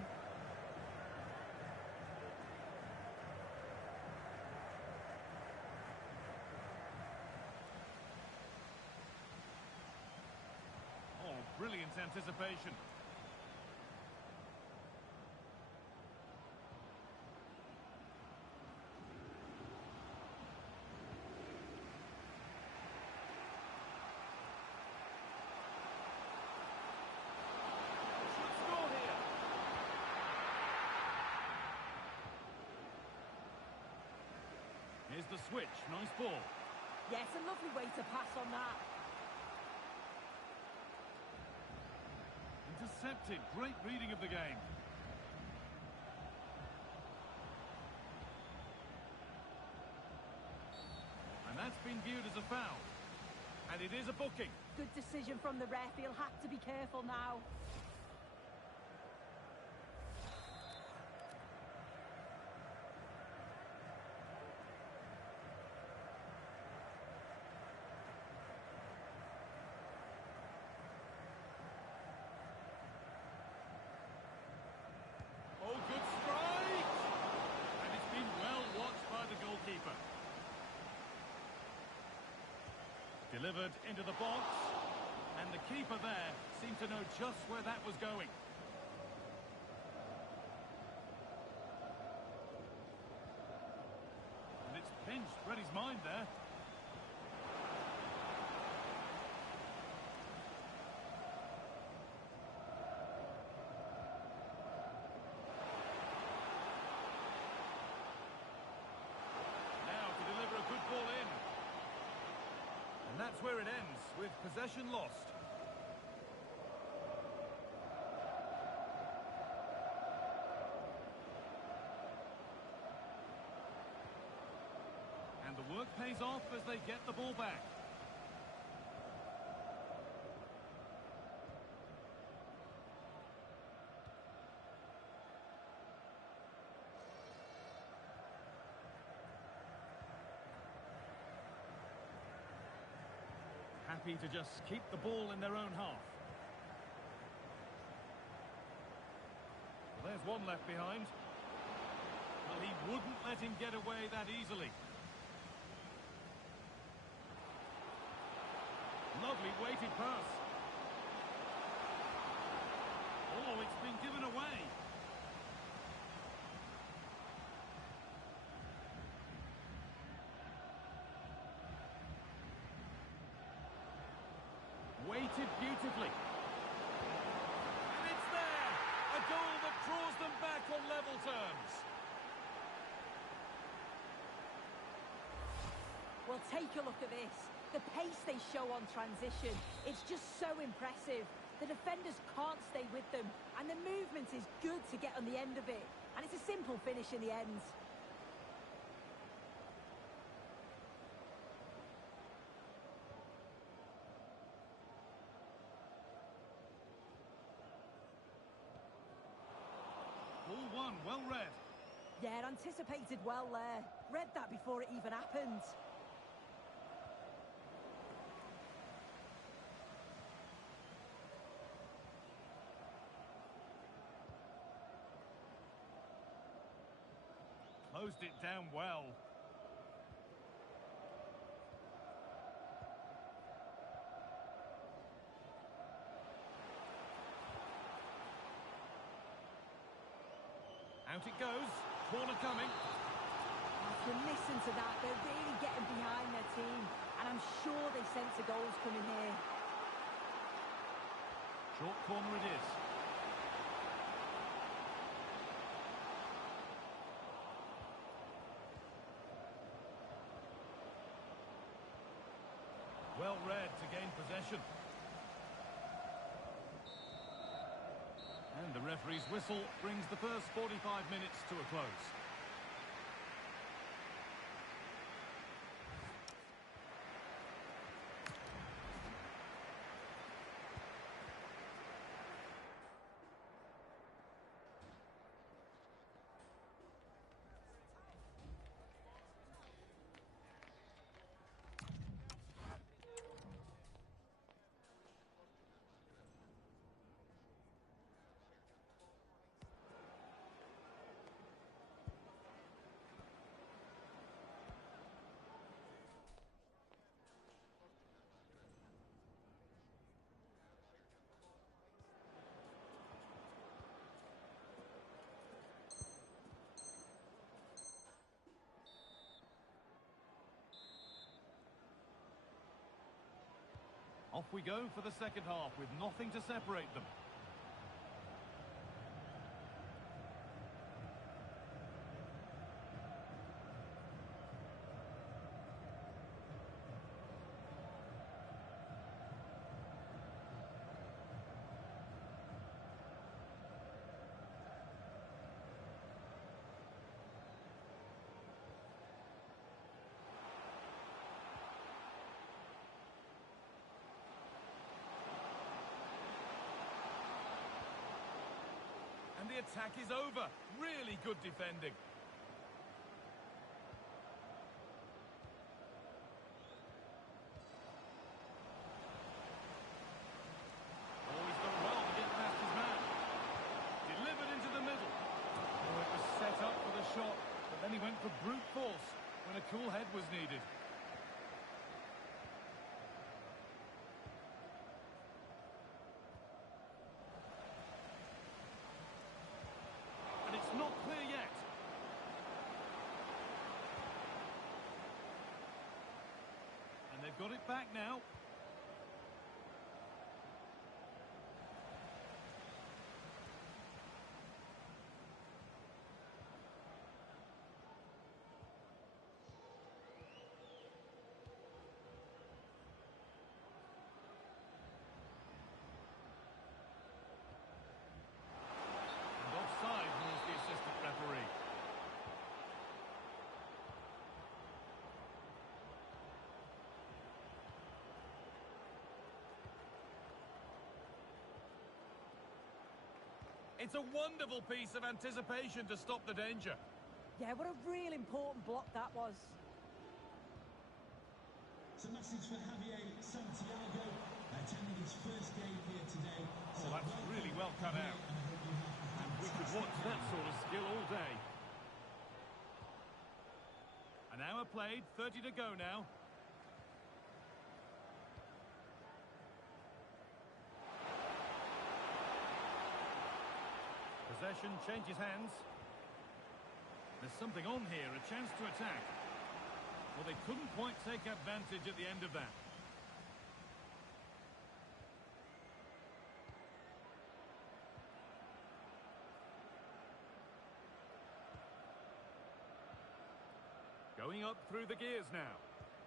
brilliant anticipation. Should score here. Here's the switch. Nice ball. Yes, a lovely way to pass on that. Intercepted. Great reading of the game. And that's been viewed as a foul. And it is a booking. Good decision from the ref. He'll have to be careful now. Oh, good strike! And it's been well watched by the goalkeeper. Delivered into the box. And the keeper there seemed to know just where that was going. And it's pinched Freddie's mind there. Now to deliver a good ball in. And that's where it ends, with possession lost. And the work pays off as they get the ball back. Happy to just keep the ball in their own half. Well, there's one left behind. Well, he wouldn't let him get away that easily. Lovely weighted pass. Oh, it's been given away. Weighted beautifully. And it's there! A goal that draws them back on level terms. Well, take a look at this. The pace they show on transition, it's just so impressive. The defenders can't stay with them, and the movement is good to get on the end of it. And it's a simple finish in the end. Ball one, well read. Yeah, anticipated well there. Read that before it even happened. Closed it down well. Out it goes. Corner coming. If you listen to that, they're really getting behind their team. And I'm sure they sense the goals coming here. Short corner it is. Well read to gain possession. And the referee's whistle brings the first 45 minutes to a close. Off we go for the second half with nothing to separate them. And the attack is over. Really good defending. Oh, he's done well to get past his man. Delivered into the middle. Oh, it was set up for the shot, but then he went for brute force when a cool head was needed. Not clear yet. And they've got it back now. It's a wonderful piece of anticipation to stop the danger. Yeah, what a real important block that was. It's a message for Javier Santiago, attending his first game here today. Oh, that's really well cut out. And we could watch that sort of skill all day. An hour played, 30 to go now. Possession changes hands. There's something on here, a chance to attack. Well, they couldn't quite take advantage at the end of that. Going up through the gears now.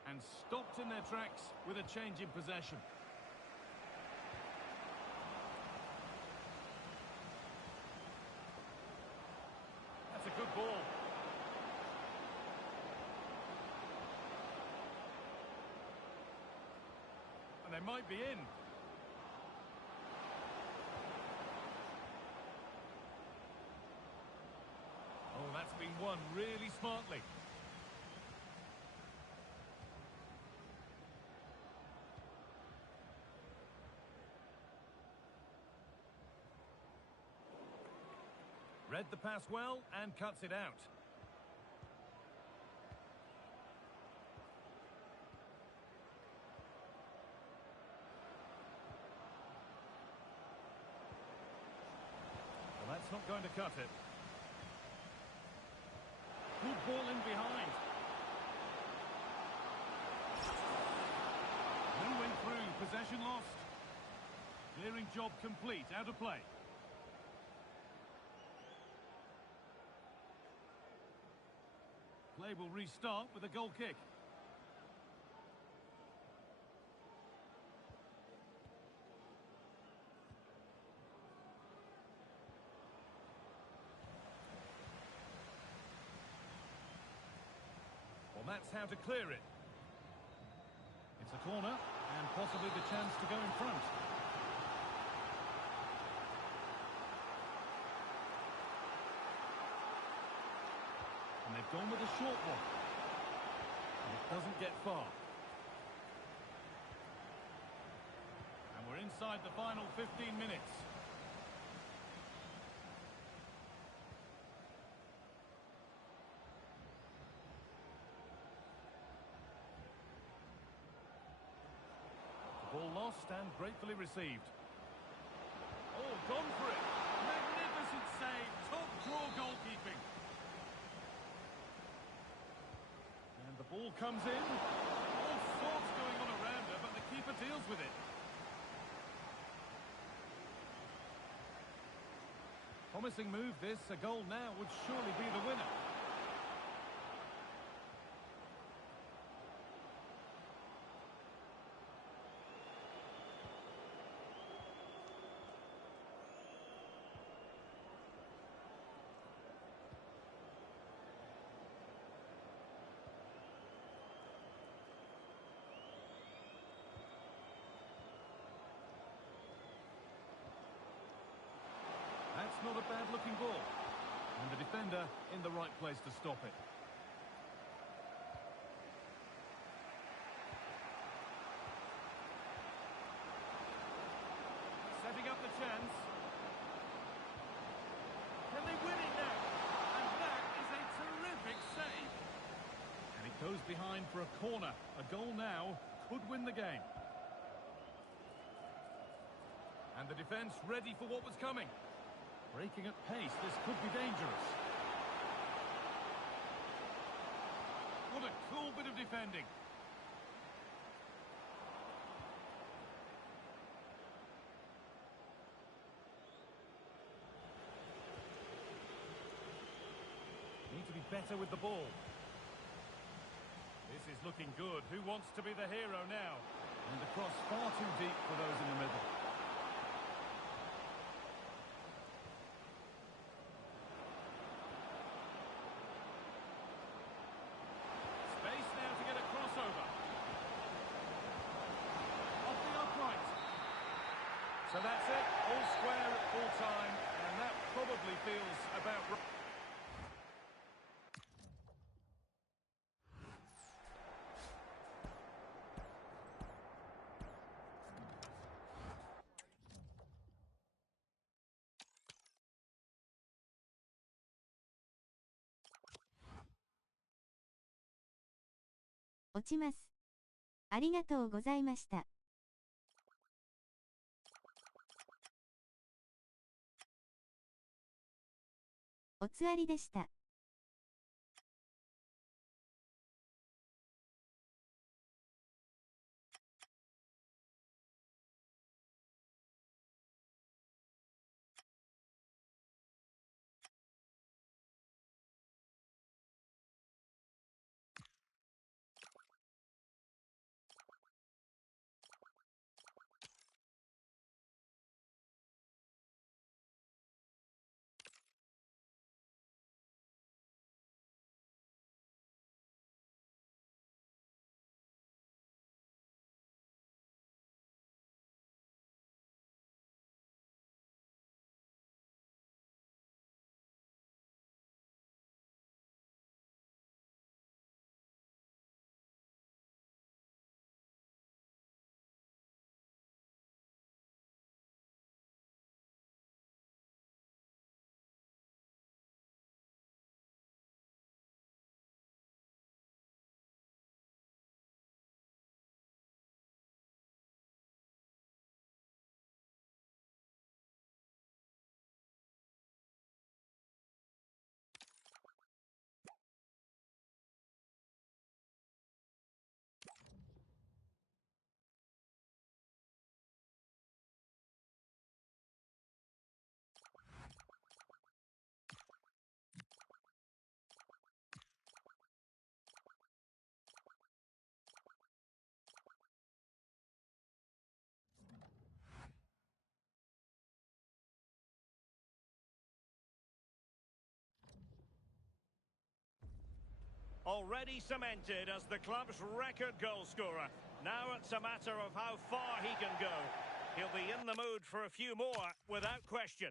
And stopped in their tracks with a change in possession. That's a good ball. And they might be in. Oh, that's been won really smartly. Read the pass well and cuts it out. Well, that's not going to cut it. Good ball in behind. No went through, possession lost. Clearing job complete, out of play. Play will restart with a goal kick. Well, that's how to clear it. It's a corner, and possibly the chance to go in front. And they've gone with a short one. And it doesn't get far. And we're inside the final 15 minutes. The ball lost and gratefully received. Oh, gone for it. Magnificent save. Top draw goalkeeping. And the ball comes in. All sorts going on around her, but the keeper deals with it. Promising move this. A goal now would surely be the winner. That's not a bad-looking ball. And the defender in the right place to stop it. Setting up the chance. Can they win it now? And that is a terrific save. And it goes behind for a corner. A goal now could win the game. And the defence ready for what was coming. Breaking at pace, this could be dangerous. What a cool bit of defending. Need to be better with the ball. This is looking good. Who wants to be the hero now? And the cross far too deep for those in the middle. So that's it, all square at full time, and that probably feels about right.落ちます。ありがとうございました。おつわりでした。Already cemented as the club's record goal scorer. Now it's a matter of how far he can go. He'll be in the mood for a few more, without question.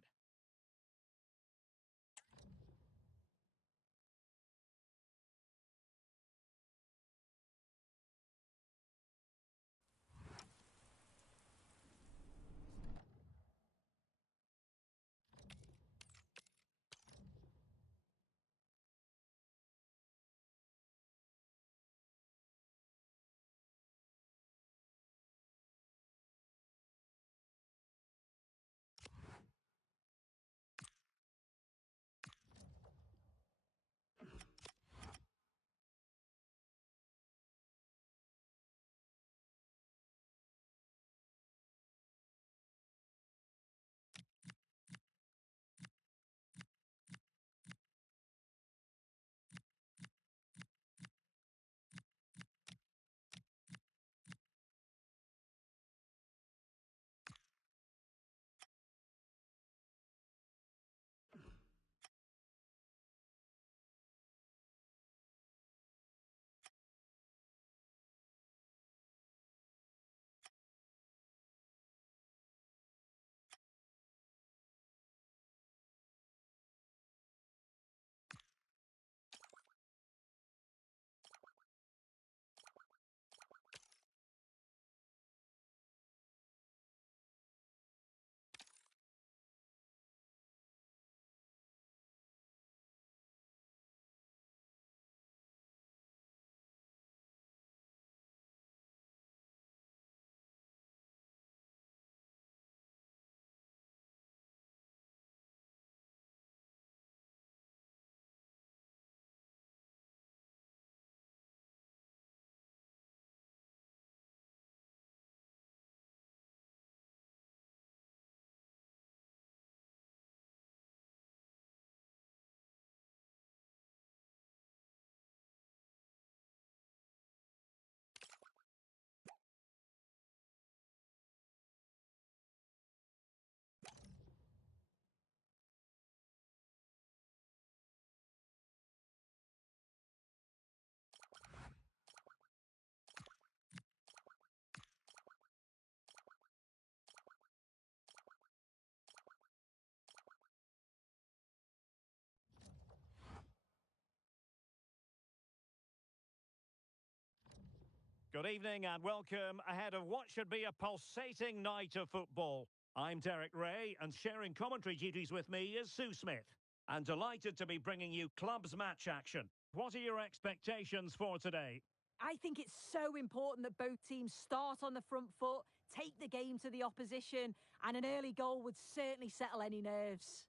Good evening and welcome ahead of what should be a pulsating night of football. I'm Derek Ray, and sharing commentary duties with me is Sue Smith. And delighted to be bringing you clubs match action. What are your expectations for today? I think it's so important that both teams start on the front foot, take the game to the opposition, and an early goal would certainly settle any nerves.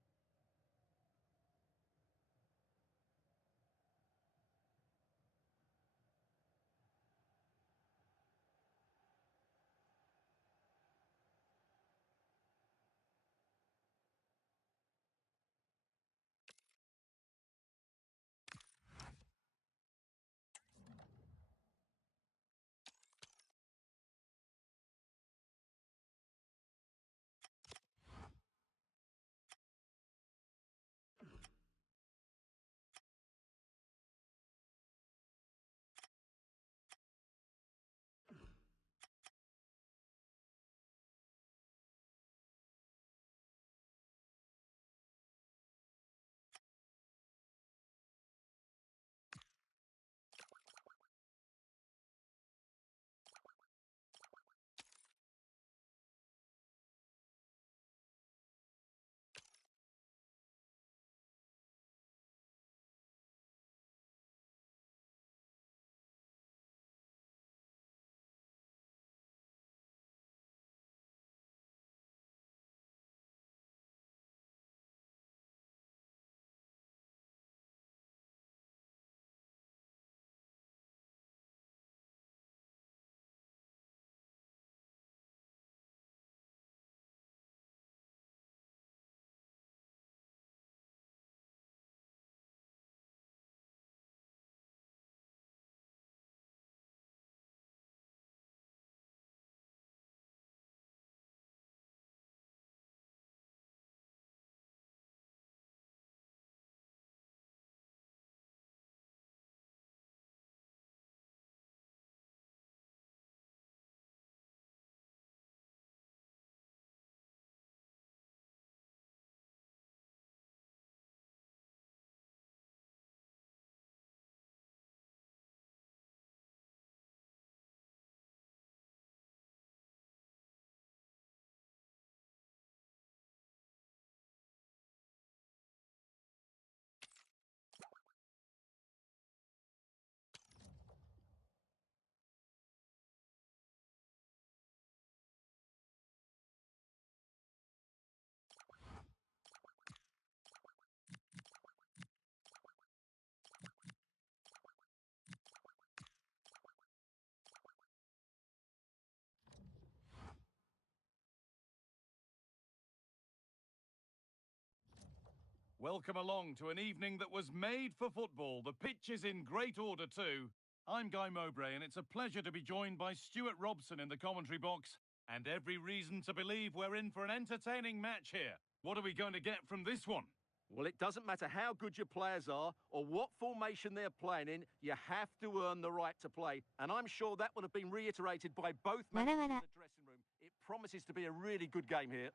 Welcome along to an evening that was made for football. The pitch is in great order too. I'm Guy Mowbray, and it's a pleasure to be joined by Stuart Robson in the commentary box. And every reason to believe we're in for an entertaining match here. What are we going to get from this one? Well, it doesn't matter how good your players are or what formation they're playing in, you have to earn the right to play. And I'm sure that would have been reiterated by both managers in the dressing room. It promises to be a really good game here.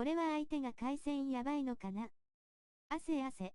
これは相手が回線やばいのかな。汗汗。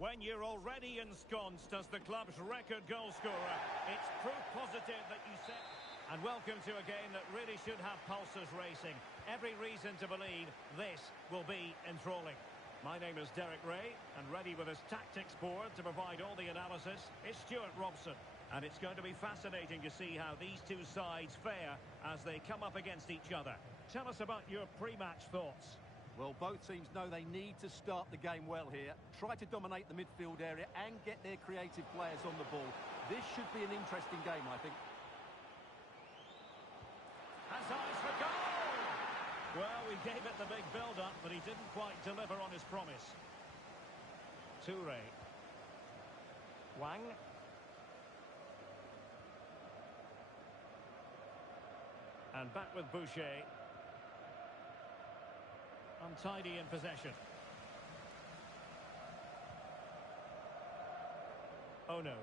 When you're already ensconced as the club's record goal scorer, it's proof positive that you set... And welcome to a game that really should have pulses racing. Every reason to believe this will be enthralling. My name is Derek Ray, and ready with his tactics board to provide all the analysis is Stuart Robson. And it's going to be fascinating to see how these two sides fare as they come up against each other. Tell us about your pre-match thoughts. Well, both teams know they need to start the game well here. Try to dominate the midfield area and get their creative players on the ball. This should be an interesting game, I think. Has eyes for goal! Well, we gave it the big build-up, but he didn't quite deliver on his promise. Toure. Wang. And back with Boucher. Untidy in possession. Oh no.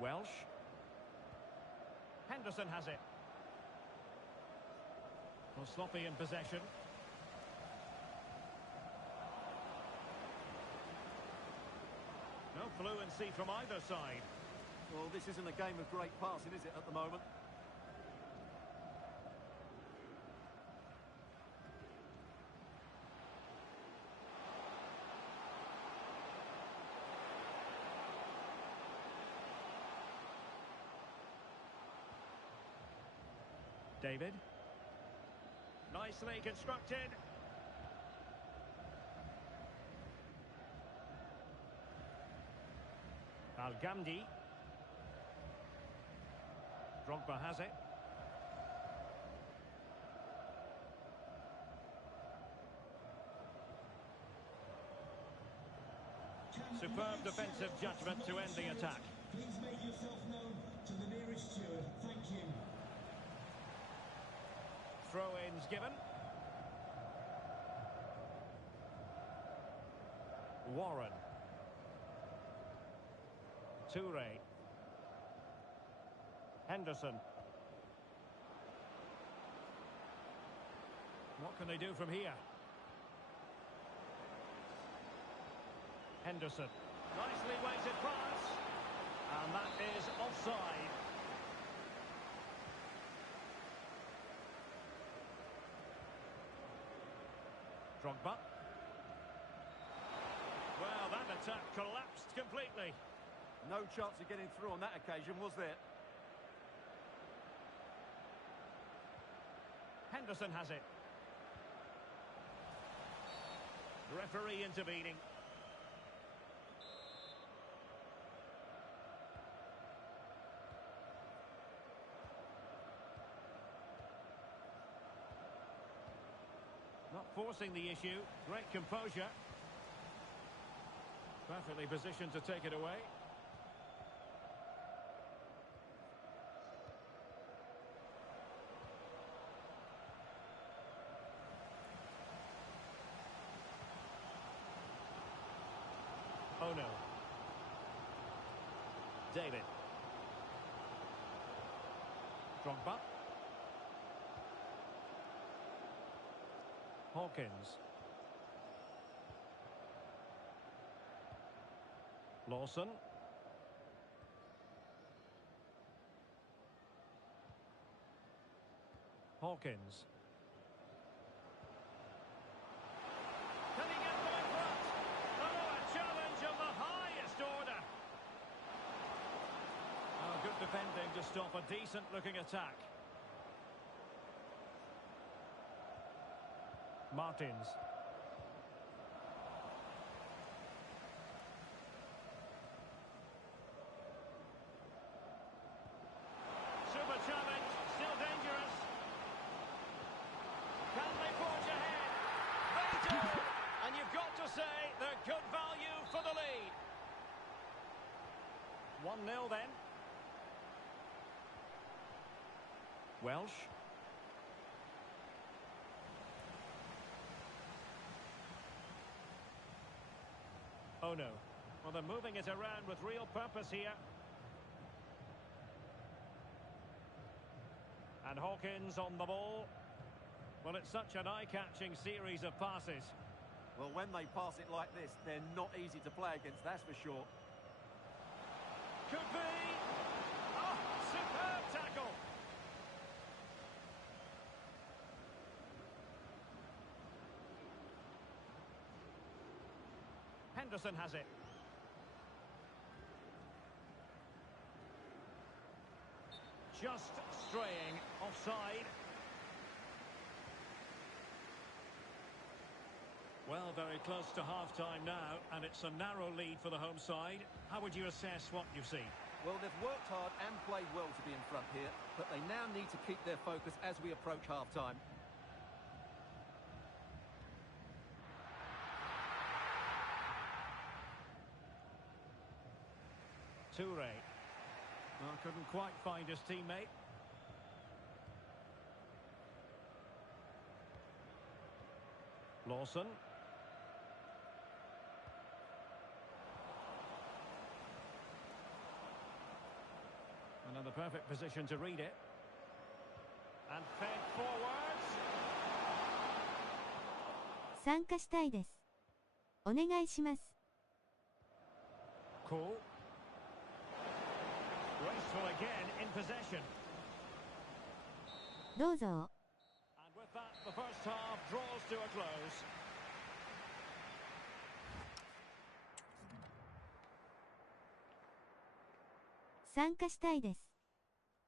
Welsh. Henderson has it. Well, sloppy in possession. No fluency from either side. Well, this isn't a game of great passing, is it, at the moment? David. Nicely constructed. Al-Ghamdi. Drogba has it. Superb defensive judgment to end the attack. Please make yourself known to the nearest steward. Thank you. Throw-ins given. Warren. Toure. Henderson. What can they do from here? Henderson. Nicely weighted pass. And that is offside. Drogba. Well, that attack collapsed completely. No chance of getting through on that occasion, was there? Henderson has it. Referee intervening. Not forcing the issue. Great composure. Perfectly positioned to take it away. Oh no. David. Drogba. Hawkins. Lawson. Hawkins. Can he get them in front? Oh, a challenge of the highest order. Oh, good defending to stop a decent-looking attack. Martins. Super challenge, still dangerous. Can they forge ahead? They do! And you've got to say they're good value for the lead. 1-0 then. Welsh. Oh no. Well, they're moving it around with real purpose here. And Hawkins on the ball. Well, it's such an eye-catching series of passes. Well, when they pass it like this, they're not easy to play against, that's for sure. Could be. Oh, superb tackle. Henderson has it. Just straying offside. Well, very close to half-time now, and it's a narrow lead for the home side. How would you assess what you've seen? Well, they've worked hard and played well to be in front here, but they now need to keep their focus as we approach half-time. Toure. Well, couldn't quite find his teammate. Lawson. Another perfect position to read it. And fed forwards. 参加したいです。お願いします。Cool. Graceful again in possession. どうぞ。 And with that, the first half draws to a close. 参加したいです。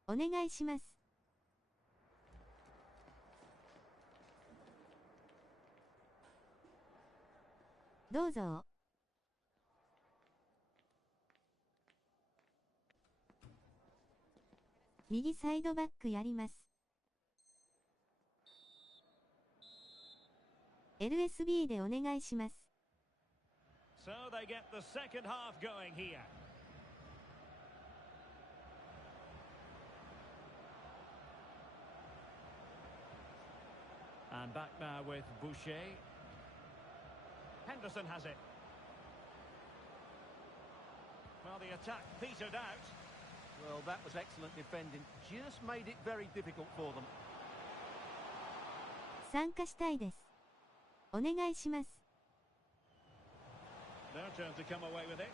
お願いします。どうぞ。右サイドバックやります。LSB でお願いします。So they get the second half going here. And back now with Boucher. Henderson has it. Well, the attack petered out. Well, that was excellent defending. Just made it very difficult for them. 参加したいです。お願いします。Their turn to come away with it.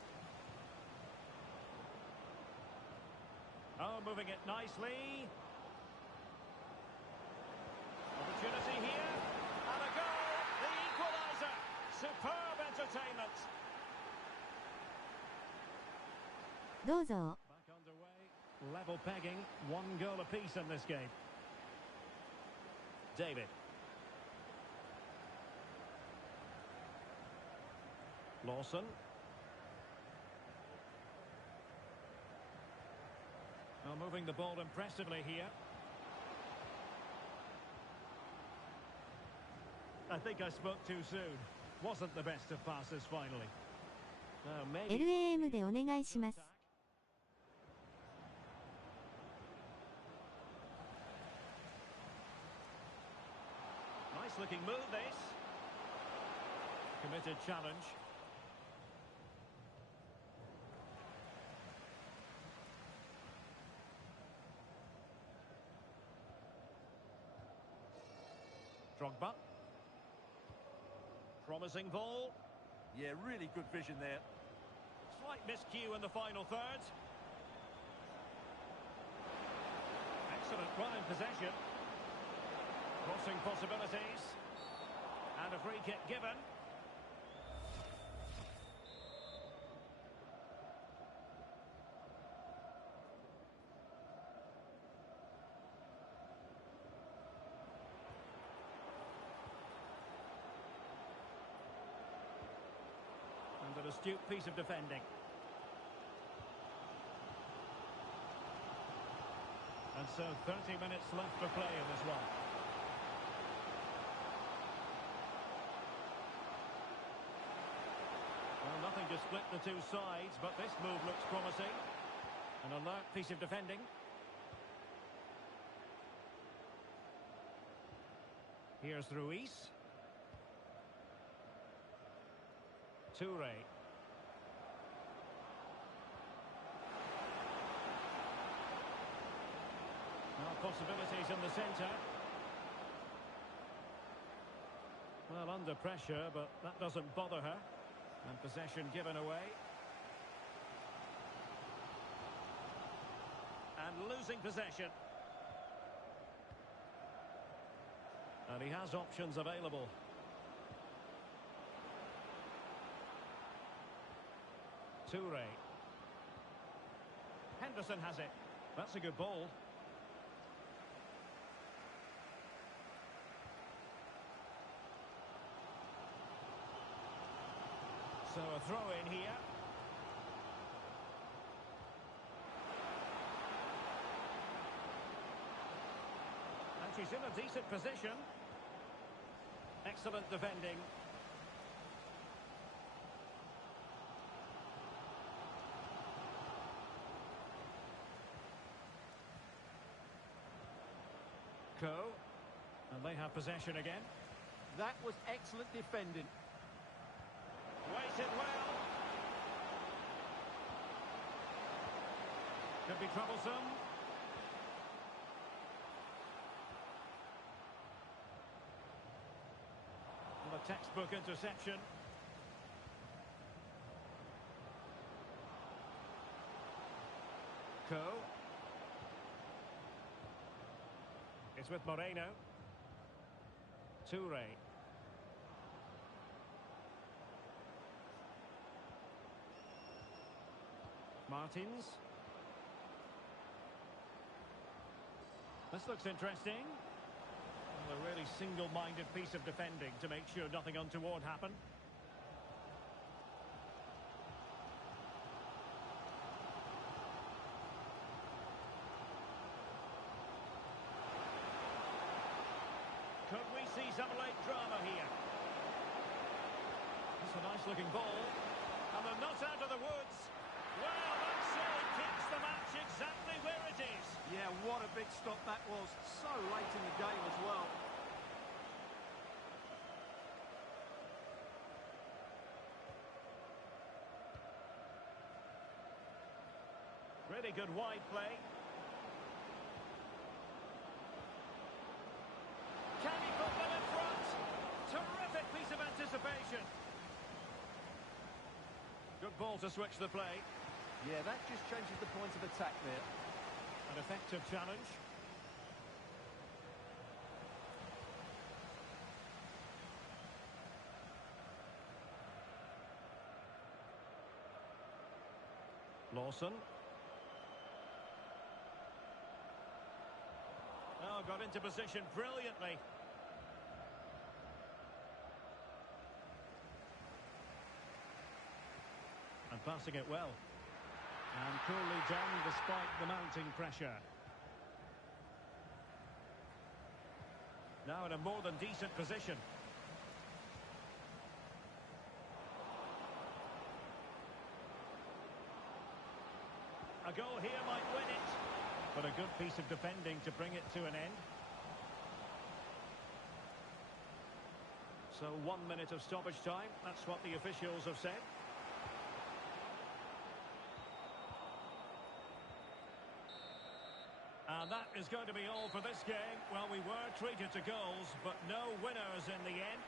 Oh, moving it nicely. Opportunity here. And a goal. The equaliser. Superb entertainment. どうぞ。 Back underway. Level pegging. One goal apiece in this game. David. Lawson. Well, moving the ball impressively here. I think I spoke too soon. Wasn't the best of passes finally. LAM でお願いします。Nice looking move this. Committed challenge. Drogba. Promising ball. Yeah, really good vision there. Slight miscue in the final third. Excellent run in possession. Crossing possibilities. And a free kick given. And an astute piece of defending. And so 30 minutes left to play in this one. Well, nothing to split the two sides, but this move looks promising. An alert piece of defending. Here's Ruiz. Toure. Well, possibilities in the centre. Well, under pressure, but that doesn't bother her. And possession given away. And losing possession. And he has options available. Toure. Henderson has it. That's a good ball. So a throw in here. And she's in a decent position. Excellent defending. And they have possession again. That was excellent defending. Waited well. Could be troublesome. And a textbook interception. It's with Moreno. Toure. Martins. This looks interesting. Well, a really single-minded piece of defending to make sure nothing untoward happened. Could we see some late drama here? It's a nice-looking ball. And they're not out of the woods. Well, that surely keeps the match exactly where it is. Yeah, what a big stop that was. So late in the game as well. Really good wide play. Can he put them in front? Terrific piece of anticipation. Good ball to switch the play. Yeah, that just changes the point of attack there. An effective challenge. Lawson. Oh, got into position brilliantly. And passing it well. And coolly done despite the mounting pressure. Now in a more than decent position. A goal here might win it. But a good piece of defending to bring it to an end. So 1 minute of stoppage time. That's what the officials have said. And that is going to be all for this game. Well, we were treated to goals, but no winners in the end.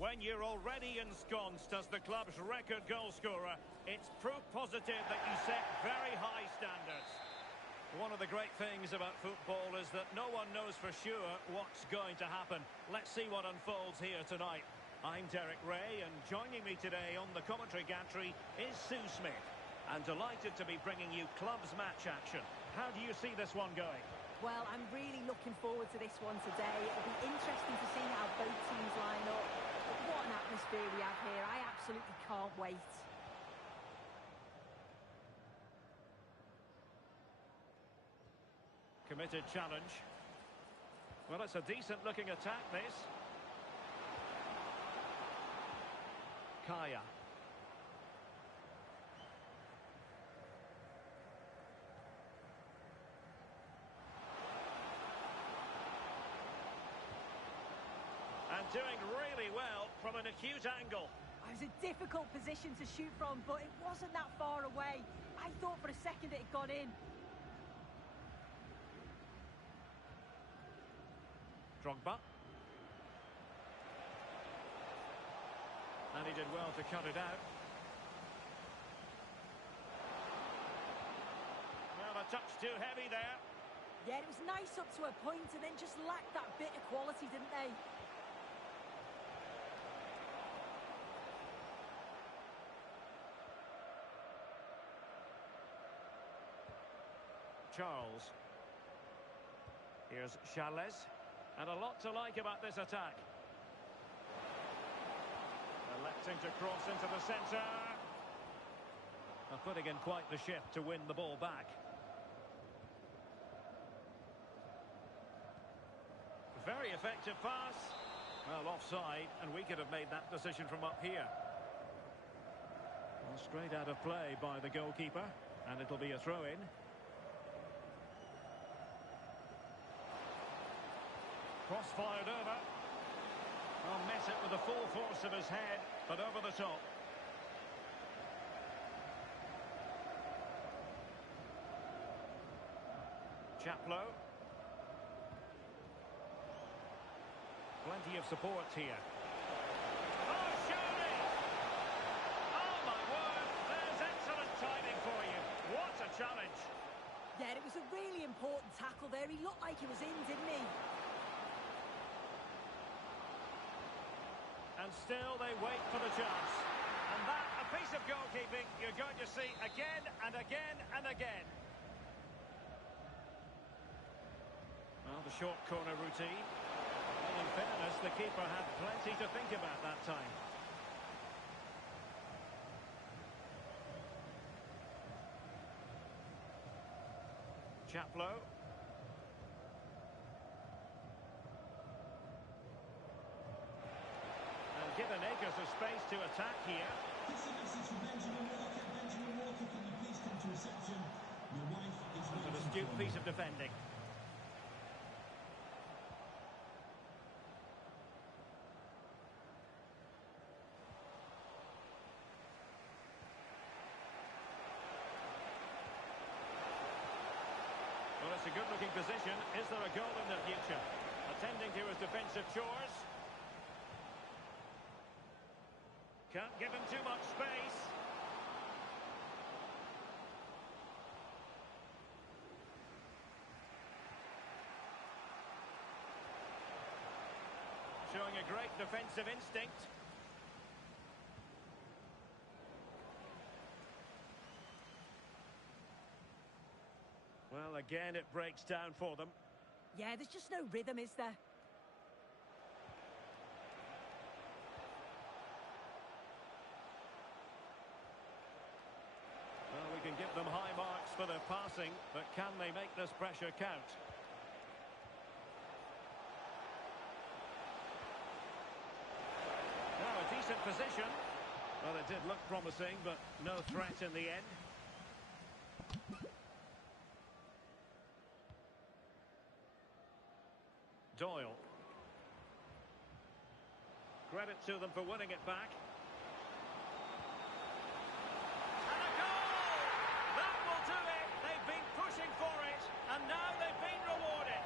When you're already ensconced as the club's record goal scorer, it's proof positive that you set very high standards. One of the great things about football is that no one knows for sure what's going to happen. Let's see what unfolds here tonight. I'm Derek Ray, and joining me today on the commentary gantry is Sue Smith. I'm delighted to be bringing you clubs match action. How do you see this one going? Well, I'm really looking forward to this one today. It'll be interesting to see how both teams line up. But what an atmosphere we have here. I absolutely can't wait. Committed challenge. Well, it's a decent-looking attack, this. Kaya. And doing really well from an acute angle. It was a difficult position to shoot from, but it wasn't that far away. I thought for a second it had gone in. Drogba. And he did well to cut it out. Well, a touch too heavy there. Yeah, it was nice up to a point and then just lacked that bit of quality, didn't they? Charles. Here's Charles. And a lot to like about this attack. Electing to cross into the centre. Putting in quite the shift to win the ball back. Very effective pass. Well, offside, and we could have made that decision from up here. Well, straight out of play by the goalkeeper, and it'll be a throw-in. Cross-fired over. Well, met it with the full force of his head, but over the top. Chaplow. Plenty of support here. Oh, surely! Oh, my word! There's excellent timing for you. What a challenge! Yeah, it was a really important tackle there. He looked like he was in, didn't he? And still they wait for the chance. And that, a piece of goalkeeping you're going to see again and again and again. Well, the short corner routine. And in fairness, the keeper had plenty to think about that time. Chaplow. Given acres of space to attack here. This is a message from Benjamin Walker. Benjamin Walker, can you please come to reception? Your wife is waiting. An astute piece of defending. Well, it's a good-looking position. Is there a goal in the future? Attending to his defensive chores. Can't give him too much space. Showing a great defensive instinct. Well, again, it breaks down for them. Yeah, there's just no rhythm, is there? We can give them high marks for their passing, but can they make this pressure count? Now a decent position. Well, it did look promising, but no threat in the end. Doyle. Credit to them for winning it back. And a goal! That will do it. They've been pushing for it, and now they've been rewarded.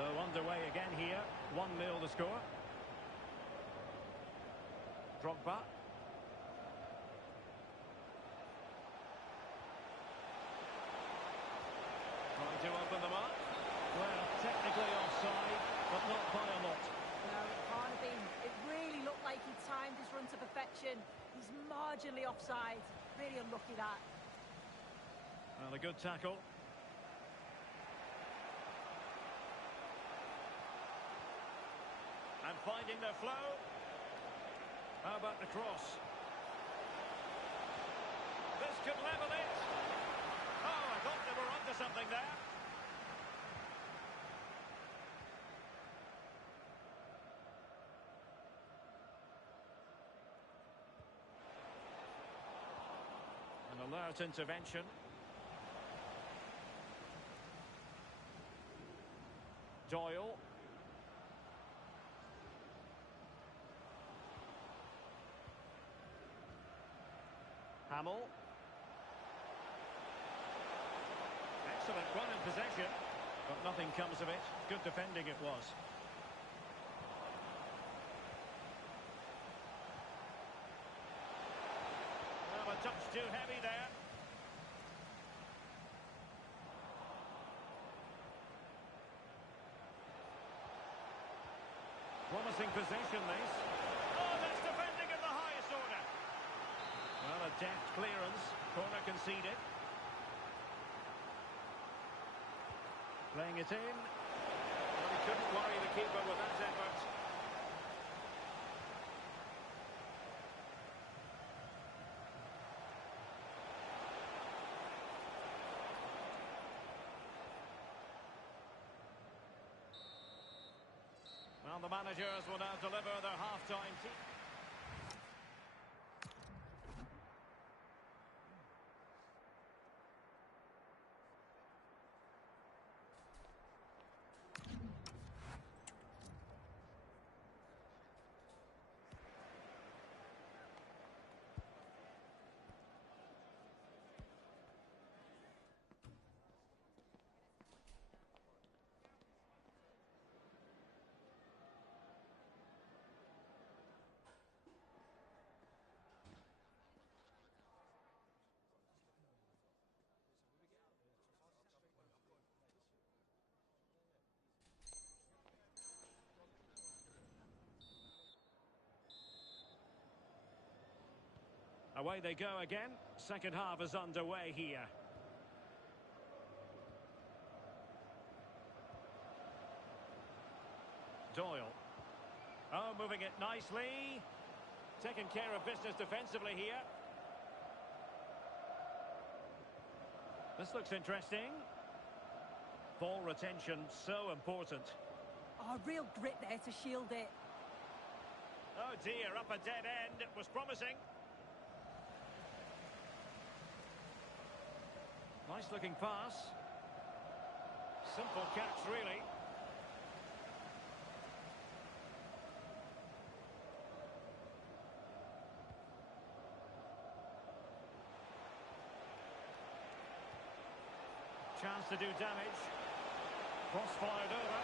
So underway again here. 1-0 the score. Drogba. Trying to open them up. Well, technically offside, but not by a lot. No, it can't have been. It really looked like he timed his run to perfection. He's marginally offside. Really unlucky that. Well, a good tackle. And finding their flow. How about the cross? This could level it. Oh, I thought they were onto something there. An alert intervention. Doyle. Hamill. Excellent run in possession, but nothing comes of it. Good defending it was. Well, a touch too heavy there. Promising possession, this. Oh, that's defending at the highest order. Well, a deft clearance. Corner conceded. Playing it in. Well, he couldn't worry the keeper with that effort. Well, the managers will now deliver their half-time team. Away they go again. Second half is underway here. Doyle. Oh, moving it nicely. Taking care of business defensively here. This looks interesting. Ball retention, so important. Oh, real grit there to shield it. Oh dear, up a dead end. It was promising. Nice looking pass. Simple catch, really. Chance to do damage. Cross fired over.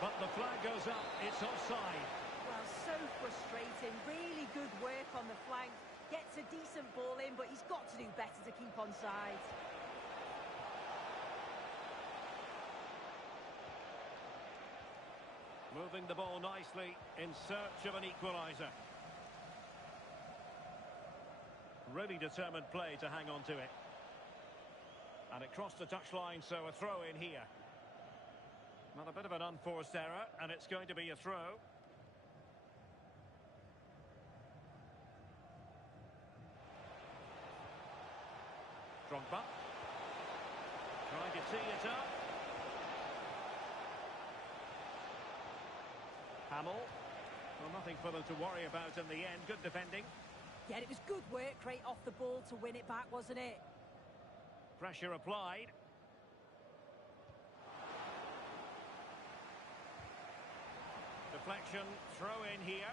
But the flag goes up. It's offside. Well, so frustrating. Really good work on the flank. Gets a decent ball in, but he's got to do better to keep on side. Moving the ball nicely in search of an equaliser. Really determined play to hang on to it. And it crossed the touchline, so a throw in here. Well, a bit of an unforced error, and it's going to be a throw. Drogba. Trying to tee it up. Hamill. Well, nothing for them to worry about in the end. Good defending. Yeah, it was good work right off the ball to win it back, wasn't it? Pressure applied. Deflection, throw in here.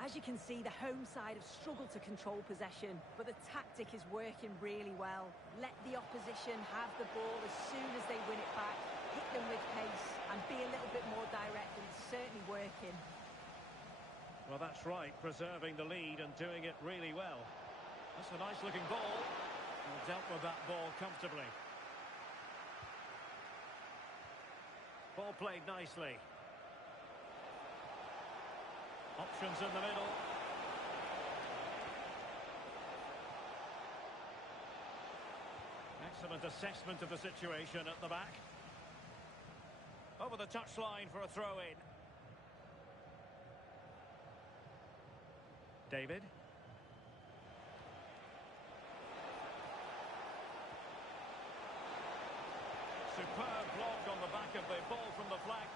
As you can see, the home side have struggled to control possession, but the tactic is working really well. Let the opposition have the ball as soon as they win it back, hit them with pace, and be a little bit more direct, and it's certainly working. Well, that's right, preserving the lead and doing it really well. That's a nice-looking ball. And dealt with that ball comfortably. Ball played nicely. Options in the middle. Excellent assessment of the situation at the back. Over the touchline for a throw-in. David. Superb block on the back of the ball from the flank.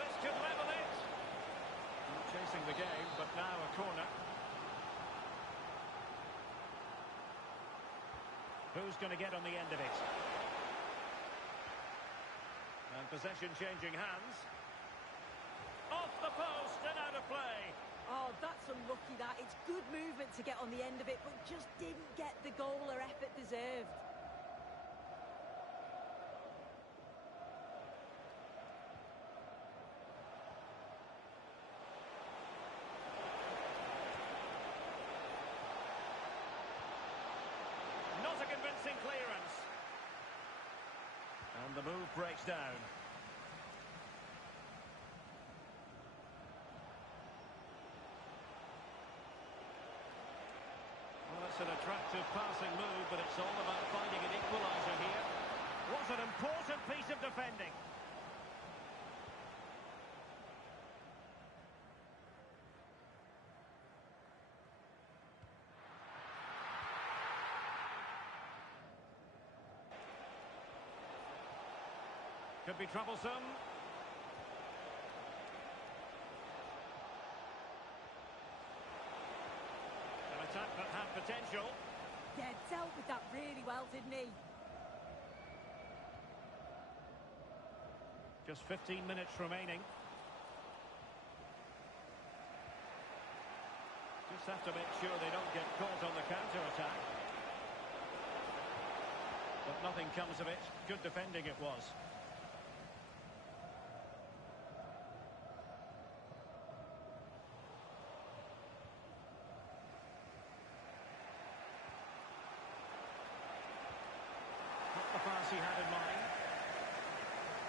This could level it. Not chasing the game, but now a corner. Who's going to get on the end of it? And possession changing hands. Off the post and out of play. Oh, that's unlucky, that. It's good movement to get on the end of it, but just didn't get the goal or effort deserved. Not a convincing clearance. And the move breaks down. Well, it's an attractive passing move, but it's all about finding an equaliser here. What an important piece of defending. Could be troublesome. An attack that had potential. Yeah, dealt with that really well, didn't he? Just 15 minutes remaining. Just have to make sure they don't get caught on the counter-attack. But nothing comes of it. Good defending it was. The pass he had in mind.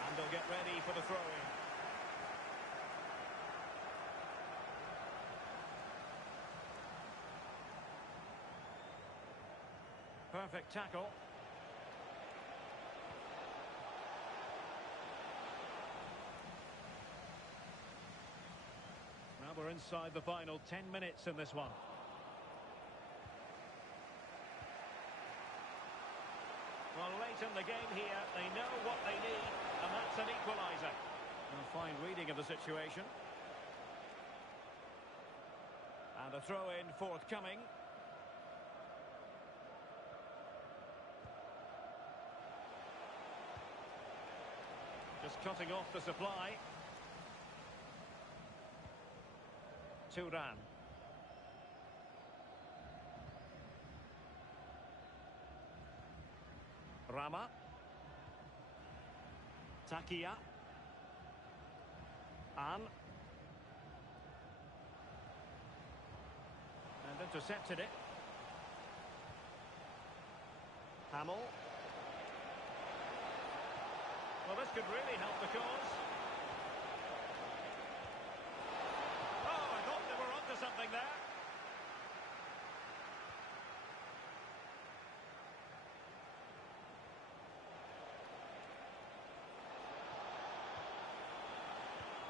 And they'll get ready for the throw-in. Perfect tackle. Now we're inside the final 10 minutes in this one. Well, late in the game here, they know what they need, and that's an equaliser. A fine reading of the situation. And a throw-in forthcoming. Just cutting off the supply. Turan. Rama. Takia. An. And intercepted it. Hamill. Well, this could really help the cause. Oh, I thought they were onto something there.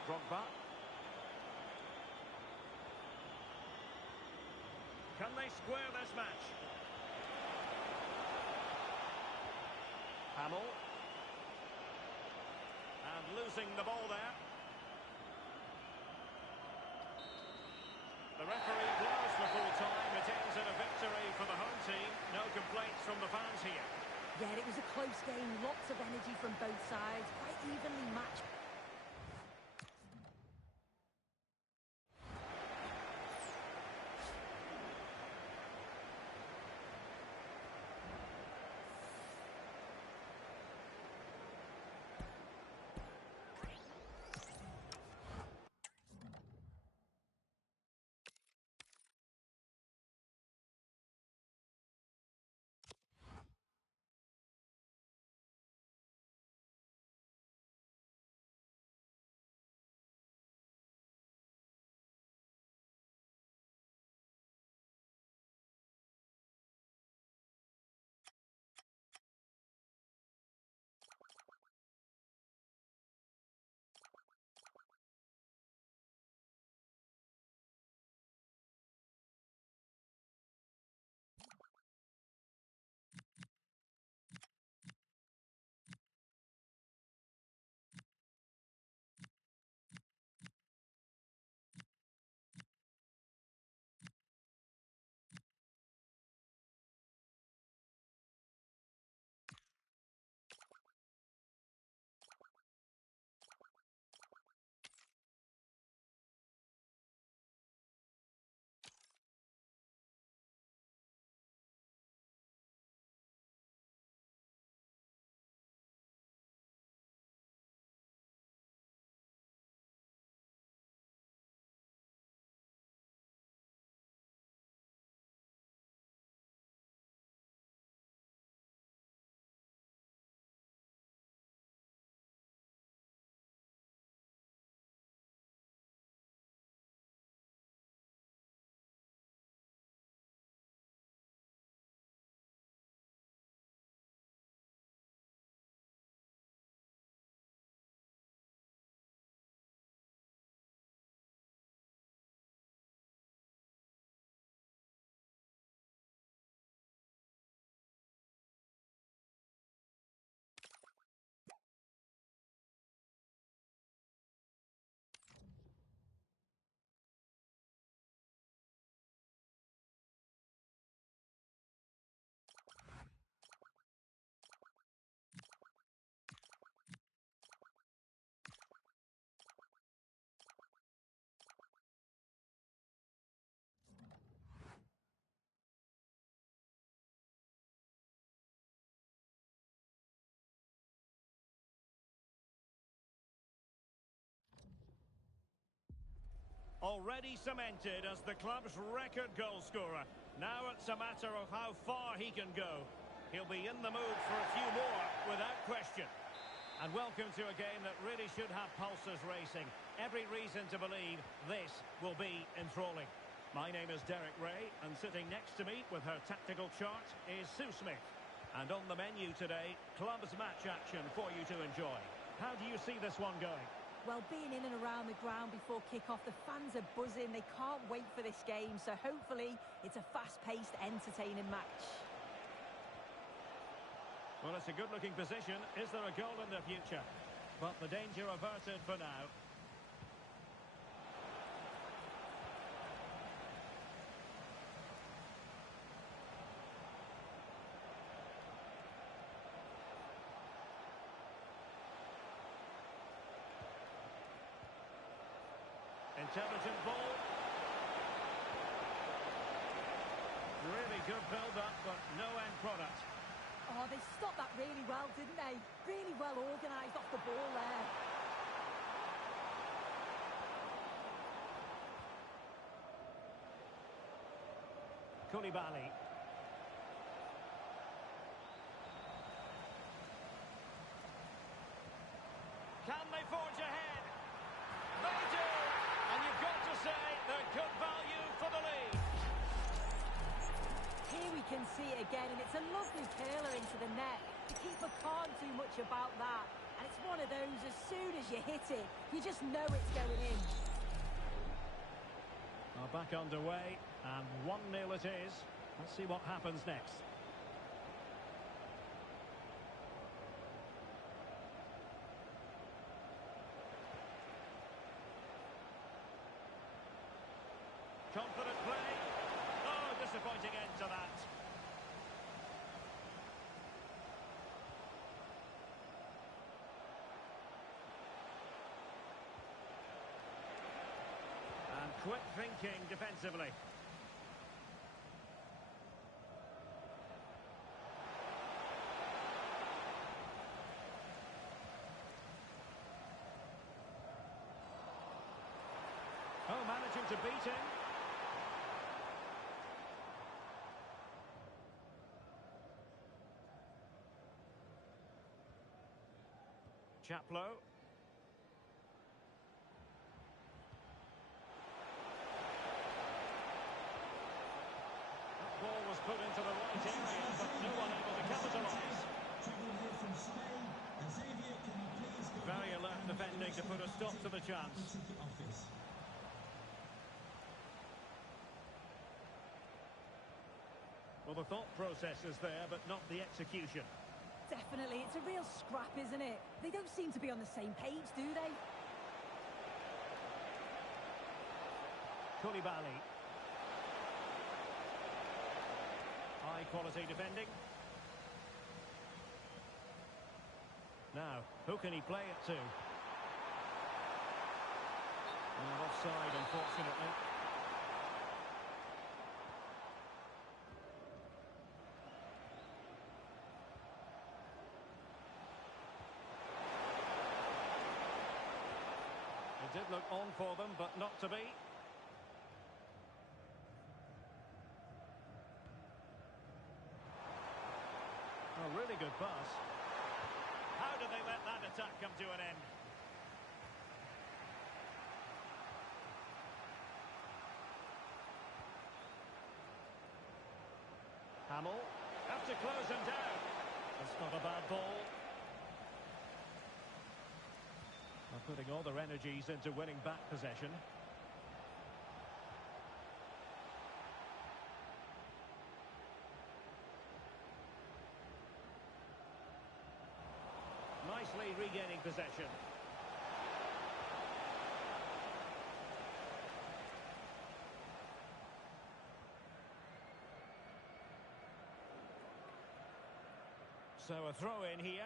Drogba. Can they square this match? Hamill. And losing the ball there. The referee blows for full time. It ends in a victory for the home team. No complaints from the fans here. Yeah, it was a close game, lots of energy from both sides, quite evenly matched. Already cemented as the club's record goal scorer. Now it's a matter of how far he can go. He'll be in the mood for a few more, without question. And welcome to a game that really should have pulses racing. Every reason to believe this will be enthralling. My name is Derek Ray, and sitting next to me with her tactical chart is Sue Smith. And on the menu today, clubs match action for you to enjoy. How do you see this one going? Well, being in and around the ground before kick-off, the fans are buzzing. They can't wait for this game, so hopefully it's a fast-paced, entertaining match. Well, it's a good-looking position. Is there a goal in the future? But the danger averted for now. Intelligent ball. Really good build-up, but no end product. Oh, they stopped that really well, didn't they? Really well organised off the ball there. Koulibaly. Can they forge ahead? They do! And you've got to say they're good value for the lead. Here we can see it again, and it's a lovely curler into the net. The keeper can't do much about that. And it's one of those, as soon as you hit it, you just know it's going in. Well, back underway, and 1-0 it is. Let's see what happens next. Confident play. Oh, disappointing end to that. quick thinking defensively. Oh, managing to beat him. Chaplow. That ball was put into the right area, but no one able to capitalise. Very alert defending to put a stop to the chance. Well, the thought process is there, but not the execution. Definitely, it's a real scrap, isn't it? They don't seem to be on the same page, do they? Koulibaly. High quality defending. Now, who can he play it to? Offside, unfortunately. It did look on for them, but not to be. A really good pass. How did they let that attack come to an end? Hamill, have to close him down. That's not a bad ball. They're putting all their energies into winning back possession. Nicely regaining possession. So a throw in here.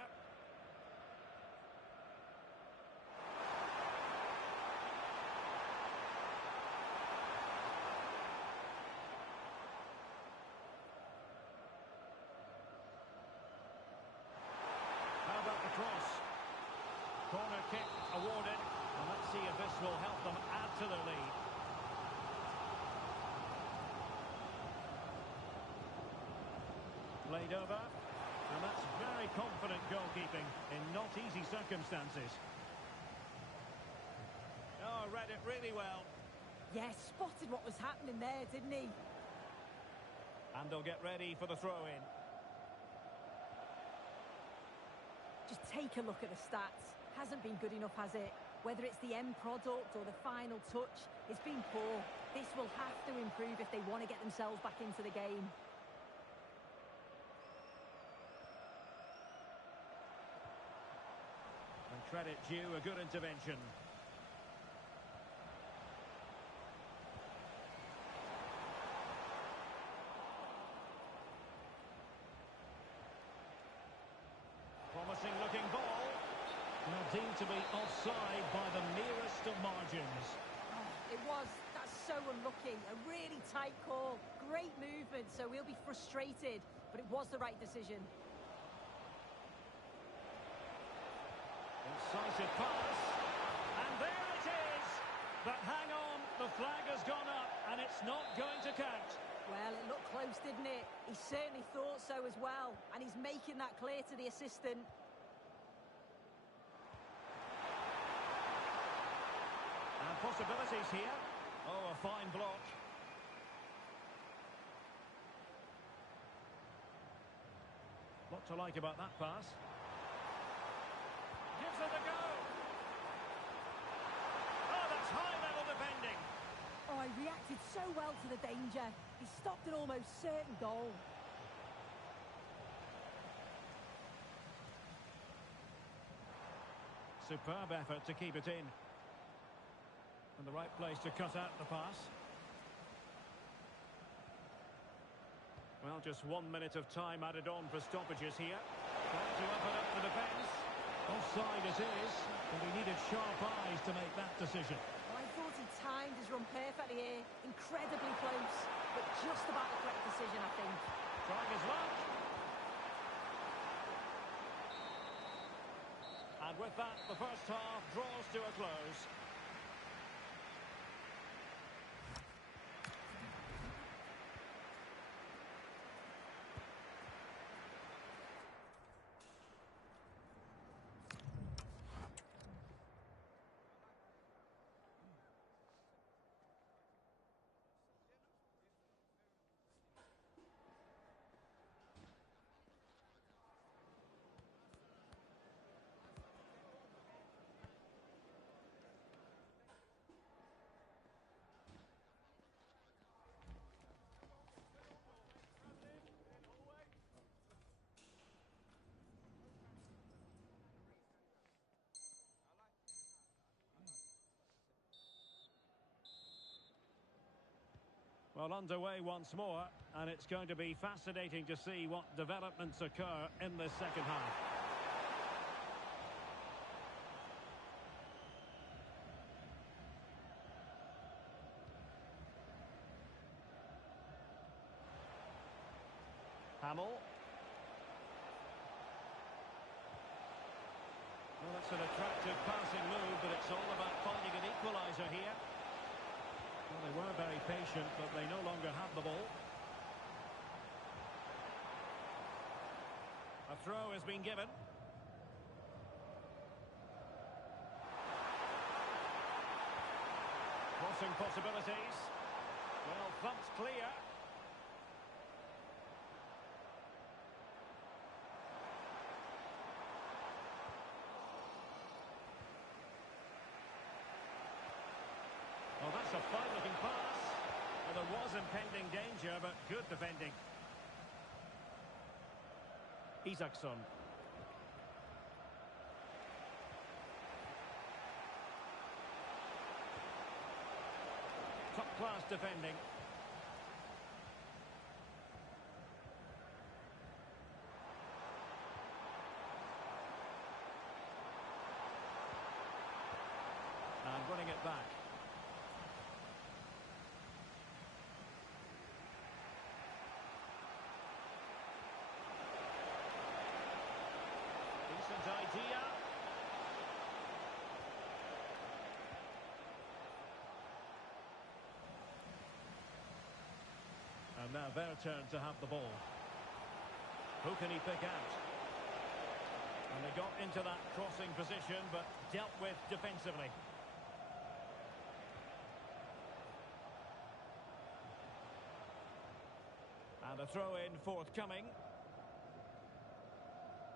How about the cross? Corner kick awarded. And let's see if this will help them add to their lead. Played over. And that's very confident goalkeeping in not easy circumstances. Oh, read it really well. Yeah, spotted what was happening there, didn't he? And they'll get ready for the throw-in. Just take a look at the stats. Hasn't been good enough, has it? Whether it's the end product or the final touch, it's been poor. This will have to improve if they want to get themselves back into the game. And credit due, a good intervention. Promising looking ball. Now deemed to be offside by the nearest of margins. Oh, it was. That's so unlucky. A really tight call. Great movement, so we'll be frustrated. But it was the right decision. Incisive pass. And there it is. But hang on, the flag has gone up and it's not going to count. Well, it looked close, didn't it? He certainly thought so as well. And he's making that clear to the assistant. And possibilities here. Oh, a fine block. What to like about that pass? Gives it a go. Oh, that's high-level defending. Oh, he reacted so well to the danger. He stopped an almost certain goal. Superb effort to keep it in. And the right place to cut out the pass. Well, just 1 minute of time added on for stoppages here. Trying to open up the defence. Offside it is, and he needed sharp eyes to make that decision. Well, I thought he timed his run perfectly here. Incredibly close, but just about the correct decision, I think. Trying his luck. And with that, the first half draws to a close. Well, underway once more, and it's going to be fascinating to see what developments occur in this second half. Hamill. Well, it's an attractive passing move, but it's all about finding an equaliser here. Well, they were very patient, but they no longer have the ball. A throw has been given. Crossing possibilities. Well, thumped clear. Well, that's a fine-looking pass. Well, there was impending danger, but good defending. Isaacson. Top-class defending. And running it back. Decent idea. And now their turn to have the ball. Who can he pick out? And they got into that crossing position, but dealt with defensively. And a throw-in forthcoming.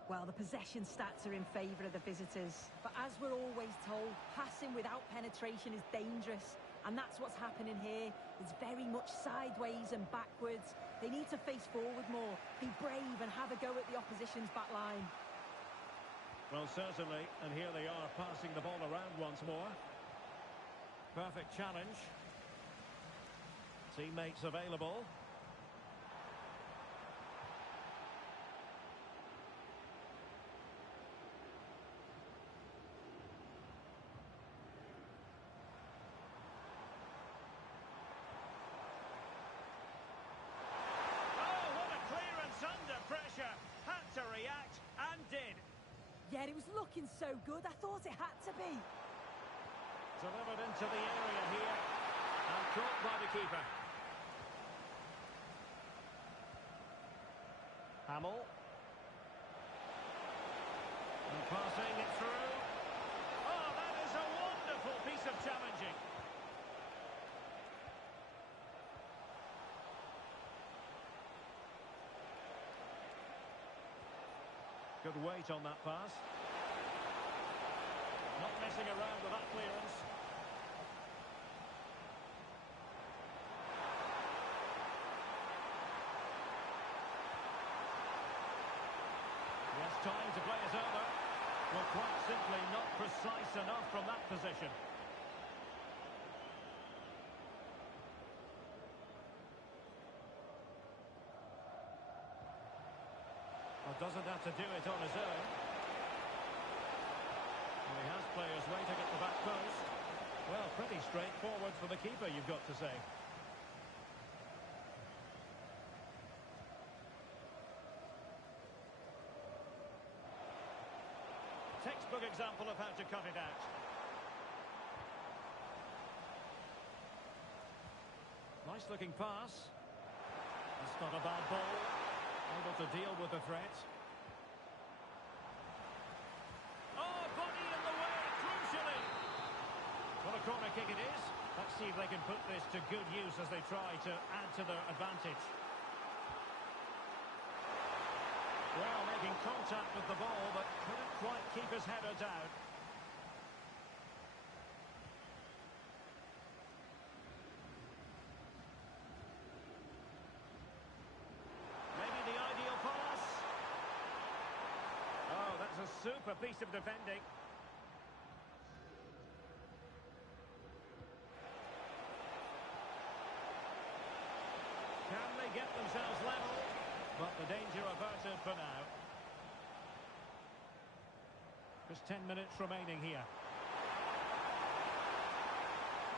Well, the possession stats are in favour of the visitors. But as we're always told, passing without penetration is dangerous. And that's what's happening here. It's very much sideways and backwards. They need to face forward more, be brave and have a go at the opposition's back line. Well, certainly. And here they are passing the ball around once more. Perfect challenge. Teammates available. Yeah, it was looking so good. I thought it had to be. Delivered into the area here. And caught by the keeper. Hamill. And passing it through. Oh, that is a wonderful piece of challenging. Good weight on that pass. Not messing around with that clearance. Yes, time to play is over. Well, quite simply not precise enough from that position. Doesn't have to do it on his own. Well, he has players waiting at the back post. Well, pretty straightforward for the keeper, you've got to say. Textbook example of how to cut it out. Nice looking pass. That's not a bad ball. Able to deal with the threat. Oh, body in the way, crucially. What a corner kick it is. Let's see if they can put this to good use as they try to add to their advantage. Well, making contact with the ball, but couldn't quite keep his header down. Maybe the ideal pass. Oh, that's a super piece of defending. Can they get themselves level? But the danger averted for now. Just 10 minutes remaining here.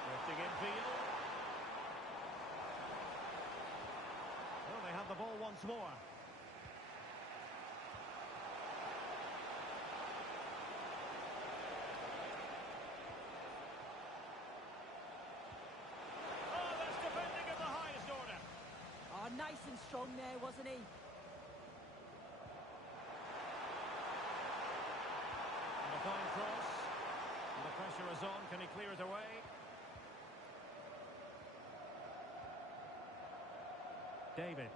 Drifting infield. Well, they have the ball once more. Oh, that's defending of the highest order. Oh, nice and strong there, wasn't he? And a fine cross. And the pressure is on. Can he clear it away? David.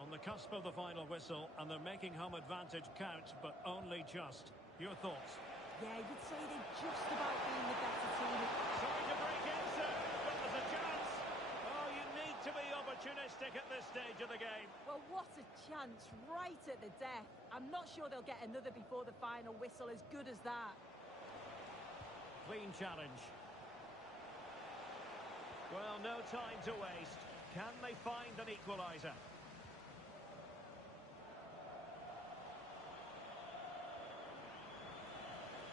On the cusp of the final whistle, and they're making home advantage count, but only just. Your thoughts? Yeah, you'd say they're just about being the better team. Trying to break in, sir, but there's a chance. Oh, you need to be opportunistic at this stage of the game. Well, what a chance, right at the death. I'm not sure they'll get another before the final whistle, as good as that. Clean challenge. Well, no time to waste. Can they find an equaliser?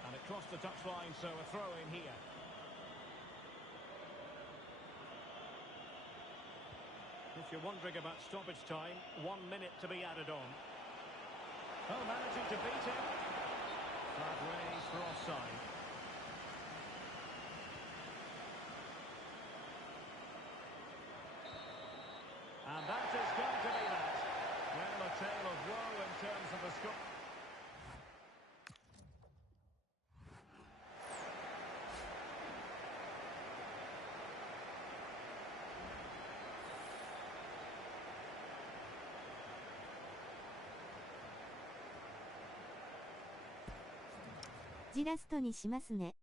And it crossed the touchline, so a throw in here. If you're wondering about stoppage time, 1 minute to be added on. Oh, managing to beat him. Flag raised for offside. And that is going to be that. Well, a tale of woe in terms of the score.ジラストにしますね。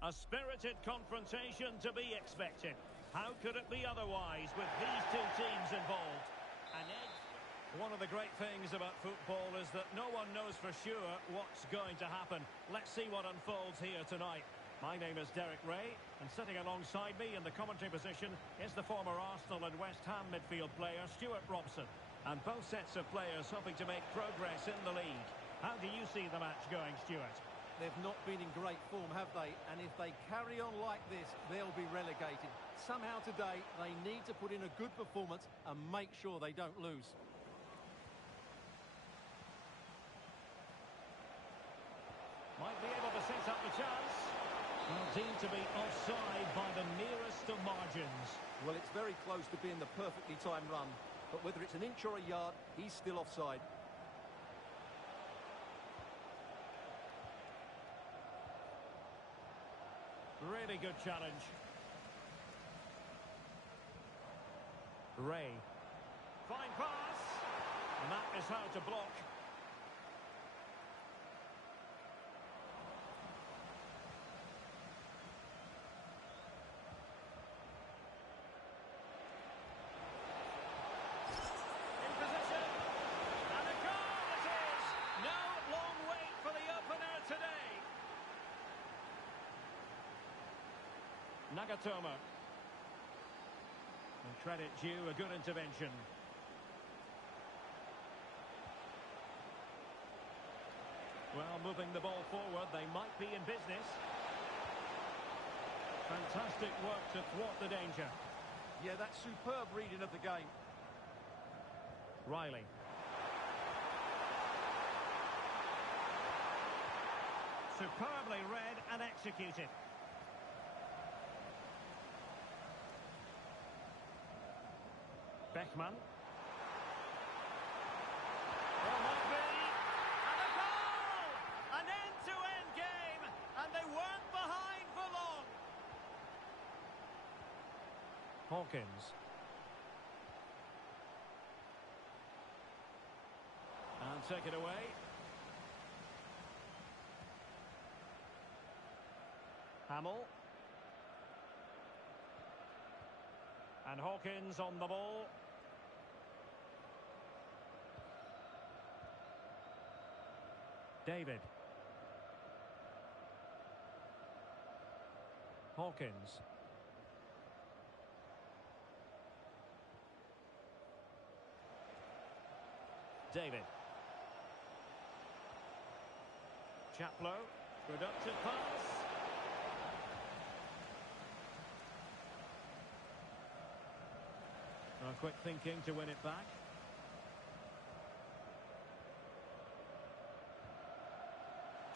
A spirited confrontation to be expected. How could it be otherwise with these two teams involved? An edge. One of the great things about football is that no one knows for sure what's going to happen. Let's see what unfolds here tonight. My name is Derek Ray, and sitting alongside me in the commentary position is the former Arsenal and West Ham midfield player Stuart Robson. And both sets of players hoping to make progress in the league. How do you see the match going, Stuart? They've not been in great form, have they? And if they carry on like this, they'll be relegated. Somehow today, they need to put in a good performance and make sure they don't lose. Might be able to set up the chance. Well, deemed to be offside by the nearest of margins. Well, it's very close to being the perfectly timed run. But whether it's an inch or a yard, he's still offside. Really good challenge. Ray. Fine pass. And that is how to block. In position. And a goal it is. No long wait for the opener today. Nagatomo. And credit due, a good intervention. Well, moving the ball forward, they might be in business. Fantastic work to thwart the danger. Yeah, that's superb reading of the game. Riley. Superbly read and executed. Beckman. Well, might be. And a goal! An end-to-end game, and they weren't behind for long. Hawkins. And take it away. Hamill. And Hawkins on the ball. David. Hawkins. David. Chaplow. Productive pass. Well, quick thinking to win it back.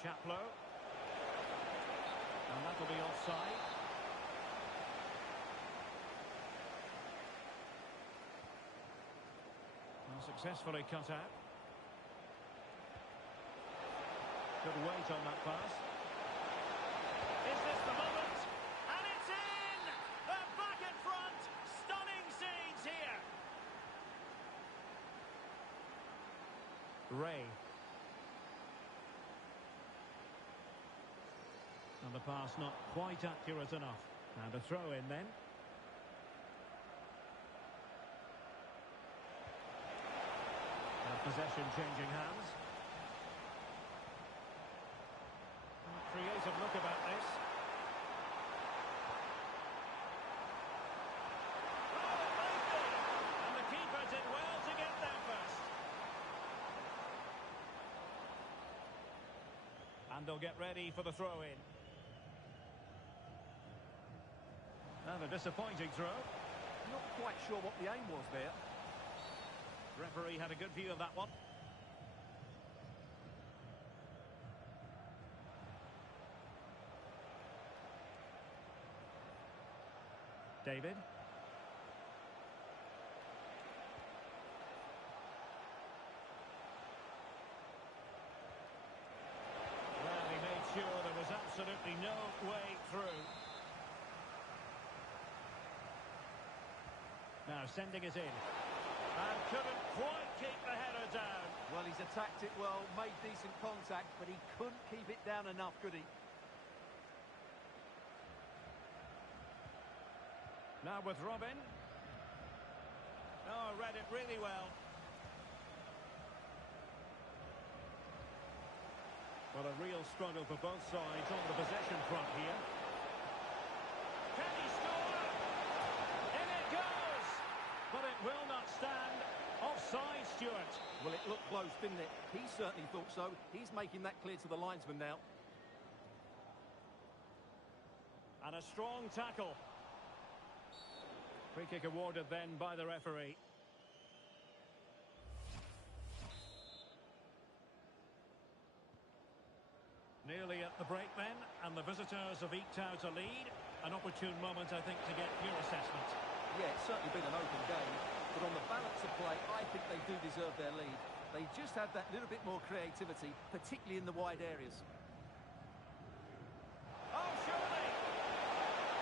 Chaplow. And that'll be offside. And successfully cut out. Good weight on that pass. Is this the moment? And it's in! They're back in front! Stunning scenes here! Ray. And the pass not quite accurate enough. And a throw in then. And possession changing hands. Creative look about this. Oh, it might be! And the keeper did well to get there first. And they'll get ready for the throw-in. And a disappointing throw. Not quite sure what the aim was there. Referee had a good view of that one. David. Well, he made sure there was absolutely no way through. Now sending it in. And couldn't quite keep the header down. Well, he's attacked it well, made decent contact, but he couldn't keep it down enough, could he? Now with Robin. Oh, read it really well. Well, a real struggle for both sides on the possession front here. Can he score? In it goes! But it will not stand. Offside, Stuart. Well, it looked close, didn't it? He certainly thought so. He's making that clear to the linesman now. And a strong tackle. Free kick awarded then by the referee. Nearly at the break then, and the visitors have eked out a lead. An opportune moment, I think, to get your assessment. Yeah, it's certainly been an open game, but on the balance of play, I think they do deserve their lead. They just had that little bit more creativity, particularly in the wide areas. Oh, surely!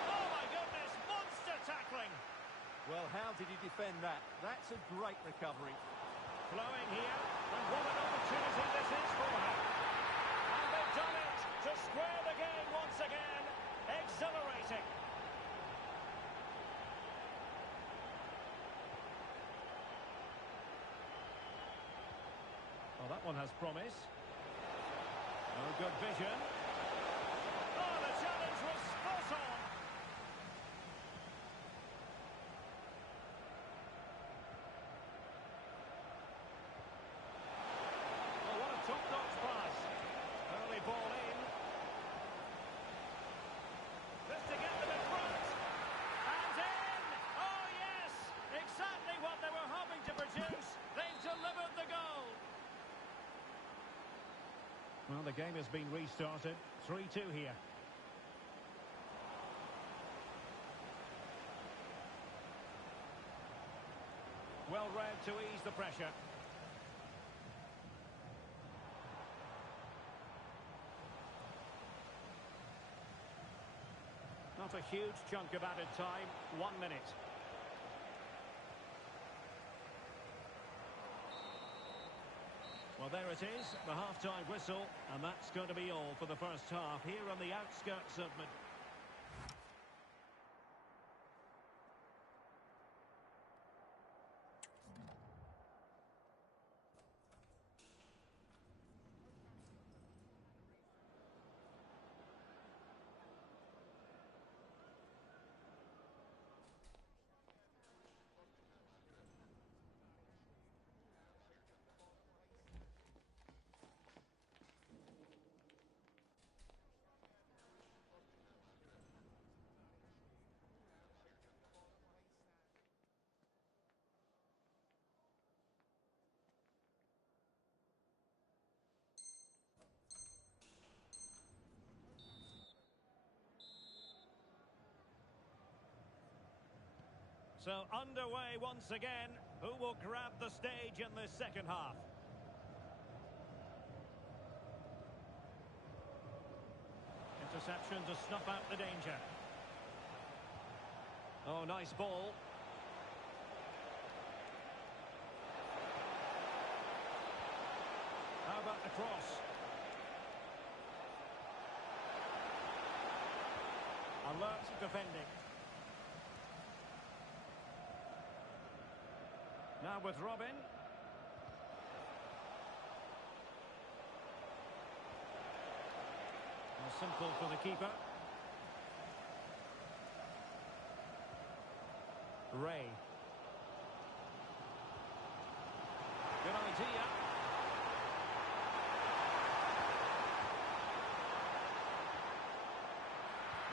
Oh, my goodness, monster tackling! Well, how did he defend that? That's a great recovery. Flowing here, and what an opportunity this is for her. And they've done it to square the game once again. Exhilarating. Well, that one has promise. Oh, good vision. Oh, the challenge was spot on. Oh, what a top-notch pass. Early ball in. This to get them in front. And in! Oh, yes! Exactly what they were hoping to produce. They've delivered the goal. Well, the game has been restarted. 3-2 here. Well read to ease the pressure. Not a huge chunk of added time. 1 minute. Well, there it is, the half-time whistle, and that's going to be all for the first half here on the outskirts of Madrid. So underway once again. Who will grab the stage in the second half? Interception to snuff out the danger. Oh, nice ball. How about the cross? Alert defending. Now with Robin. Well, simple for the keeper. Ray. Good idea.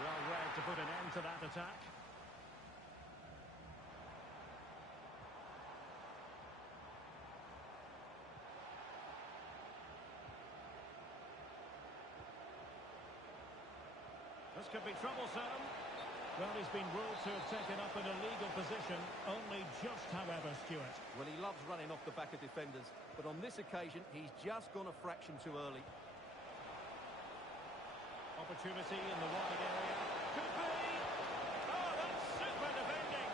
Well read to put an end to that attack. This could be troublesome. Well, he's been ruled to have taken up an illegal position, only just, however, Stuart. Well, he loves running off the back of defenders, but on this occasion, he's just gone a fraction too early. Opportunity in the wide area. Could be! Oh, that's super defending!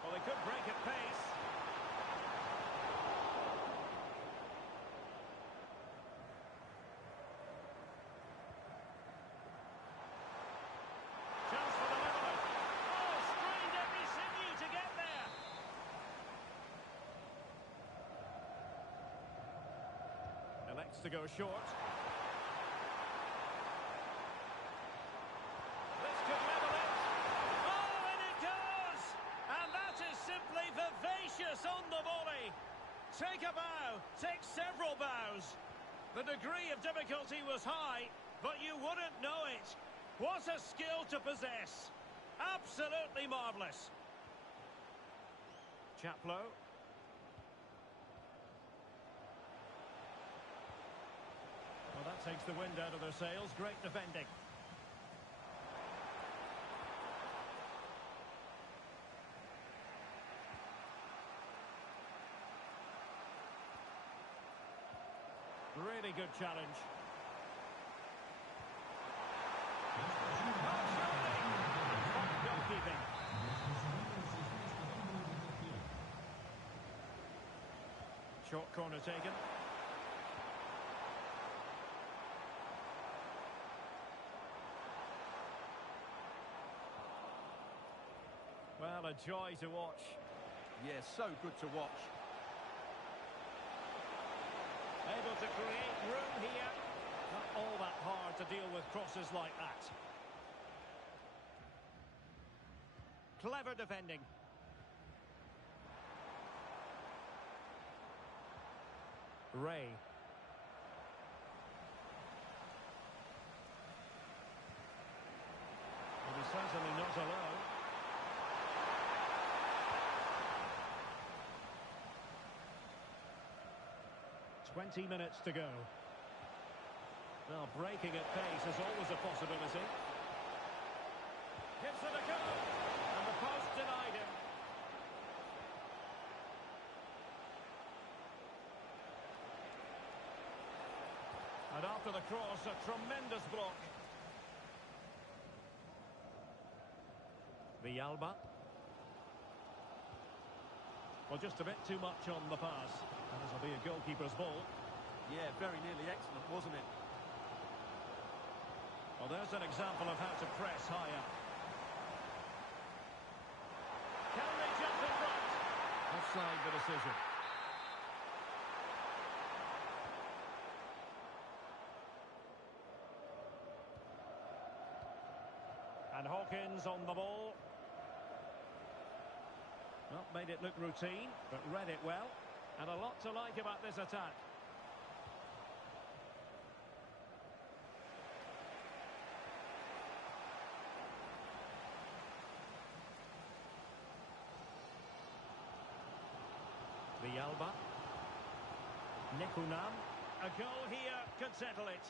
Well, they could break at pace. to go short. This could level it. Oh, and it does! And that is simply vivacious on the volley. Take a bow, take several bows. The degree of difficulty was high, but you wouldn't know it. What a skill to possess. Absolutely marvellous. Chaplow. Well, that takes the wind out of their sails. Great defending. Really good challenge. Goalkeeping. Short corner taken. Well, a joy to watch. Yeah, so good to watch. Able to create room here. Not all that hard to deal with crosses like that. Clever defending. Ray. Well, he's certainly not alone. Twenty minutes to go. Well, breaking at pace is always a possibility. Gives it a go. And the post denied him. And after the cross, a tremendous block. Villalba. Well, just a bit too much on the pass. And this will be a goalkeeper's ball. Yeah, very nearly excellent, wasn't it? Well, there's an example of how to press high up. Can they jump in front? Offside the decision. And Hawkins on the ball. Well, made it look routine, but read it well. And a lot to like about this attack. Villalba. Nikunam. A goal here could settle it.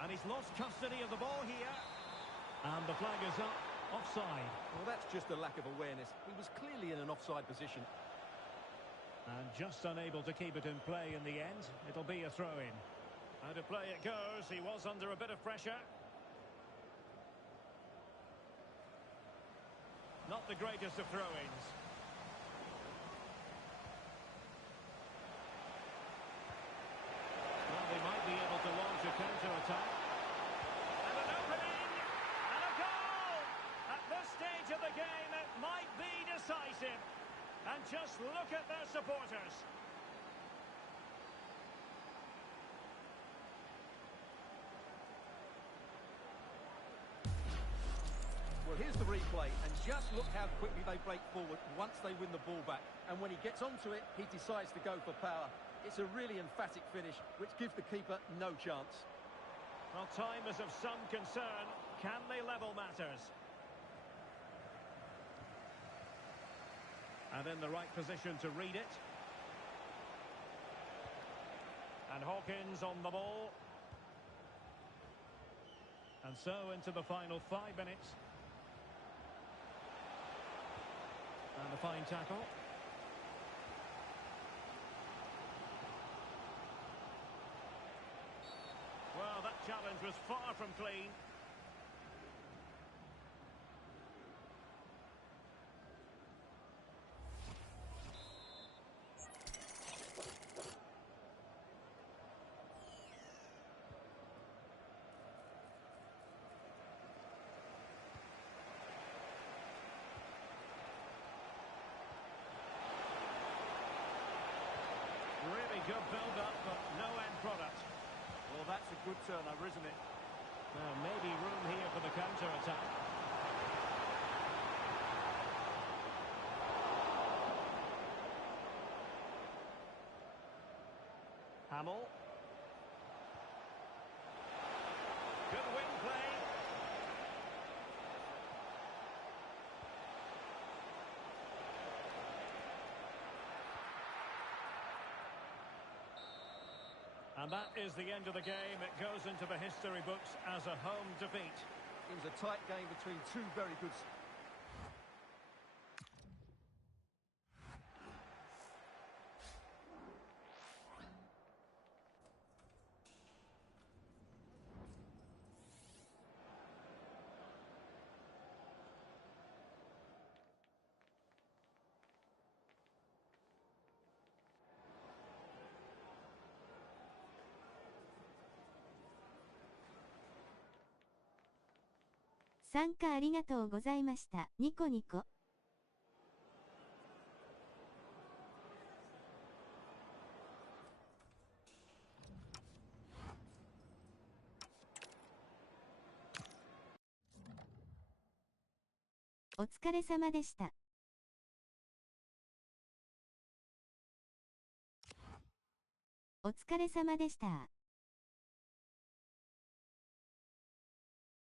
And he's lost custody of the ball here. And the flag is up. Offside. Well, that's just a lack of awareness. He was clearly in an offside position. And just unable to keep it in play in the end. It'll be a throw-in. How to play it goes. He was under a bit of pressure. Not the greatest of throw-ins. Well, they might be able to launch a counter-attack. And an opening! And a goal! At this stage of the game, it might be decisive. And just look at their supporters. Well, here's the replay, and just look how quickly they break forward once they win the ball back. And when he gets onto it, he decides to go for power. It's a really emphatic finish, which gives the keeper no chance. Well, time is of some concern. Can they level matters? And in the right position to read it. And Hawkins on the ball. And so into the final 5 minutes. And a fine tackle. Well, that challenge was far from clean. Really good build-up. that's a good turnover, isn't it? Maybe room here for the counter-attack. Hamill. Good wing play. And that is the end of the game. It goes into the history books as a home defeat. It was a tight game between two very good...参加ありがとうございました。ニコニコ。お疲れ様でした。お疲れ様でした。